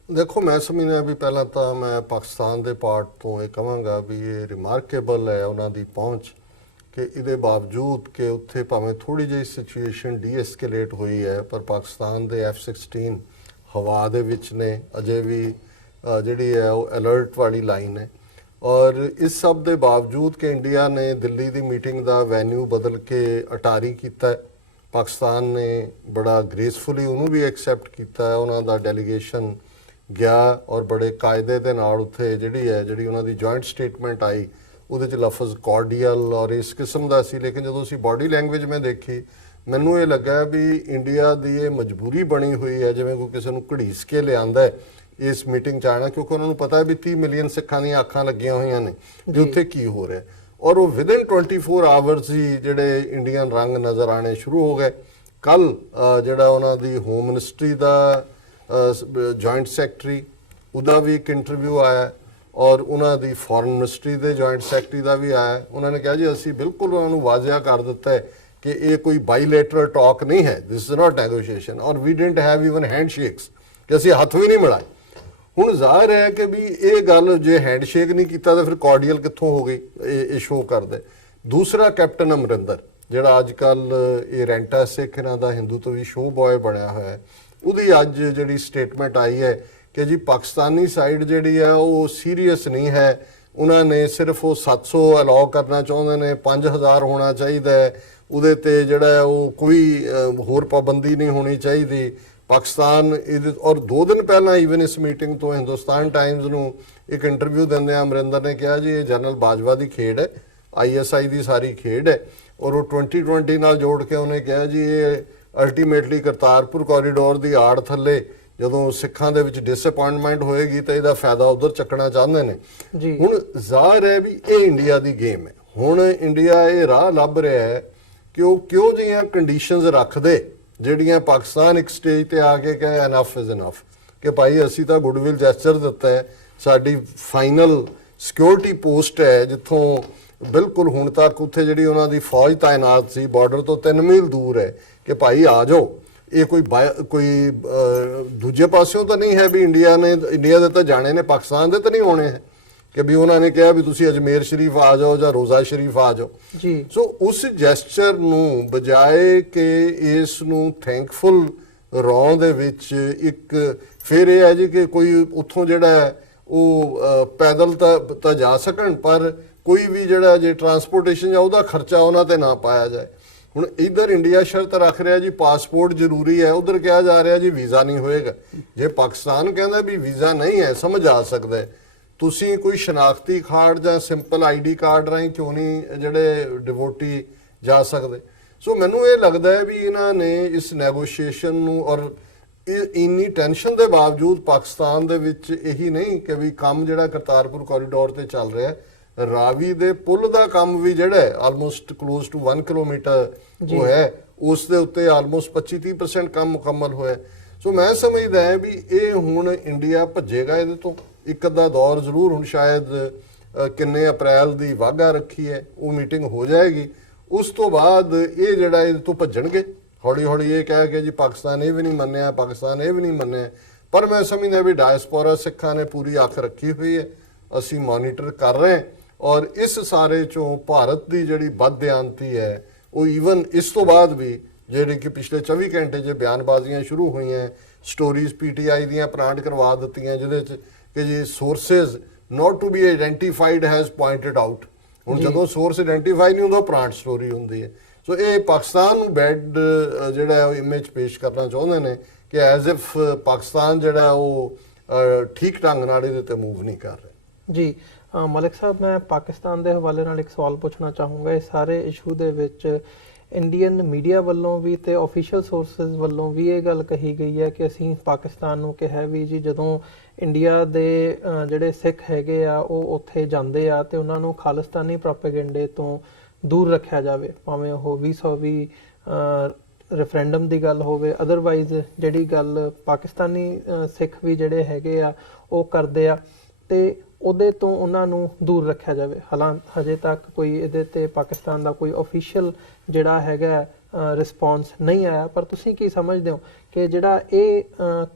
ਦੇਖੋ ਮੈਂ ਸਮਝਦਾ ਵੀ ਪਹਿਲਾਂ ਤਾਂ ਮੈਂ ਪਾਕਿਸਤਾਨ ਦੇ ਪਾਰਟ ਤੋਂ ਇਹ ਕਹਾਂਗਾ ਵੀ ਇਹ ਰਿਮਾਰਕੇਬਲ ਹੈ ਉਹਨਾਂ ਦੀ ਪਹੁੰਚ, ਕਿ ਇਹਦੇ ਬਾਵਜੂਦ ਕਿ ਉੱਥੇ ਭਾਵੇਂ ਥੋੜੀ ਜਿਹੀ ਸਿਚੁਏਸ਼ਨ ਡੀਐਸਕੇਲੇਟ ਹੋਈ ਹੈ ਪਰ ਪਾਕਿਸਤਾਨ ਦੇ F-16 ਹਵਾ ਦੇ ਵਿੱਚ ਨੇ, ਅਜੇ ਵੀ ਜਿਹੜੀ ਹੈ ਉਹ ਅਲਰਟ ਵਾਲੀ ਲਾਈਨ ਹੈ। ਔਰ ਇਸ ਸਭ ਦੇ ਬਾਵਜੂਦ ਕਿ ਇੰਡੀਆ ਨੇ ਦਿੱਲੀ ਦੀ ਮੀਟਿੰਗ ਦਾ ਵੈਨਿਊ ਬਦਲ ਕੇ ਅਟਾਰੀ ਕੀਤਾ, ਪਾਕਿਸਤਾਨ ਨੇ ਬੜਾ ਗ੍ਰੇਸਫੁਲੀ ਉਹਨੂੰ ਵੀ ਐਕਸੈਪਟ ਕੀਤਾ ਹੈ, ਉਹਨਾਂ ਦਾ ਡੈਲੀਗੇਸ਼ਨ ਗਿਆ ਔਰ ਬੜੇ ਕਾਇਦੇ ਦੇ ਨਾਲ ਉੱਥੇ ਜਿਹੜੀ ਉਹਨਾਂ ਦੀ ਜੁਆਇੰਟ ਸਟੇਟਮੈਂਟ ਆਈ ਉਹਦੇ ਚ ਲਫ਼ਜ਼ ਕਾਰਡੀਅਲ ਔਰ ਇਸ ਕਿਸਮ ਦਾ ਸੀ। ਲੇਕਿਨ ਜਦੋਂ ਅਸੀਂ ਬਾਡੀ ਲੈਂਗੁਏਜ ਮੈਂ ਦੇਖੀ ਮੈਨੂੰ ਇਹ ਲੱਗਾ ਵੀ ਇੰਡੀਆ ਦੀ ਇਹ ਮਜਬੂਰੀ ਬਣੀ ਹੋਈ ਹੈ, ਜਿਵੇਂ ਕੋਈ ਕਿਸੇ ਨੂੰ ਘੜੀਸ ਕੇ ਲਿਆਂਦਾ ਹੈ ਇਸ ਮੀਟਿੰਗ 'ਚ ਆਉਣਾ, ਕਿਉਂਕਿ ਉਹਨਾਂ ਨੂੰ ਪਤਾ ਹੈ ਵੀ 30 ਮਿਲੀਅਨ ਸਿੱਖਾਂ ਦੀਆਂ ਅੱਖਾਂ ਲੱਗੀਆਂ ਹੋਈਆਂ ਨੇ ਕਿ ਉੱਥੇ ਕੀ ਹੋ ਰਿਹਾ, ਔਰ ਉਹ ਵਿਦਿਨ 24 ਆਵਰਸ ਹੀ ਜਿਹੜੇ ਇੰਡੀਅਨ ਰੰਗ ਨਜ਼ਰ ਆਣੇ ਸ਼ੁਰੂ ਹੋ ਗਏ। ਕੱਲ ਜਿਹੜਾ ਉਹਨਾਂ ਦੀ ਹੋਮ ਮਿਨਿਸਟਰੀ ਦਾ ਜੁਆਇੰਟ ਸੈਕਟਰੀ ਉਹਦਾ ਵੀ ਇੱਕ ਇੰਟਰਵਿਊ ਆਇਆ ਔਰ ਉਹਨਾਂ ਦੀ ਫੋਰਨ ਮਿਨਿਸਟਰੀ ਦੇ ਜੁਆਇੰਟ ਸੈਕਟਰੀ ਦਾ ਵੀ ਆਇਆ। ਉਹਨਾਂ ਨੇ ਕਿਹਾ ਜੀ ਅਸੀਂ ਬਿਲਕੁਲ ਉਹਨਾਂ ਨੂੰ ਵਾਜ਼ਿਆ ਕਰ ਦਿੱਤਾ ਹੈ ਕਿ ਇਹ ਕੋਈ ਬਾਈਲੇਟਰਲ ਟਾਕ ਨਹੀਂ ਹੈ, ਦਿਸ ਇਜ਼ ਨਾਟ ਨੈਗੋਸ਼ੀਏਸ਼ਨ, ਔਰ ਵੀ ਡਿਡਨਟ ਹੈਵ ਇਵਨ ਹੈਂਡਸ਼ੇਕਸ, ਕਿ ਅਸੀਂ ਹੱਥ ਵੀ ਨਹੀਂ ਮਿਲਾਏ। ਹੁਣ ਜ਼ਾਹਿਰ ਹੈ ਕਿ ਵੀ ਇਹ ਗੱਲ ਜੇ ਹੈਂਡਸ਼ੇਕ ਨਹੀਂ ਕੀਤਾ ਤਾਂ ਫਿਰ ਕਾਰਡੀਅਲ ਕਿੱਥੋਂ ਹੋ ਗਈ, ਇਹ ਸ਼ੋਅ ਕਰਦਾ। ਦੂਸਰਾ ਕੈਪਟਨ ਅਮਰਿੰਦਰ ਜਿਹੜਾ ਅੱਜ ਕੱਲ ਇਹ ਰੈਂਟਾ ਸਿੱਖ ਇਹਨਾਂ ਦਾ ਹਿੰਦੂ ਤੋਂ ਵੀ ਸ਼ੋਅ ਬॉय ਬਣਿਆ ਹੋਇਆ ਹੈ, ਉਹਦੀ ਅੱਜ ਜਿਹੜੀ ਸਟੇਟਮੈਂਟ ਆਈ ਹੈ ਕਿ ਜੀ ਪਾਕਿਸਤਾਨੀ ਸਾਈਡ ਜਿਹੜੀ ਹੈ ਉਹ ਸੀਰੀਅਸ ਨਹੀਂ ਹੈ, ਉਹਨਾਂ ਨੇ ਸਿਰਫ ਉਹ 700 ਅਲਾਉ ਕਰਨਾ ਚਾਹੁੰਦੇ ਨੇ, 5000 ਹੋਣਾ ਚਾਹੀਦਾ ਹੈ, ਉਹਦੇ ਤੇ ਜਿਹੜਾ ਉਹ ਕੋਈ ਹੋਰ ਪਾਬੰਦੀ ਨਹੀਂ ਹੋਣੀ ਚਾਹੀਦੀ। ਪਾਕਿਸਤਾਨ ਇਹਦੇ ਔਰ 2 ਦਿਨ ਪਹਿਲਾਂ ਈਵਨ ਇਸ ਮੀਟਿੰਗ ਤੋਂ ਹਿੰਦੁਸਤਾਨ ਟਾਈਮਜ਼ ਨੂੰ ਇੱਕ ਇੰਟਰਵਿਊ ਦਿੰਦੇ ਆ ਅਮਰਿੰਦਰ ਨੇ ਕਿਹਾ ਜੀ ਇਹ ਜਨਰਲ ਬਾਜਵਾ ਦੀ ਖੇਡ ਹੈ, ISI ਦੀ ਸਾਰੀ ਖੇਡ ਹੈ, ਔਰ ਉਹ 2020 ਨਾਲ ਜੋੜ ਕੇ ਉਹਨੇ ਕਿਹਾ ਜੀ ਇਹ ਅਲਟੀਮੇਟਲੀ ਕਰਤਾਰਪੁਰ ਕੋਰੀਡੋਰ ਦੀ ਆੜ ਥੱਲੇ ਜਦੋਂ ਸਿੱਖਾਂ ਦੇ ਵਿੱਚ ਡਿਸਅਪਾਇੰਟਮੈਂਟ ਹੋਏਗੀ ਤਾਂ ਇਹਦਾ ਫਾਇਦਾ ਉਧਰ ਚੱਕਣਾ ਚਾਹੁੰਦੇ ਨੇ ਜੀ। ਹੁਣ ਜ਼ਾਹਿਰ ਹੈ ਵੀ ਇਹ ਇੰਡੀਆ ਦੀ ਗੇਮ ਹੈ। ਹੁਣ ਇੰਡੀਆ ਇਹ ਰਾਹ ਲੱਭ ਰਿਹਾ ਹੈ ਕਿ ਉਹ ਕਿਉਂ ਜਿਹੀਆਂ ਕੰਡੀਸ਼ਨਸ ਰੱਖਦੇ ਜਿਹੜੀਆਂ ਪਾਕਿਸਤਾਨ ਇੱਕ ਸਟੇਜ ਤੇ ਆ ਕੇ ਕਹੇ ਇਨਫ ਇਜ਼ ਇਨਫ, ਕਿ ਭਾਈ ਅਸੀਂ ਤਾਂ ਗੁੱਡਵਿਲ ਜੈਸਚਰ ਦਿੱਤਾ ਹੈ, ਸਾਡੀ ਫਾਈਨਲ ਸਿਕਿਉਰਿਟੀ ਪੋਸਟ ਹੈ ਜਿੱਥੋਂ ਬਿਲਕੁਲ ਹੁਣ ਤੱਕ ਉੱਥੇ ਜਿਹੜੀ ਉਹਨਾਂ ਦੀ ਫੌਜ ਤਾਇਨਾਤ ਸੀ ਬਾਰਡਰ ਤੋਂ 3 ਮੀਲ ਦੂਰ ਹੈ, ਕਿ ਭਾਈ ਆ ਜਾਓ। ਇਹ ਕੋਈ ਦੂਜੇ ਪਾਸਿਓਂ ਤਾਂ ਨਹੀਂ ਹੈ ਵੀ ਇੰਡੀਆ ਦੇ ਤਾਂ ਜਾਣੇ ਨੇ, ਪਾਕਿਸਤਾਨ ਦੇ ਤਾਂ ਨਹੀਂ ਹੋਣੇ ਹੈ, ਕਿ ਵੀ ਉਹਨਾਂ ਨੇ ਕਿਹਾ ਵੀ ਤੁਸੀਂ ਅਜਮੇਰ ਸ਼ਰੀਫ ਆ ਜਾਓ ਜਾਂ ਰੋਜ਼ਾ ਸ਼ਰੀਫ ਆ ਜਾਓ ਜੀ। ਸੋ ਉਸ ਜੈਸਚਰ ਨੂੰ ਬਜਾਏ ਕਿ ਇਸ ਨੂੰ ਥੈਂਕਫੁਲ ਰੌਂ ਦੇ ਵਿੱਚ ਇੱਕ ਫਿਰ ਇਹ ਹੈ ਜੀ ਕਿ ਕੋਈ ਉੱਥੋਂ ਜਿਹੜਾ ਹੈ ਉਹ ਪੈਦਲ ਤਾਂ ਜਾ ਸਕਣ, ਪਰ ਕੋਈ ਵੀ ਜਿਹੜਾ ਜੇ ਟਰਾਂਸਪੋਰਟੇਸ਼ਨ ਜਾਂ ਉਹਦਾ ਖਰਚਾ ਉਹਨਾਂ ਤੇ ਨਾ ਪਾਇਆ ਜਾਏ। ਹੁਣ ਇਧਰ ਇੰਡੀਆ ਸ਼ਰਤ ਰੱਖ ਰਿਹਾ ਜੀ ਪਾਸਪੋਰਟ ਜ਼ਰੂਰੀ ਹੈ, ਉਧਰ ਕਿਹਾ ਜਾ ਰਿਹਾ ਜੀ ਵੀਜ਼ਾ ਨਹੀਂ ਹੋਏਗਾ। ਜੇ ਪਾਕਿਸਤਾਨ ਕਹਿੰਦਾ ਵੀ ਵੀਜ਼ਾ ਨਹੀਂ ਹੈ, ਸਮਝ ਆ ਸਕਦਾ ਹੈ, ਤੁਸੀਂ ਕੋਈ ਸ਼ਨਾਖਤੀ ਕਾਰਡ ਜਾਂ ਸਿੰਪਲ ਆਈਡੀ ਕਾਰਡ ਰਾਹੀਂ ਕਿਉਂ ਨਹੀਂ ਜਿਹੜੇ ਡਿਵੋਟੀ ਜਾ ਸਕਦੇ। ਸੋ ਮੈਨੂੰ ਇਹ ਲੱਗਦਾ ਹੈ ਵੀ ਇਹਨਾਂ ਨੇ ਇਸ ਨੈਗੋਸ਼ੀਏਸ਼ਨ ਨੂੰ ਔਰ ਇੰਨੀ ਟੈਨਸ਼ਨ ਦੇ ਬਾਵਜੂਦ ਪਾਕਿਸਤਾਨ ਦੇ ਵਿੱਚ ਇਹੀ ਨਹੀਂ ਕਿ ਵੀ ਕੰਮ ਜਿਹੜਾ ਕਰਤਾਰਪੁਰ ਕੋਰੀਡੋਰ ਤੇ ਚੱਲ ਰਿਹਾ, ਰਾਵੀ ਦੇ ਪੁਲ ਦਾ ਕੰਮ ਵੀ ਜਿਹੜਾ ਹੈ ਆਲਮੋਸਟ ਕਲੋਜ਼ ਟੂ 1 ਕਿਲੋਮੀਟਰ ਉਹ ਹੈ, ਉਸ ਦੇ ਉੱਤੇ ਆਲਮੋਸਟ 25-30% ਕੰਮ ਮੁਕੰਮਲ ਹੋਇਆ। ਸੋ ਮੈਂ ਸਮਝਦਾ ਹਾਂ ਵੀ ਇਹ ਹੁਣ ਇੰਡੀਆ ਭੱਜੇਗਾ ਇਹਦੇ ਤੋਂ। ਇੱਕ ਅੱਧਾ ਦੌਰ ਜ਼ਰੂਰ ਹੁਣ ਸ਼ਾਇਦ ਕਿੰਨੇ ਅਪ੍ਰੈਲ ਦੀ ਵਾਅਦਾ ਰੱਖੀ ਹੈ ਉਹ ਮੀਟਿੰਗ ਹੋ ਜਾਏਗੀ, ਉਸ ਤੋਂ ਬਾਅਦ ਇਹ ਜਿਹੜਾ ਇਹਦੇ ਤੋਂ ਭੱਜਣਗੇ ਹੌਲੀ ਹੌਲੀ। ਇਹ ਕਹਿ ਕੇ ਜੀ ਪਾਕਿਸਤਾਨ ਇਹ ਵੀ ਨਹੀਂ ਮੰਨਿਆ, ਪਾਕਿਸਤਾਨ ਇਹ ਵੀ ਨਹੀਂ ਮੰਨਿਆ, ਪਰ ਮੈਂ ਸਮਝਦਾ ਵੀ ਡਾਇਸਪੋਰਾ ਸਿੱਖਾਂ ਨੇ ਪੂਰੀ ਅੱਖ ਰੱਖੀ ਹੋਈ ਹੈ, ਅਸੀਂ ਮੋਨੀਟਰ ਕਰ ਰਹੇ ਹਾਂ ਔਰ ਇਸ ਸਾਰੇ ਚੋਂ ਭਾਰਤ ਦੀ ਜਿਹੜੀ ਬਦਦਿਆਨਤੀ ਹੈ ਉਹ ਈਵਨ ਇਸ ਤੋਂ ਬਾਅਦ ਵੀ ਜਿਹੜੇ ਕਿ ਪਿਛਲੇ 24 ਘੰਟੇ 'ਚ ਬਿਆਨਬਾਜ਼ੀਆਂ ਸ਼ੁਰੂ ਹੋਈਆਂ, ਸਟੋਰੀਜ਼ ਪੀਟੀਆਈ ਦੀਆਂ ਪ੍ਰਾਂਟ ਕਰਵਾ ਦਿੱਤੀਆਂ ਜਿਹਦੇ 'ਚ ਕਿ ਜੀ sources not to be identified has pointed out. ਹੁਣ ਜਦੋਂ ਸੋਰਸ ਆਇਡੈਂਟੀਫਾਈ ਨਹੀਂ ਹੁੰਦਾ ਪ੍ਰਾਂਟ ਸਟੋਰੀ ਹੁੰਦੀ ਹੈ। ਸੋ ਇਹ ਪਾਕਿਸਤਾਨ ਨੂੰ ਬੈਡ ਜਿਹੜਾ ਉਹ ਇਮੇਜ ਪੇਸ਼ ਕਰਨਾ ਚਾਹੁੰਦੇ ਨੇ ਕਿ ਐਜ਼ ਇਫ ਪਾਕਿਸਤਾਨ ਜਿਹੜਾ ਉਹ ਠੀਕ ਢੰਗ ਨਾਲ ਇਹਦੇ ਤੇ ਮੂਵ ਨਹੀਂ ਕਰ ਰਿਹਾ। ਜੀ ਮਲਿਕ ਸਾਹਿਬ, ਮੈਂ ਪਾਕਿਸਤਾਨ ਦੇ ਹਵਾਲੇ ਨਾਲ ਇੱਕ ਸਵਾਲ ਪੁੱਛਣਾ ਚਾਹੂੰਗਾ। ਇਸ ਸਾਰੇ ਇਸ਼ੂ ਦੇ ਵਿੱਚ ਇੰਡੀਅਨ ਮੀਡੀਆ ਵੱਲੋਂ ਵੀ ਤੇ ਆਫੀਸ਼ੀਅਲ ਸੋਰਸਸ ਵੱਲੋਂ ਵੀ ਇਹ ਗੱਲ ਕਹੀ ਗਈ ਹੈ ਕਿ ਅਸੀਂ ਪਾਕਿਸਤਾਨ ਨੂੰ ਕਿਹਾ ਵੀ ਜੀ ਜਦੋਂ ਇੰਡੀਆ ਦੇ ਜਿਹੜੇ ਸਿੱਖ ਹੈਗੇ ਆ ਉਹ ਉੱਥੇ ਜਾਂਦੇ ਆ ਤੇ ਉਹਨਾਂ ਨੂੰ ਖਾਲਿਸਤਾਨੀ ਪ੍ਰੋਪੇਗੈਂਡੇ ਤੋਂ ਦੂਰ ਰੱਖਿਆ ਜਾਵੇ, ਭਾਵੇਂ ਉਹ 2020 ਰੈਫਰੈਂਡਮ ਦੀ ਗੱਲ ਹੋਵੇ, ਅਦਰਵਾਈਜ਼ ਜਿਹੜੀ ਗੱਲ ਪਾਕਿਸਤਾਨੀ ਸਿੱਖ ਵੀ ਜਿਹੜੇ ਹੈਗੇ ਆ ਉਹ ਕਰਦੇ ਆ ਤੇ ਉਹਦੇ ਤੋਂ ਉਹਨਾਂ ਨੂੰ ਦੂਰ ਰੱਖਿਆ ਜਾਵੇ। ਹਾਲਾਂਕਿ ਹਜੇ ਤੱਕ ਕੋਈ ਇਹਦੇ ਤੇ ਪਾਕਿਸਤਾਨ ਦਾ ਕੋਈ ਆਫੀਸ਼ੀਅਲ ਜਿਹੜਾ ਹੈਗਾ ਰਿਸਪੌਂਸ ਨਹੀਂ ਆਇਆ, ਪਰ ਤੁਸੀਂ ਕੀ ਸਮਝਦੇ ਹੋ ਕਿ ਜਿਹੜਾ ਇਹ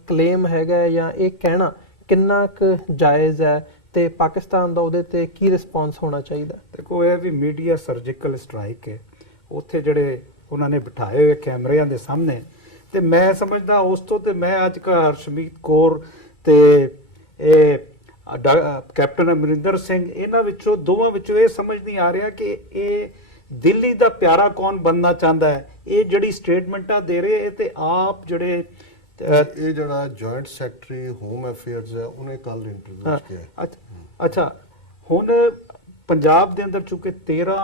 ਕਲੇਮ ਹੈਗਾ ਜਾਂ ਇਹ ਕਹਿਣਾ ਕਿੰਨਾ ਕੁ ਜਾਇਜ਼ ਹੈ ਤੇ ਪਾਕਿਸਤਾਨ ਦਾ ਉਹਦੇ ਤੇ ਕੀ ਰਿਸਪੌਂਸ ਹੋਣਾ ਚਾਹੀਦਾ? ਦੇਖੋ, ਇਹ ਵੀ ਮੀਡੀਆ ਸਰਜੀਕਲ ਸਟ੍ਰਾਈਕ ਹੈ, ਉੱਥੇ ਜਿਹੜੇ ਉਹਨਾਂ ਨੇ ਬਿਠਾਏ ਹੋਏ ਕੈਮਰਿਆਂ ਦੇ ਸਾਹਮਣੇ, ਤੇ ਮੈਂ ਸਮਝਦਾ ਉਸ ਤੋਂ ਤੇ ਮੈਂ ਅੱਜ ਕੱਲ੍ਹ ਹਰਸ਼ਮੀਤ ਕੌਰ ਤੇ ਇਹ ਕੈਪਟਨ ਅਮਰਿੰਦਰ ਸਿੰਘ, ਇਹਨਾਂ ਵਿੱਚੋਂ ਦੋਵਾਂ ਵਿੱਚੋਂ ਇਹ ਸਮਝ ਨਹੀਂ ਆ ਰਿਹਾ ਕਿ ਇਹ ਦਿੱਲੀ ਦਾ ਪਿਆਰਾ ਕੌਣ ਬਣਨਾ ਚਾਹੁੰਦਾ ਹੈ। ਇਹ ਜਿਹੜੀ ਸਟੇਟਮੈਂਟਾਂ ਦੇ ਰਹੇ ਇਹ ਤੇ ਆਪ ਜਿਹੜੇ ਇਹ ਜਿਹੜਾ ਜੁਆਇੰਟ ਸੈਕਟਰੀ ਹੋਮ ਅਫੇਅਰਸ ਹੈ ਉਹਨੇ ਕੱਲ ਇੰਟਰਵਿਊ ਕੀਤਾ। ਅੱਛਾ, ਹੁਣ ਪੰਜਾਬ ਦੇ ਅੰਦਰ ਚੁੱਕੇ 13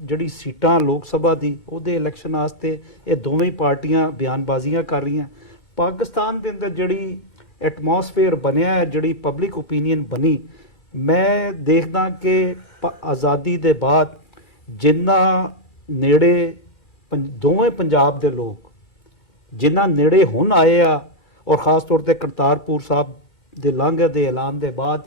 ਜਿਹੜੀ ਸੀਟਾਂ ਲੋਕ ਸਭਾ ਦੀ ਉਹਦੇ ਇਲੈਕਸ਼ਨ ਵਾਸਤੇ ਇਹ ਦੋਵੇਂ ਪਾਰਟੀਆਂ ਬਿਆਨਬਾਜ਼ੀਆਂ ਕਰ ਰਹੀਆਂ। ਪਾਕਿਸਤਾਨ ਦੇ ਅੰਦਰ ਜਿਹੜੀ ਐਟਮੋਸਫੇਅਰ ਬਣਿਆ ਹੈ, ਜਿਹੜੀ ਪਬਲਿਕ ਓਪੀਨੀਅਨ ਬਣੀ, ਮੈਂ ਦੇਖਦਾ ਕਿ ਆਜ਼ਾਦੀ ਦੇ ਬਾਅਦ ਜਿੰਨਾ ਨੇੜੇ ਦੋਵੇਂ ਪੰਜਾਬ ਦੇ ਲੋਕ ਜਿੰਨਾ ਨੇੜੇ ਹੁਣ ਆਏ ਆ, ਔਰ ਖਾਸ ਤੌਰ ਤੇ ਕਰਤਾਰਪੁਰ ਸਾਹਿਬ ਦੇ ਲਾਂਘੇ ਦੇ ਐਲਾਨ ਦੇ ਬਾਅਦ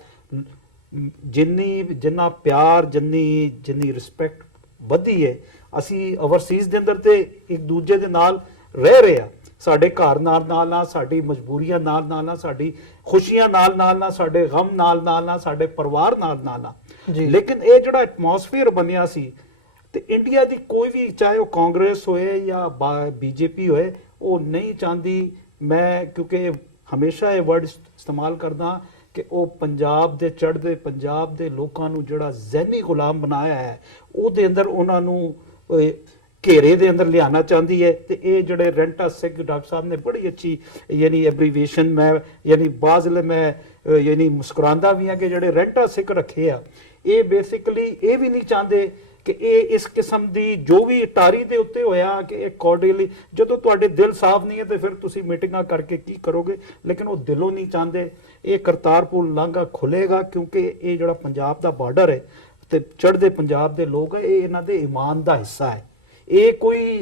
ਜਿੰਨਾ ਪਿਆਰ ਜਿੰਨੀ ਰਿਸਪੈਕਟ ਵਧੀ ਹੈ। ਅਸੀਂ ਓਵਰਸੀਜ਼ ਦੇ ਅੰਦਰ ਤੇ ਇੱਕ ਦੂਜੇ ਦੇ ਨਾਲ ਰਹਿ ਰਹੇ ਆ, ਸਾਡੇ ਘਰ ਨਾਲ ਸਾਡੀ ਮਜਬੂਰੀਆਂ ਨਾਲ ਸਾਡੀ ਖੁਸ਼ੀਆਂ ਨਾਲ ਸਾਡੇ ਗਮ ਨਾਲ ਸਾਡੇ ਪਰਿਵਾਰ ਨਾਲ, ਲੇਕਿਨ ਇਹ ਜਿਹੜਾ ਐਟਮੋਸਫੀਅਰ ਬਣਿਆ ਸੀ ਤੇ ਇੰਡੀਆ ਦੀ ਕੋਈ ਵੀ, ਚਾਹੇ ਉਹ ਕਾਂਗਰਸ ਹੋਏ ਜਾਂ ਬੀਜੇਪੀ ਹੋਏ, ਉਹ ਨਹੀਂ ਚਾਹੁੰਦੀ। ਮੈਂ ਕਿਉਂਕਿ ਹਮੇਸ਼ਾ ਇਹ ਵਰਡ ਇਸਤੇਮਾਲ ਕਰਦਾ ਕਿ ਉਹ ਪੰਜਾਬ ਦੇ ਚੜ੍ਹਦੇ ਪੰਜਾਬ ਦੇ ਲੋਕਾਂ ਨੂੰ ਜਿਹੜਾ ਜ਼ਹਿਨੀ ਗੁਲਾਮ ਬਣਾਇਆ ਹੈ, ਉਹਦੇ ਅੰਦਰ ਉਹਨਾਂ ਨੂੰ ਘੇਰੇ ਦੇ ਅੰਦਰ ਲਿਆਉਣਾ ਚਾਹੁੰਦੀ ਹੈ। ਤੇ ਇਹ ਜਿਹੜੇ ਰੈਂਟਾ ਸਿੰਘ ਡਾਕਟਰ ਸਾਹਿਬ ਨੇ ਬੜੀ ਅੱਛੀ ਯਾਨੀ ਐਬਰੀਵੇਸ਼ਨ ਮੈਂ ਬਾਜ਼ਲ ਮੈਂ ਮੁਸਕਰਾਂਦਾ ਵੀ ਹਾਂ ਕਿ ਜਿਹੜੇ ਰੈਂਟਾ ਸਿੱਖ ਰੱਖੇ ਆ, ਇਹ ਬੇਸਿਕਲੀ ਇਹ ਵੀ ਨਹੀਂ ਚਾਹੁੰਦੇ ਕਿ ਇਹ ਇਸ ਕਿਸਮ ਦੀ ਜੋ ਵੀ ਟਾਰੀ ਦੇ ਉੱਤੇ ਹੋਇਆ ਕਿ ਇਹ ਕੋਰਡੀਅਲੀ, ਜਦੋਂ ਤੁਹਾਡੇ ਦਿਲ ਸਾਫ਼ ਨਹੀਂ ਹੈ ਤੇ ਫਿਰ ਤੁਸੀਂ ਮੀਟਿੰਗਾਂ ਕਰਕੇ ਕੀ ਕਰੋਗੇ, ਲੇਕਿਨ ਉਹ ਦਿਲੋਂ ਨਹੀਂ ਚਾਹੁੰਦੇ ਇਹ ਕਰਤਾਰਪੁਰ ਲਾਂਘਾ ਖੁੱਲੇਗਾ, ਕਿਉਂਕਿ ਇਹ ਜਿਹੜਾ ਪੰਜਾਬ ਦਾ ਬਾਰਡਰ ਹੈ ਤੇ ਚੜ੍ਹਦੇ ਪੰਜਾਬ ਦੇ ਲੋਕ ਹੈ, ਇਹ ਇਹਨਾਂ ਦੇ ਈਮਾਨ ਦਾ ਹਿੱਸਾ ਹੈ। ਇਹ ਕੋਈ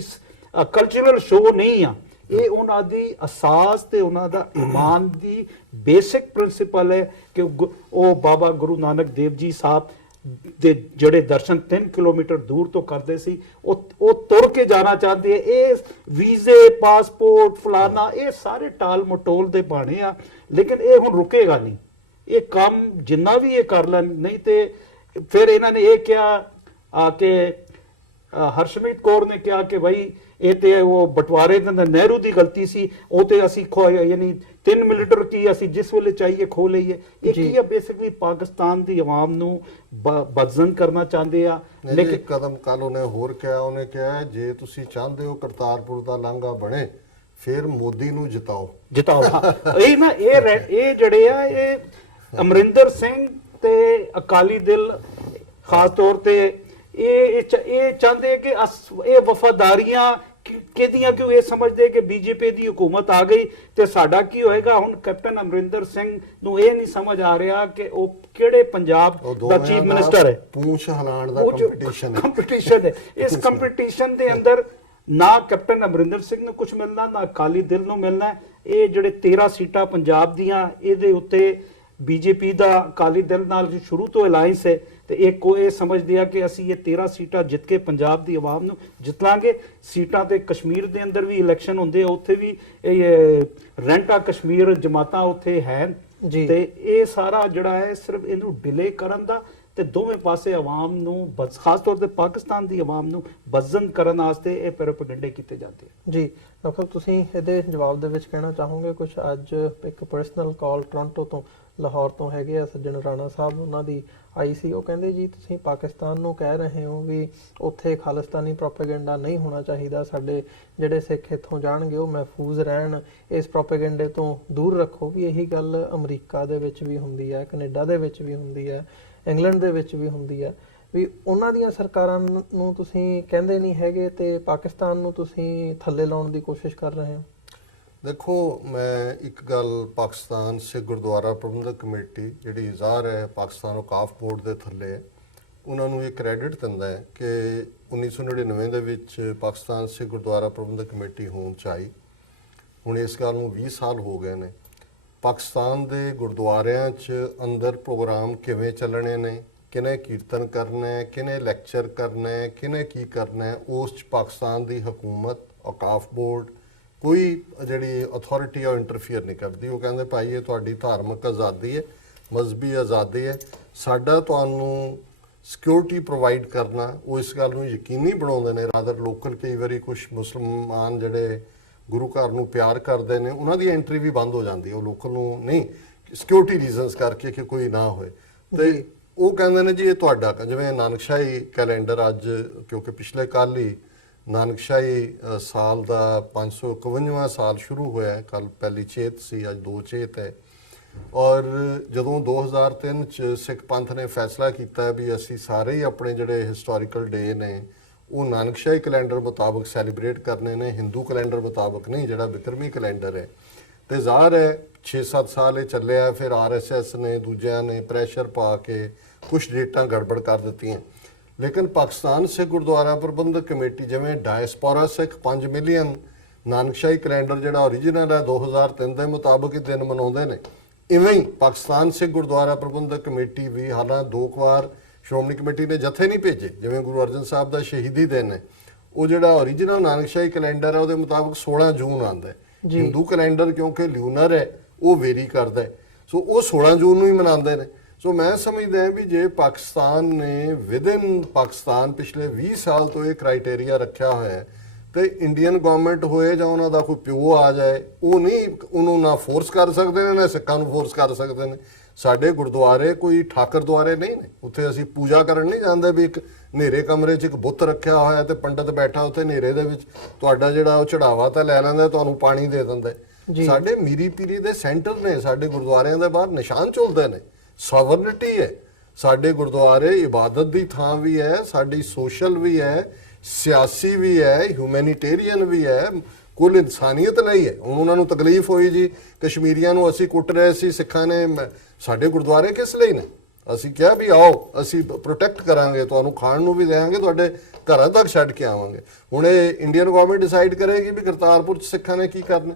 ਕਲਚਰਲ ਸ਼ੋਅ ਨਹੀਂ ਆ, ਇਹ ਉਹਨਾਂ ਦੀ ਅਸਾਸ ਤੇ ਉਹਨਾਂ ਦਾ ਈਮਾਨ ਦੀ ਬੇਸਿਕ ਪ੍ਰਿੰਸੀਪਲ ਹੈ ਕਿ ਉਹ ਬਾਬਾ ਗੁਰੂ ਨਾਨਕ ਦੇਵ ਜੀ ਸਾਹਿਬ ਦੇ ਜਿਹੜੇ ਦਰਸ਼ਨ 3 ਕਿਲੋਮੀਟਰ ਦੂਰ ਤੋਂ ਕਰਦੇ ਸੀ, ਉਹ ਤੁਰ ਕੇ ਜਾਣਾ ਚਾਹੁੰਦੇ ਹੈ। ਇਹ ਵੀਜ਼ੇ ਪਾਸਪੋਰਟ ਫਲਾਨਾ ਇਹ ਸਾਰੇ ਟਾਲ ਮਟੋਲ ਦੇ ਬਾਣੇ ਆ, ਲੇਕਿਨ ਇਹ ਹੁਣ ਰੁਕੇਗਾ ਨਹੀਂ। ਇਹ ਕੰਮ ਜਿੰਨਾ ਵੀ ਇਹ ਕਰ ਲੈਣ, ਨਹੀਂ ਤੇ ਫਿਰ ਇਹਨਾਂ ਨੇ ਇਹ ਕਿਹਾ ਕਿ ਹਰਸ਼ਮੀਤ ਕੌਰ ਨੇ ਕਿਹਾ ਕਿ ਭਾਈ ਇਹ ਤੇ ਉਹ ਬਟਵਾਰੇ ਦੇ ਅੰਦਰ ਨਹਿਰੂ ਦੀ ਗਲਤੀ ਸੀ, ਉਹ ਤੇ ਅਸੀਂ ਯਾਨੀ 3 ਮਿਲੀਮੀਟਰ ਕੀ ਅਸੀਂ ਜਿਸ ਵੇਲੇ ਚਾਹੀਏ ਖੋ ਲਈਏ। ਇਹ ਕੀ ਹੈ ਬੇਸਿਕਲੀ ਪਾਕਿਸਤਾਨ ਦੀ ਆਵਾਮ ਨੂੰ ਬਦਜ਼ਨ ਕਰਨਾ ਚਾਹੁੰਦੇ ਆ। ਲੇਕਿਨ ਕਦਮ ਕੱਲ ਉਹਨੇ ਹੋਰ ਕਿਹਾ, ਉਹਨੇ ਕਿਹਾ ਜੇ ਤੁਸੀਂ ਚਾਹੁੰਦੇ ਹੋ ਕਰਤਾਰਪੁਰ ਦਾ ਲਾਂਘਾ ਬਣੇ ਫਿਰ ਮੋਦੀ ਨੂੰ ਜਿਤਾਓ। ਇਹ ਨਾ ਇਹ ਜਿਹੜੇ ਆ ਇਹ ਅਮਰਿੰਦਰ ਸਿੰਘ ਤੇ ਅਕਾਲੀ ਦਲ ਖਾਸ ਤੌਰ ਤੇ ਇਹ ਚਾਹੁੰਦੇ ਕਿ ਇਹ ਵਫਾਦਾਰੀਆਂ ਕਿਹਦੀਆਂ, ਕਿਉਂ ਇਹ ਸਮਝਦੇ ਕਿ ਬੀਜੇਪੀ ਦੀ ਹਕੂਮਤ ਆ ਗਈ ਤੇ ਸਾਡਾ ਕੀ ਹੋਏਗਾ। ਹੁਣ ਕੈਪਟਨ ਅਮਰਿੰਦਰ ਸਿੰਘ ਨੂੰ ਇਹ ਨਹੀਂ ਸਮਝ ਆ ਰਿਹਾ ਕਿ ਉਹ ਕਿਹੜੇ ਪੰਜਾਬ ਦਾ ਚੀਫ ਮਿਨਿਸਟਰ ਹੈ। ਪੂੰਛ ਹਲਾਣ ਦਾ ਕੰਪੀਟੀਸ਼ਨ ਹੈ। ਇਸ ਕੰਪੀਟੀਸ਼ਨ ਦੇ ਅੰਦਰ ਨਾ ਕੈਪਟਨ ਅਮਰਿੰਦਰ ਸਿੰਘ ਨੂੰ ਕੁਝ ਮਿਲਣਾ, ਨਾ ਅਕਾਲੀ ਦਲ ਨੂੰ ਮਿਲਣਾ। ਇਹ ਜਿਹੜੇ 13 ਸੀਟਾਂ ਪੰਜਾਬ ਦੀਆਂ, ਇਹਦੇ ਉੱਤੇ ਬੀਜੇਪੀ ਦਾ ਅਕਾਲੀ ਦਲ ਨਾਲ ਸ਼ੁਰੂ ਤੋਂ ਅਲਾਈਅੰਸ ਹੈ ਤੇ ਇਹ ਸਮਝਦੇ ਆ ਕਿ ਅਸੀਂ ਇਹ 13 ਸੀਟਾਂ ਜਿੱਤ ਕੇ ਪੰਜਾਬ ਦੀ ਆਵਾਮ ਨੂੰ ਜਿੱਤਾਂਗੇ। ਸੀਟਾਂ ਤੇ ਕਸ਼ਮੀਰ ਦੇ ਅੰਦਰ ਵੀ ਇਲੈਕਸ਼ਨ ਹੁੰਦੇ ਆ, ਉੱਥੇ ਵੀ ਰੈਂਟਾ ਕਸ਼ਮੀਰ ਜਮਾਤਾਂ ਉੱਥੇ ਹੈ ਤੇ ਇਹ ਸਾਰਾ ਜਿਹੜਾ ਹੈ ਸਿਰਫ ਇਹਨੂੰ ਡਿਲੇ ਕਰਨ ਦਾ ਤੇ ਦੋਵੇਂ ਪਾਸੇ ਆਵਾਮ ਨੂੰ ਖਾਸ ਤੌਰ ਤੇ ਪਾਕਿਸਤਾਨ ਦੀ ਆਵਾਮ ਨੂੰ ਬਦਜ਼ਨ ਕਰਨ ਵਾਸਤੇ ਇਹ ਪ੍ਰੋਪਗੈਂਡੇ ਕੀਤੇ ਜਾਂਦੇ ਆ। ਜੀ ਡਾਕਟਰ, ਤੁਸੀਂ ਇਹਦੇ ਜਵਾਬ ਦੇ ਵਿੱਚ ਕਹਿਣਾ ਚਾਹੋਗੇ ਕੁਝ? ਅੱਜ ਇੱਕ ਪਰਸਨਲ ਕਾਲ ਟੋਰਾਂਟੋ ਤੋਂ, ਲਾਹੌਰ ਤੋਂ ਹੈਗੇ ਆ ਸੱਜਣ ਰਾਣਾ ਸਾਹਿਬ, ਉਹਨਾਂ ਦੀ ਆਈ ਸੀ। ਉਹ ਕਹਿੰਦੇ ਜੀ ਤੁਸੀਂ ਪਾਕਿਸਤਾਨ ਨੂੰ ਕਹਿ ਰਹੇ ਹੋ ਵੀ ਉੱਥੇ ਖਾਲਿਸਤਾਨੀ ਪ੍ਰੋਪੇਗੈਂਡਾ ਨਹੀਂ ਹੋਣਾ ਚਾਹੀਦਾ, ਸਾਡੇ ਜਿਹੜੇ ਸਿੱਖ ਇੱਥੋਂ ਜਾਣਗੇ ਉਹ ਮਹਿਫੂਜ਼ ਰਹਿਣ, ਇਸ ਪ੍ਰੋਪੇਗੈਂਡੇ ਤੋਂ ਦੂਰ ਰੱਖੋ। ਵੀ ਇਹੀ ਗੱਲ ਅਮਰੀਕਾ ਦੇ ਵਿੱਚ ਵੀ ਹੁੰਦੀ ਹੈ, ਕੈਨੇਡਾ ਦੇ ਵਿੱਚ ਵੀ ਹੁੰਦੀ ਹੈ, ਇੰਗਲੈਂਡ ਦੇ ਵਿੱਚ ਵੀ ਹੁੰਦੀ ਹੈ। ਵੀ ਉਹਨਾਂ ਦੀਆਂ ਸਰਕਾਰਾਂ ਨੂੰ ਤੁਸੀਂ ਕਹਿੰਦੇ ਨਹੀਂ ਹੈਗੇ ਤੇ ਪਾਕਿਸਤਾਨ ਨੂੰ ਤੁਸੀਂ ਥੱਲੇ ਲਾਉਣ ਦੀ ਕੋਸ਼ਿਸ਼ ਕਰ ਰਹੇ ਹੋ। ਦੇਖੋ, ਮੈਂ ਇੱਕ ਗੱਲ ਪਾਕਿਸਤਾਨ ਸਿੱਖ ਗੁਰਦੁਆਰਾ ਪ੍ਰਬੰਧਕ ਕਮੇਟੀ ਜਿਹੜੀ ਜ਼ਾਹਰ ਹੈ ਪਾਕਿਸਤਾਨ ਔਕਾਫ ਬੋਰਡ ਦੇ ਥੱਲੇ ਹੈ, ਉਹਨਾਂ ਨੂੰ ਇਹ ਕ੍ਰੈਡਿਟ ਦਿੰਦਾ ਹੈ ਕਿ 1999 ਦੇ ਵਿੱਚ ਪਾਕਿਸਤਾਨ ਸਿੱਖ ਗੁਰਦੁਆਰਾ ਪ੍ਰਬੰਧਕ ਕਮੇਟੀ ਹੋਂਦ 'ਚ ਆਈ। ਹੁਣ ਇਸ ਗੱਲ ਨੂੰ 20 ਸਾਲ ਹੋ ਗਏ ਨੇ। ਪਾਕਿਸਤਾਨ ਦੇ ਗੁਰਦੁਆਰਿਆਂ 'ਚ ਅੰਦਰ ਪ੍ਰੋਗਰਾਮ ਕਿਵੇਂ ਚੱਲਣੇ ਨੇ, ਕਿਹਨੇ ਕੀਰਤਨ ਕਰਨਾ ਹੈ, ਕਿਹਨੇ ਲੈਕਚਰ ਕਰਨਾ ਹੈ, ਕਿਹਨੇ ਕੀ ਕਰਨਾ ਹੈ, ਉਸ 'ਚ ਪਾਕਿਸਤਾਨ ਦੀ ਹਕੂਮਤ ਔਕਾਫ ਬੋਰਡ ਕੋਈ ਜਿਹੜੀ ਅਥਾਰਟੀ ਆ ਉਹ ਇੰਟਰਫੀਅਰ ਨਹੀਂ ਕਰਦੀ। ਉਹ ਕਹਿੰਦੇ ਭਾਈ ਇਹ ਤੁਹਾਡੀ ਧਾਰਮਿਕ ਆਜ਼ਾਦੀ ਹੈ, ਮਜ਼ਹਬੀ ਆਜ਼ਾਦੀ ਹੈ, ਸਾਡਾ ਤੁਹਾਨੂੰ ਸਿਕਿਉਰਿਟੀ ਪ੍ਰੋਵਾਈਡ ਕਰਨਾ, ਉਹ ਇਸ ਗੱਲ ਨੂੰ ਯਕੀਨੀ ਬਣਾਉਂਦੇ ਨੇ। ਰਾਦਰ ਲੋਕਲ ਕਈ ਵਾਰੀ ਕੁਝ ਮੁਸਲਮਾਨ ਜਿਹੜੇ ਗੁਰੂ ਘਰ ਨੂੰ ਪਿਆਰ ਕਰਦੇ ਨੇ ਉਹਨਾਂ ਦੀ ਐਂਟਰੀ ਵੀ ਬੰਦ ਹੋ ਜਾਂਦੀ ਹੈ, ਉਹ ਲੋਕਲ ਨੂੰ ਨਹੀਂ, ਸਿਕਿਉਰਿਟੀ ਰੀਜ਼ਨਸ ਕਰਕੇ ਕਿ ਕੋਈ ਨਾ ਹੋਏ। ਤੇ ਉਹ ਕਹਿੰਦੇ ਨੇ ਜੀ ਇਹ ਤੁਹਾਡਾ, ਜਿਵੇਂ ਨਾਨਕਸ਼ਾਹੀ ਕੈਲੰਡਰ ਅੱਜ ਕਿਉਂਕਿ ਪਿਛਲੇ ਕੱਲ ਹੀ ਨਾਨਕਸ਼ਾਹੀ ਸਾਲ ਦਾ 551ਵਾਂ ਸਾਲ ਸ਼ੁਰੂ ਹੋਇਆ, ਕੱਲ ਪਹਿਲੀ ਚੇਤ ਸੀ, ਅੱਜ 2 ਚੇਤ ਹੈ। ਔਰ ਜਦੋਂ 2003 ਚ ਸਿੱਖ ਪੰਥ ਨੇ ਫੈਸਲਾ ਕੀਤਾ ਵੀ ਅਸੀਂ ਸਾਰੇ ਹੀ ਆਪਣੇ ਜਿਹੜੇ ਹਿਸਟੋਰੀਕਲ ਡੇ ਨੇ ਉਹ ਨਾਨਕਸ਼ਾਹੀ ਕੈਲੰਡਰ ਮੁਤਾਬਕ ਸੈਲੀਬ੍ਰੇਟ ਕਰਨੇ ਨੇ, ਹਿੰਦੂ ਕੈਲੰਡਰ ਮੁਤਾਬਕ ਨਹੀਂ ਜਿਹੜਾ ਬਿਕਰਮੀ ਕੈਲੰਡਰ ਹੈ। ਤੇ ਜ਼ਾਹਰ ਹੈ 6-7 ਸਾਲ ਇਹ ਚੱਲਿਆ, ਫਿਰ RSS ਨੇ ਦੂਜਿਆਂ ਨੇ ਪ੍ਰੈਸ਼ਰ ਪਾ ਕੇ ਕੁਝ ਡੇਟਾਂ ਗੜਬੜ ਕਰ ਦਿੱਤੀਆਂ। ਲੇਕਿਨ ਪਾਕਿਸਤਾਨ ਸਿੱਖ ਗੁਰਦੁਆਰਾ ਪ੍ਰਬੰਧਕ ਕਮੇਟੀ ਜਿਵੇਂ ਡਾਇਸਪੋਰਾ ਸਿੱਖ 5 ਮਿਲੀਅਨ ਨਾਨਕਸ਼ਾਹੀ ਕੈਲੰਡਰ ਜਿਹੜਾ ਓਰੀਜਨਲ ਹੈ 2003 ਦੇ ਮੁਤਾਬਕ ਹੀ ਦਿਨ ਮਨਾਉਂਦੇ ਨੇ, ਇਵੇਂ ਹੀ ਪਾਕਿਸਤਾਨ ਸਿੱਖ ਗੁਰਦੁਆਰਾ ਪ੍ਰਬੰਧਕ ਕਮੇਟੀ ਵੀ ਹਾਲਾਂਕਿ 2 ਵਾਰ ਸ਼੍ਰੋਮਣੀ ਕਮੇਟੀ ਨੇ ਜਥੇ ਨਹੀਂ ਭੇਜੇ, ਜਿਵੇਂ ਗੁਰੂ ਅਰਜਨ ਸਾਹਿਬ ਦਾ ਸ਼ਹੀਦੀ ਦਿਨ ਹੈ ਉਹ ਜਿਹੜਾ ਓਰੀਜਨਲ ਨਾਨਕਸ਼ਾਹੀ ਕੈਲੰਡਰ ਹੈ ਉਹਦੇ ਮੁਤਾਬਕ 16 ਜੂਨ ਆਉਂਦਾ ਹੈ। ਹਿੰਦੂ ਕੈਲੰਡਰ ਕਿਉਂਕਿ ਲਿਊਨਰ ਹੈ ਉਹ ਵੇਰੀ ਕਰਦਾ ਹੈ, ਸੋ ਉਹ 16 ਜੂਨ ਨੂੰ ਹੀ ਮਨਾਉਂਦੇ ਨੇ। ਸੋ ਮੈਂ ਸਮਝਦਾ ਵੀ ਜੇ ਪਾਕਿਸਤਾਨ ਨੇ ਵਿਦਿਨ ਪਾਕਿਸਤਾਨ ਪਿਛਲੇ 20 ਸਾਲ ਤੋਂ ਇਹ ਕ੍ਰਾਈਟੇਰੀਆ ਰੱਖਿਆ ਹੋਇਆ ਹੈ ਤੇ ਇੰਡੀਅਨ ਗਵਰਨਮੈਂਟ ਹੋਏ ਜਾਂ ਉਹਨਾਂ ਦਾ ਕੋਈ ਪਿਓ ਆ ਜਾਏ, ਉਹ ਨਹੀਂ ਉਹਨੂੰ ਨਾ ਫੋਰਸ ਕਰ ਸਕਦੇ ਨੇ ਨਾ ਸਿੱਖਾਂ ਨੂੰ ਫੋਰਸ ਕਰ ਸਕਦੇ ਨੇ। ਸਾਡੇ ਗੁਰਦੁਆਰੇ ਕੋਈ ਠਾਕਰ ਦੁਆਰੇ ਨਹੀਂ ਨੇ, ਉੱਥੇ ਅਸੀਂ ਪੂਜਾ ਕਰਨ ਨਹੀਂ ਜਾਂਦੇ ਵੀ ਇੱਕ ਹਨੇਰੇ ਕਮਰੇ 'ਚ ਇੱਕ ਬੁੱਤ ਰੱਖਿਆ ਹੋਇਆ ਤੇ ਪੰਡਤ ਬੈਠਾ ਉੱਥੇ ਹਨੇਰੇ ਦੇ ਵਿੱਚ ਤੁਹਾਡਾ ਜਿਹੜਾ ਉਹ ਚੜਾਵਾ ਤਾਂ ਲੈ ਲੈਂਦਾ, ਤੁਹਾਨੂੰ ਪਾਣੀ ਦੇ ਦਿੰਦਾ। ਸਾਡੇ ਮੀਰੀ ਪੀਰੀ ਦੇ ਸੈਂਟਰ ਨੇ, ਸਾਡੇ ਗੁਰਦੁਆਰਿਆਂ ਦੇ ਬਾਹਰ ਨਿਸ਼ਾਨ ਝੁਲਦੇ ਨੇ, ਸੋਵਰਨਿਟੀ ਹੈ। ਸਾਡੇ ਗੁਰਦੁਆਰੇ ਇਬਾਦਤ ਦੀ ਥਾਂ ਵੀ ਹੈ, ਸਾਡੀ ਸੋਸ਼ਲ ਵੀ ਹੈ, ਸਿਆਸੀ ਵੀ ਹੈ, ਹਿਊਮੈਨਿਟੇਰੀਅਨ ਵੀ ਹੈ, ਕੁੱਲ ਇਨਸਾਨੀਅਤ ਲਈ ਹੈ। ਹੁਣ ਉਹਨਾਂ ਨੂੰ ਤਕਲੀਫ ਹੋਈ ਜੀ ਕਸ਼ਮੀਰੀਆਂ ਨੂੰ ਅਸੀਂ ਕੁੱਟ ਰਹੇ ਸੀ, ਸਿੱਖਾਂ ਨੇ, ਸਾਡੇ ਗੁਰਦੁਆਰੇ ਕਿਸ ਲਈ ਨੇ? ਅਸੀਂ ਕਿਹਾ ਵੀ ਆਓ ਅਸੀਂ ਪ੍ਰੋਟੈਕਟ ਕਰਾਂਗੇ, ਤੁਹਾਨੂੰ ਖਾਣ ਨੂੰ ਵੀ ਦੇਵਾਂਗੇ, ਤੁਹਾਡੇ ਘਰਾਂ ਤੱਕ ਛੱਡ ਕੇ ਆਵਾਂਗੇ। ਹੁਣ ਇਹ ਇੰਡੀਅਨ ਗਵਰਨਮੈਂਟ ਡਿਸਾਈਡ ਕਰੇਗੀ ਵੀ ਕਰਤਾਰਪੁਰ 'ਚ ਸਿੱਖਾਂ ਨੇ ਕੀ ਕਰਨਾ।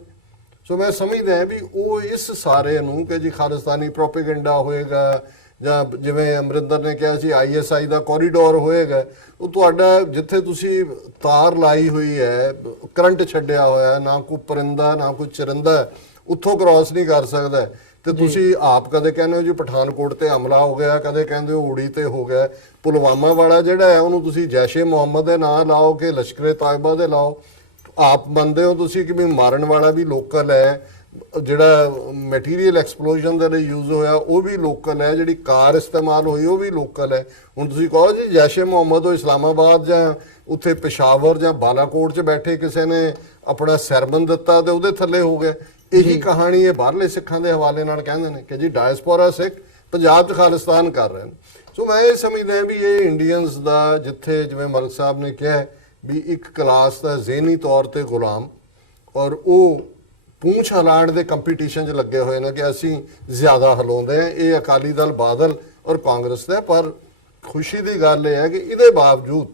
ਸੋ ਮੈਂ ਸਮਝਦਾ ਹਾਂ ਵੀ ਉਹ ਇਸ ਸਾਰੇ ਨੂੰ ਕਿ ਜੀ ਖਾਲਿਸਤਾਨੀ ਪ੍ਰੋਪੇਗੈਂਡਾ ਹੋਏਗਾ ਜਾਂ ਜਿਵੇਂ ਅਮਰਿੰਦਰ ਨੇ ਕਿਹਾ ਸੀ ISI ਦਾ ਕੋਰੀਡੋਰ ਹੋਏਗਾ, ਉਹ ਤੁਹਾਡਾ ਜਿੱਥੇ ਤੁਸੀਂ ਤਾਰ ਲਾਈ ਹੋਈ ਹੈ, ਕਰੰਟ ਛੱਡਿਆ ਹੋਇਆ, ਨਾ ਕੋਈ ਪਰਿੰਦਾ ਨਾ ਕੋਈ ਚਰਿੰਦਾ ਉੱਥੋਂ ਕ੍ਰਾਸ ਨਹੀਂ ਕਰ ਸਕਦਾ। ਤੇ ਤੁਸੀਂ ਆਪ ਕਦੇ ਕਹਿੰਦੇ ਹੋ ਜੀ ਪਠਾਨਕੋਟ ਤੇ ਹਮਲਾ ਹੋ ਗਿਆ, ਕਦੇ ਕਹਿੰਦੇ ਹੋ ਉੜੀ ਤੇ ਹੋ ਗਿਆ। ਪੁਲਵਾਮਾ ਵਾਲਾ ਜਿਹੜਾ ਹੈ ਉਹਨੂੰ ਤੁਸੀਂ ਜੈਸ਼ੇ ਮੁਹੰਮਦ ਦੇ ਨਾਂ ਲਾਓ ਕਿ ਲਸ਼ਕਰੇ ਤਾਇਬਾ ਦੇ ਲਾਓ, ਆਪ ਮੰਨਦੇ ਹੋ ਤੁਸੀਂ ਕਿ ਵੀ ਮਾਰਨ ਵਾਲਾ ਵੀ ਲੋਕਲ ਹੈ, ਜਿਹੜਾ ਮਟੀਰੀਅਲ ਐਕਸਪਲੋਜਨ ਦੇ ਲਈ ਯੂਜ਼ ਹੋਇਆ ਉਹ ਵੀ ਲੋਕਲ ਹੈ, ਜਿਹੜੀ ਕਾਰ ਇਸਤੇਮਾਲ ਹੋਈ ਉਹ ਵੀ ਲੋਕਲ ਹੈ। ਹੁਣ ਤੁਸੀਂ ਕਹੋ ਜੀ ਜੈਸ਼ੇ ਮੁਹੰਮਦ ਉਹ ਇਸਲਾਮਾਬਾਦ ਜਾਂ ਉੱਥੇ ਪਿਸ਼ਾਵਰ ਜਾਂ ਬਾਲਾਕੋਟ 'ਚ ਬੈਠੇ ਕਿਸੇ ਨੇ ਆਪਣਾ ਸਰਮਨ ਦਿੱਤਾ ਤੇ ਉਹਦੇ ਥੱਲੇ ਹੋ ਗਏ। ਇਹੀ ਕਹਾਣੀ ਇਹ ਬਾਹਰਲੇ ਸਿੱਖਾਂ ਦੇ ਹਵਾਲੇ ਨਾਲ ਕਹਿੰਦੇ ਨੇ ਕਿ ਜੀ ਡਾਇਸਪੋਰਾ ਸਿੱਖ ਪੰਜਾਬ 'ਚ ਖਾਲਿਸਤਾਨ ਕਰ ਰਹੇ ਨੇ। ਸੋ ਮੈਂ ਇਹ ਸਮਝਦਾ ਵੀ ਇਹ ਇੰਡੀਅਨਸ ਦਾ, ਜਿੱਥੇ ਜਿਵੇਂ ਮਲਕ ਸਾਹਿਬ ਨੇ ਕਿਹਾ ਵੀ ਇੱਕ ਕਲਾਸ ਦਾ ਜ਼ਹਿਨੀ ਤੌਰ ਤੇ ਗੁਲਾਮ, ਔਰ ਉਹ ਪੂੰਛ ਹਲਾਣ ਦੇ ਕੰਪੀਟੀਸ਼ਨ 'ਚ ਲੱਗੇ ਹੋਏ ਨੇ ਕਿ ਅਸੀਂ ਜ਼ਿਆਦਾ ਹਲਾਉਂਦੇ ਹਾਂ। ਇਹ ਅਕਾਲੀ ਦਲ, ਬਾਦਲ ਔਰ ਕਾਂਗਰਸ ਦਾ। ਪਰ ਖੁਸ਼ੀ ਦੀ ਗੱਲ ਇਹ ਹੈ ਕਿ ਇਹਦੇ ਬਾਵਜੂਦ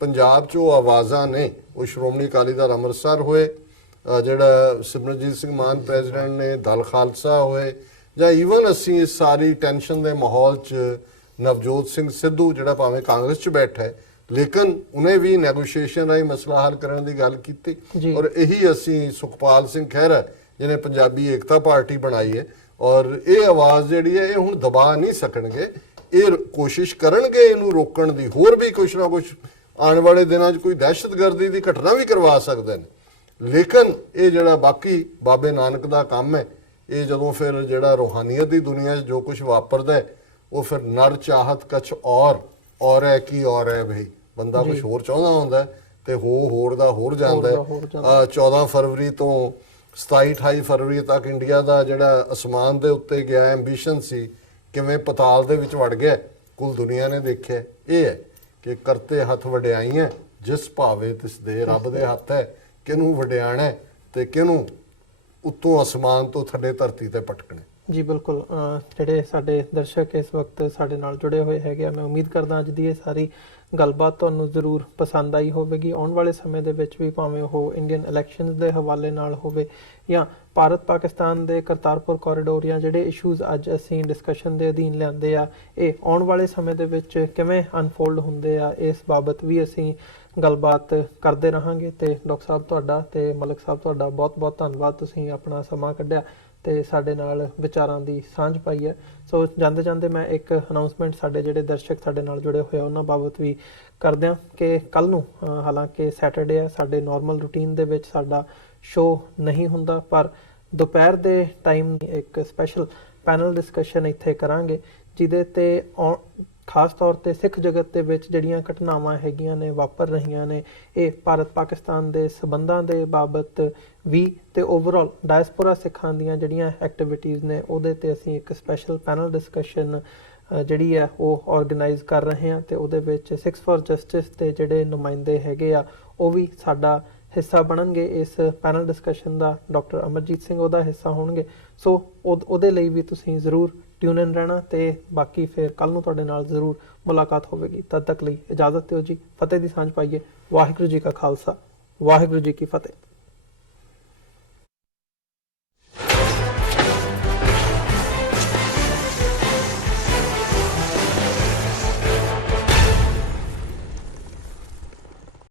ਪੰਜਾਬ 'ਚ ਉਹ ਆਵਾਜ਼ਾਂ ਨੇ, ਉਹ ਸ਼੍ਰੋਮਣੀ ਅਕਾਲੀ ਦਲ ਅੰਮ੍ਰਿਤਸਰ ਹੋਏ, ਜਿਹੜਾ ਸਿਮਰਨਜੀਤ ਸਿੰਘ ਮਾਨ ਪ੍ਰੈਜ਼ੀਡੈਂਟ ਨੇ, ਦਲ ਖਾਲਸਾ ਹੋਏ, ਜਾਂ ਈਵਨ ਅਸੀਂ ਇਸ ਸਾਰੀ ਟੈਨਸ਼ਨ ਦੇ ਮਾਹੌਲ 'ਚ ਨਵਜੋਤ ਸਿੰਘ ਸਿੱਧੂ ਜਿਹੜਾ ਭਾਵੇਂ ਕਾਂਗਰਸ 'ਚ ਬੈਠਾ ਹੈ ਲੇਕਿਨ ਉਹਨੇ ਵੀ ਨੈਗੋਸ਼ੀਏਸ਼ਨ ਰਾਹੀਂ ਮਸਲਾ ਹੱਲ ਕਰਨ ਦੀ ਗੱਲ ਕੀਤੀ। ਔਰ ਇਹੀ ਅਸੀਂ ਸੁਖਪਾਲ ਸਿੰਘ ਖਹਿਰਾ ਜਿਹਨੇ ਪੰਜਾਬੀ ਏਕਤਾ ਪਾਰਟੀ ਬਣਾਈ ਹੈ, ਔਰ ਇਹ ਆਵਾਜ਼ ਜਿਹੜੀ ਹੈ ਇਹ ਹੁਣ ਦਬਾ ਨਹੀਂ ਸਕਣਗੇ। ਇਹ ਕੋਸ਼ਿਸ਼ ਕਰਨਗੇ ਇਹਨੂੰ ਰੋਕਣ ਦੀ, ਹੋਰ ਵੀ ਕੁਛ ਨਾ ਕੁਛ ਆਉਣ ਵਾਲੇ ਦਿਨਾਂ 'ਚ ਕੋਈ ਦਹਿਸ਼ਤਗਰਦੀ ਦੀ ਘਟਨਾ ਵੀ ਕਰਵਾ ਸਕਦੇ ਨੇ। ਲੇਕਿਨ ਇਹ ਜਿਹੜਾ ਬਾਕੀ ਬਾਬੇ ਨਾਨਕ ਦਾ ਕੰਮ ਹੈ, ਇਹ ਜਦੋਂ ਫਿਰ ਜਿਹੜਾ ਰੂਹਾਨੀਅਤ ਦੀ ਦੁਨੀਆ 'ਚ ਜੋ ਕੁਝ ਵਾਪਰਦਾ ਹੈ ਉਹ ਫਿਰ ਨਰ ਚਾਹਤ ਕਛ ਔਰ ਹੈ ਕੀ ਔਰ ਹੈ ਭਈ, ਬੰਦਾ ਕੁਝ ਹੋਰ ਚਾਹੁੰਦਾ ਹੁੰਦਾ ਤੇ ਹੋਰ ਦਾ ਹੋਰ ਜਾਂਦਾ ਹੈ। 14 ਫਰਵਰੀ ਤੋਂ 27-28 ਫਰਵਰੀ ਤੱਕ ਇੰਡੀਆ ਦਾ ਜਿਹੜਾ ਅਸਮਾਨ ਦੇ ਉੱਤੇ ਗਿਆ ਐਂਬੀਸ਼ਨ ਸੀ, ਕਿਵੇਂ ਪਤਾਲ ਦੇ ਵਿੱਚ ਵੜ ਗਿਆ, ਕੁੱਲ ਦੁਨੀਆ ਨੇ ਦੇਖਿਆ। ਇਹ ਹੈ ਕਿ ਕਰਤੇ ਹੱਥ ਵਡਿਆਈਆਂ ਜਿਸ ਭਾਵੇ ਤਿਸ ਦੇ, ਰੱਬ ਦੇ ਹੱਥ ਹੈ ਕਿਹਨੂੰ ਵਡਿਆਣਾ ਤੇ ਕਿਹਨੂੰ ਉੱਤੋਂ ਅਸਮਾਨ ਤੋਂ ਥੱਲੇ ਧਰਤੀ ਤੇ ਪਟਕਣਾ। ਜੀ ਬਿਲਕੁਲ, ਜਿਹੜੇ ਸਾਡੇ ਦਰਸ਼ਕ ਇਸ ਵਕਤ ਸਾਡੇ ਨਾਲ ਜੁੜੇ ਹੋਏ ਹੈਗੇ ਆ, ਮੈਂ ਉਮੀਦ ਕਰਦਾ ਅੱਜ ਦੀ ਇਹ ਸਾਰੀ ਗੱਲਬਾਤ ਤੁਹਾਨੂੰ ਜ਼ਰੂਰ ਪਸੰਦ ਆਈ ਹੋਵੇਗੀ। ਆਉਣ ਵਾਲੇ ਸਮੇਂ ਦੇ ਵਿੱਚ ਵੀ ਭਾਵੇਂ ਉਹ ਇੰਡੀਅਨ ਇਲੈਕਸ਼ਨਸ ਦੇ ਹਵਾਲੇ ਨਾਲ ਹੋਵੇ ਜਾਂ ਭਾਰਤ ਪਾਕਿਸਤਾਨ ਦੇ ਕਰਤਾਰਪੁਰ ਕੋਰੀਡੋਰ ਜਾਂ ਜਿਹੜੇ ਇਸ਼ੂਜ਼ ਅੱਜ ਅਸੀਂ ਡਿਸਕਸ਼ਨ ਦੇ ਅਧੀਨ ਲਿਆਂਦੇ ਆ, ਇਹ ਆਉਣ ਵਾਲੇ ਸਮੇਂ ਦੇ ਵਿੱਚ ਕਿਵੇਂ ਅਨਫੋਲਡ ਹੁੰਦੇ ਆ, ਇਸ ਬਾਬਤ ਵੀ ਅਸੀਂ ਗੱਲਬਾਤ ਕਰਦੇ ਰਹਾਂਗੇ। ਤੇ ਡਾਕਟਰ ਸਾਹਿਬ ਤੁਹਾਡਾ ਤੇ ਮਲਕ ਸਾਹਿਬ ਤੁਹਾਡਾ ਬਹੁਤ-ਬਹੁਤ ਧੰਨਵਾਦ, ਤੁਸੀਂ ਆਪਣਾ ਸਮਾਂ ਕੱਢਿਆ ਤੇ ਸਾਡੇ ਨਾਲ ਵਿਚਾਰਾਂ ਦੀ ਸਾਂਝ ਪਾਈ ਹੈ। ਸੋ ਜਾਂਦੇ ਜਾਂਦੇ ਮੈਂ ਇੱਕ ਅਨਾਉਂਸਮੈਂਟ ਸਾਡੇ ਜਿਹੜੇ ਦਰਸ਼ਕ ਸਾਡੇ ਨਾਲ ਜੁੜੇ ਹੋਏ ਆ ਉਹਨਾਂ ਬਾਬਤ ਵੀ ਕਰਦਿਆਂ ਕਿ ਕੱਲ ਨੂੰ ਹਾਲਾਂਕਿ ਸੈਟਰਡੇ ਹੈ, ਸਾਡੇ ਨਾਰਮਲ ਰੂਟੀਨ ਦੇ ਵਿੱਚ ਸਾਡਾ ਸ਼ੋਅ ਨਹੀਂ ਹੁੰਦਾ, ਪਰ ਦੁਪਹਿਰ ਦੇ ਟਾਈਮ ਇੱਕ ਸਪੈਸ਼ਲ ਪੈਨਲ ਡਿਸਕਸ਼ਨ ਇੱਥੇ ਕਰਾਂਗੇ ਜਿਹਦੇ ਤੇ ਖਾਸ ਤੌਰ ਤੇ ਸਿੱਖ ਜਗਤ ਦੇ ਵਿੱਚ ਜਿਹੜੀਆਂ ਘਟਨਾਵਾਂ ਹੈਗੀਆਂ ਨੇ, ਵਾਪਰ ਰਹੀਆਂ ਨੇ, ਇਹ ਭਾਰਤ ਪਾਕਿਸਤਾਨ ਦੇ ਸਬੰਧਾਂ ਦੇ ਬਾਬਤ ਵੀ ਤੇ ਓਵਰਆਲ ਡਾਇਸਪੋਰਾ ਸਿੱਖਾਂ ਦੀਆਂ ਜਿਹੜੀਆਂ ਐਕਟੀਵਿਟੀਜ਼ ਨੇ ਉਹਦੇ ਤੇ ਅਸੀਂ ਇੱਕ ਸਪੈਸ਼ਲ ਪੈਨਲ ਡਿਸਕਸ਼ਨ ਜਿਹੜੀ ਹੈ ਉਹ ਆਰਗੇਨਾਈਜ਼ ਕਰ ਰਹੇ ਹਾਂ। ਤੇ ਉਹਦੇ ਵਿੱਚ ਸਿੱਖਸ ਫॉर ਜਸਟਿਸ ਦੇ ਜਿਹੜੇ ਨੁਮਾਇੰਦੇ ਹੈਗੇ ਆ ਉਹ ਵੀ ਸਾਡਾ ਹਿੱਸਾ ਬਣਨਗੇ ਇਸ ਪੈਨਲ ਡਿਸਕਸ਼ਨ ਦਾ। ਡਾਕਟਰ ਅਮਰਜੀਤ ਸਿੰਘ ਉਹਦਾ ਹਿੱਸਾ ਹੋਣਗੇ। ਸੋ ਉਹਦੇ ਲਈ ਵੀ ਤੁਸੀਂ ਜ਼ਰੂਰ ਟਿਊਨ ਇਨ ਰਹਿਣਾ ਤੇ ਬਾਕੀ ਫਿਰ ਕੱਲ ਨੂੰ ਤੁਹਾਡੇ ਨਾਲ ਜ਼ਰੂਰ ਮੁਲਾਕਾਤ ਹੋਵੇਗੀ। ਤਦ ਤੱਕ ਲਈ ਇਜਾਜ਼ਤ ਦਿਓ ਜੀ। ਫਤਿਹ ਦੀ ਸਾਂਝ ਪਾਈਏ। ਵਾਹਿਗੁਰੂ ਜੀ ਕਾ ਖਾਲਸਾ, ਵਾਹਿਗੁਰੂ ਜੀ ਕੀ ਫਤਿਹ।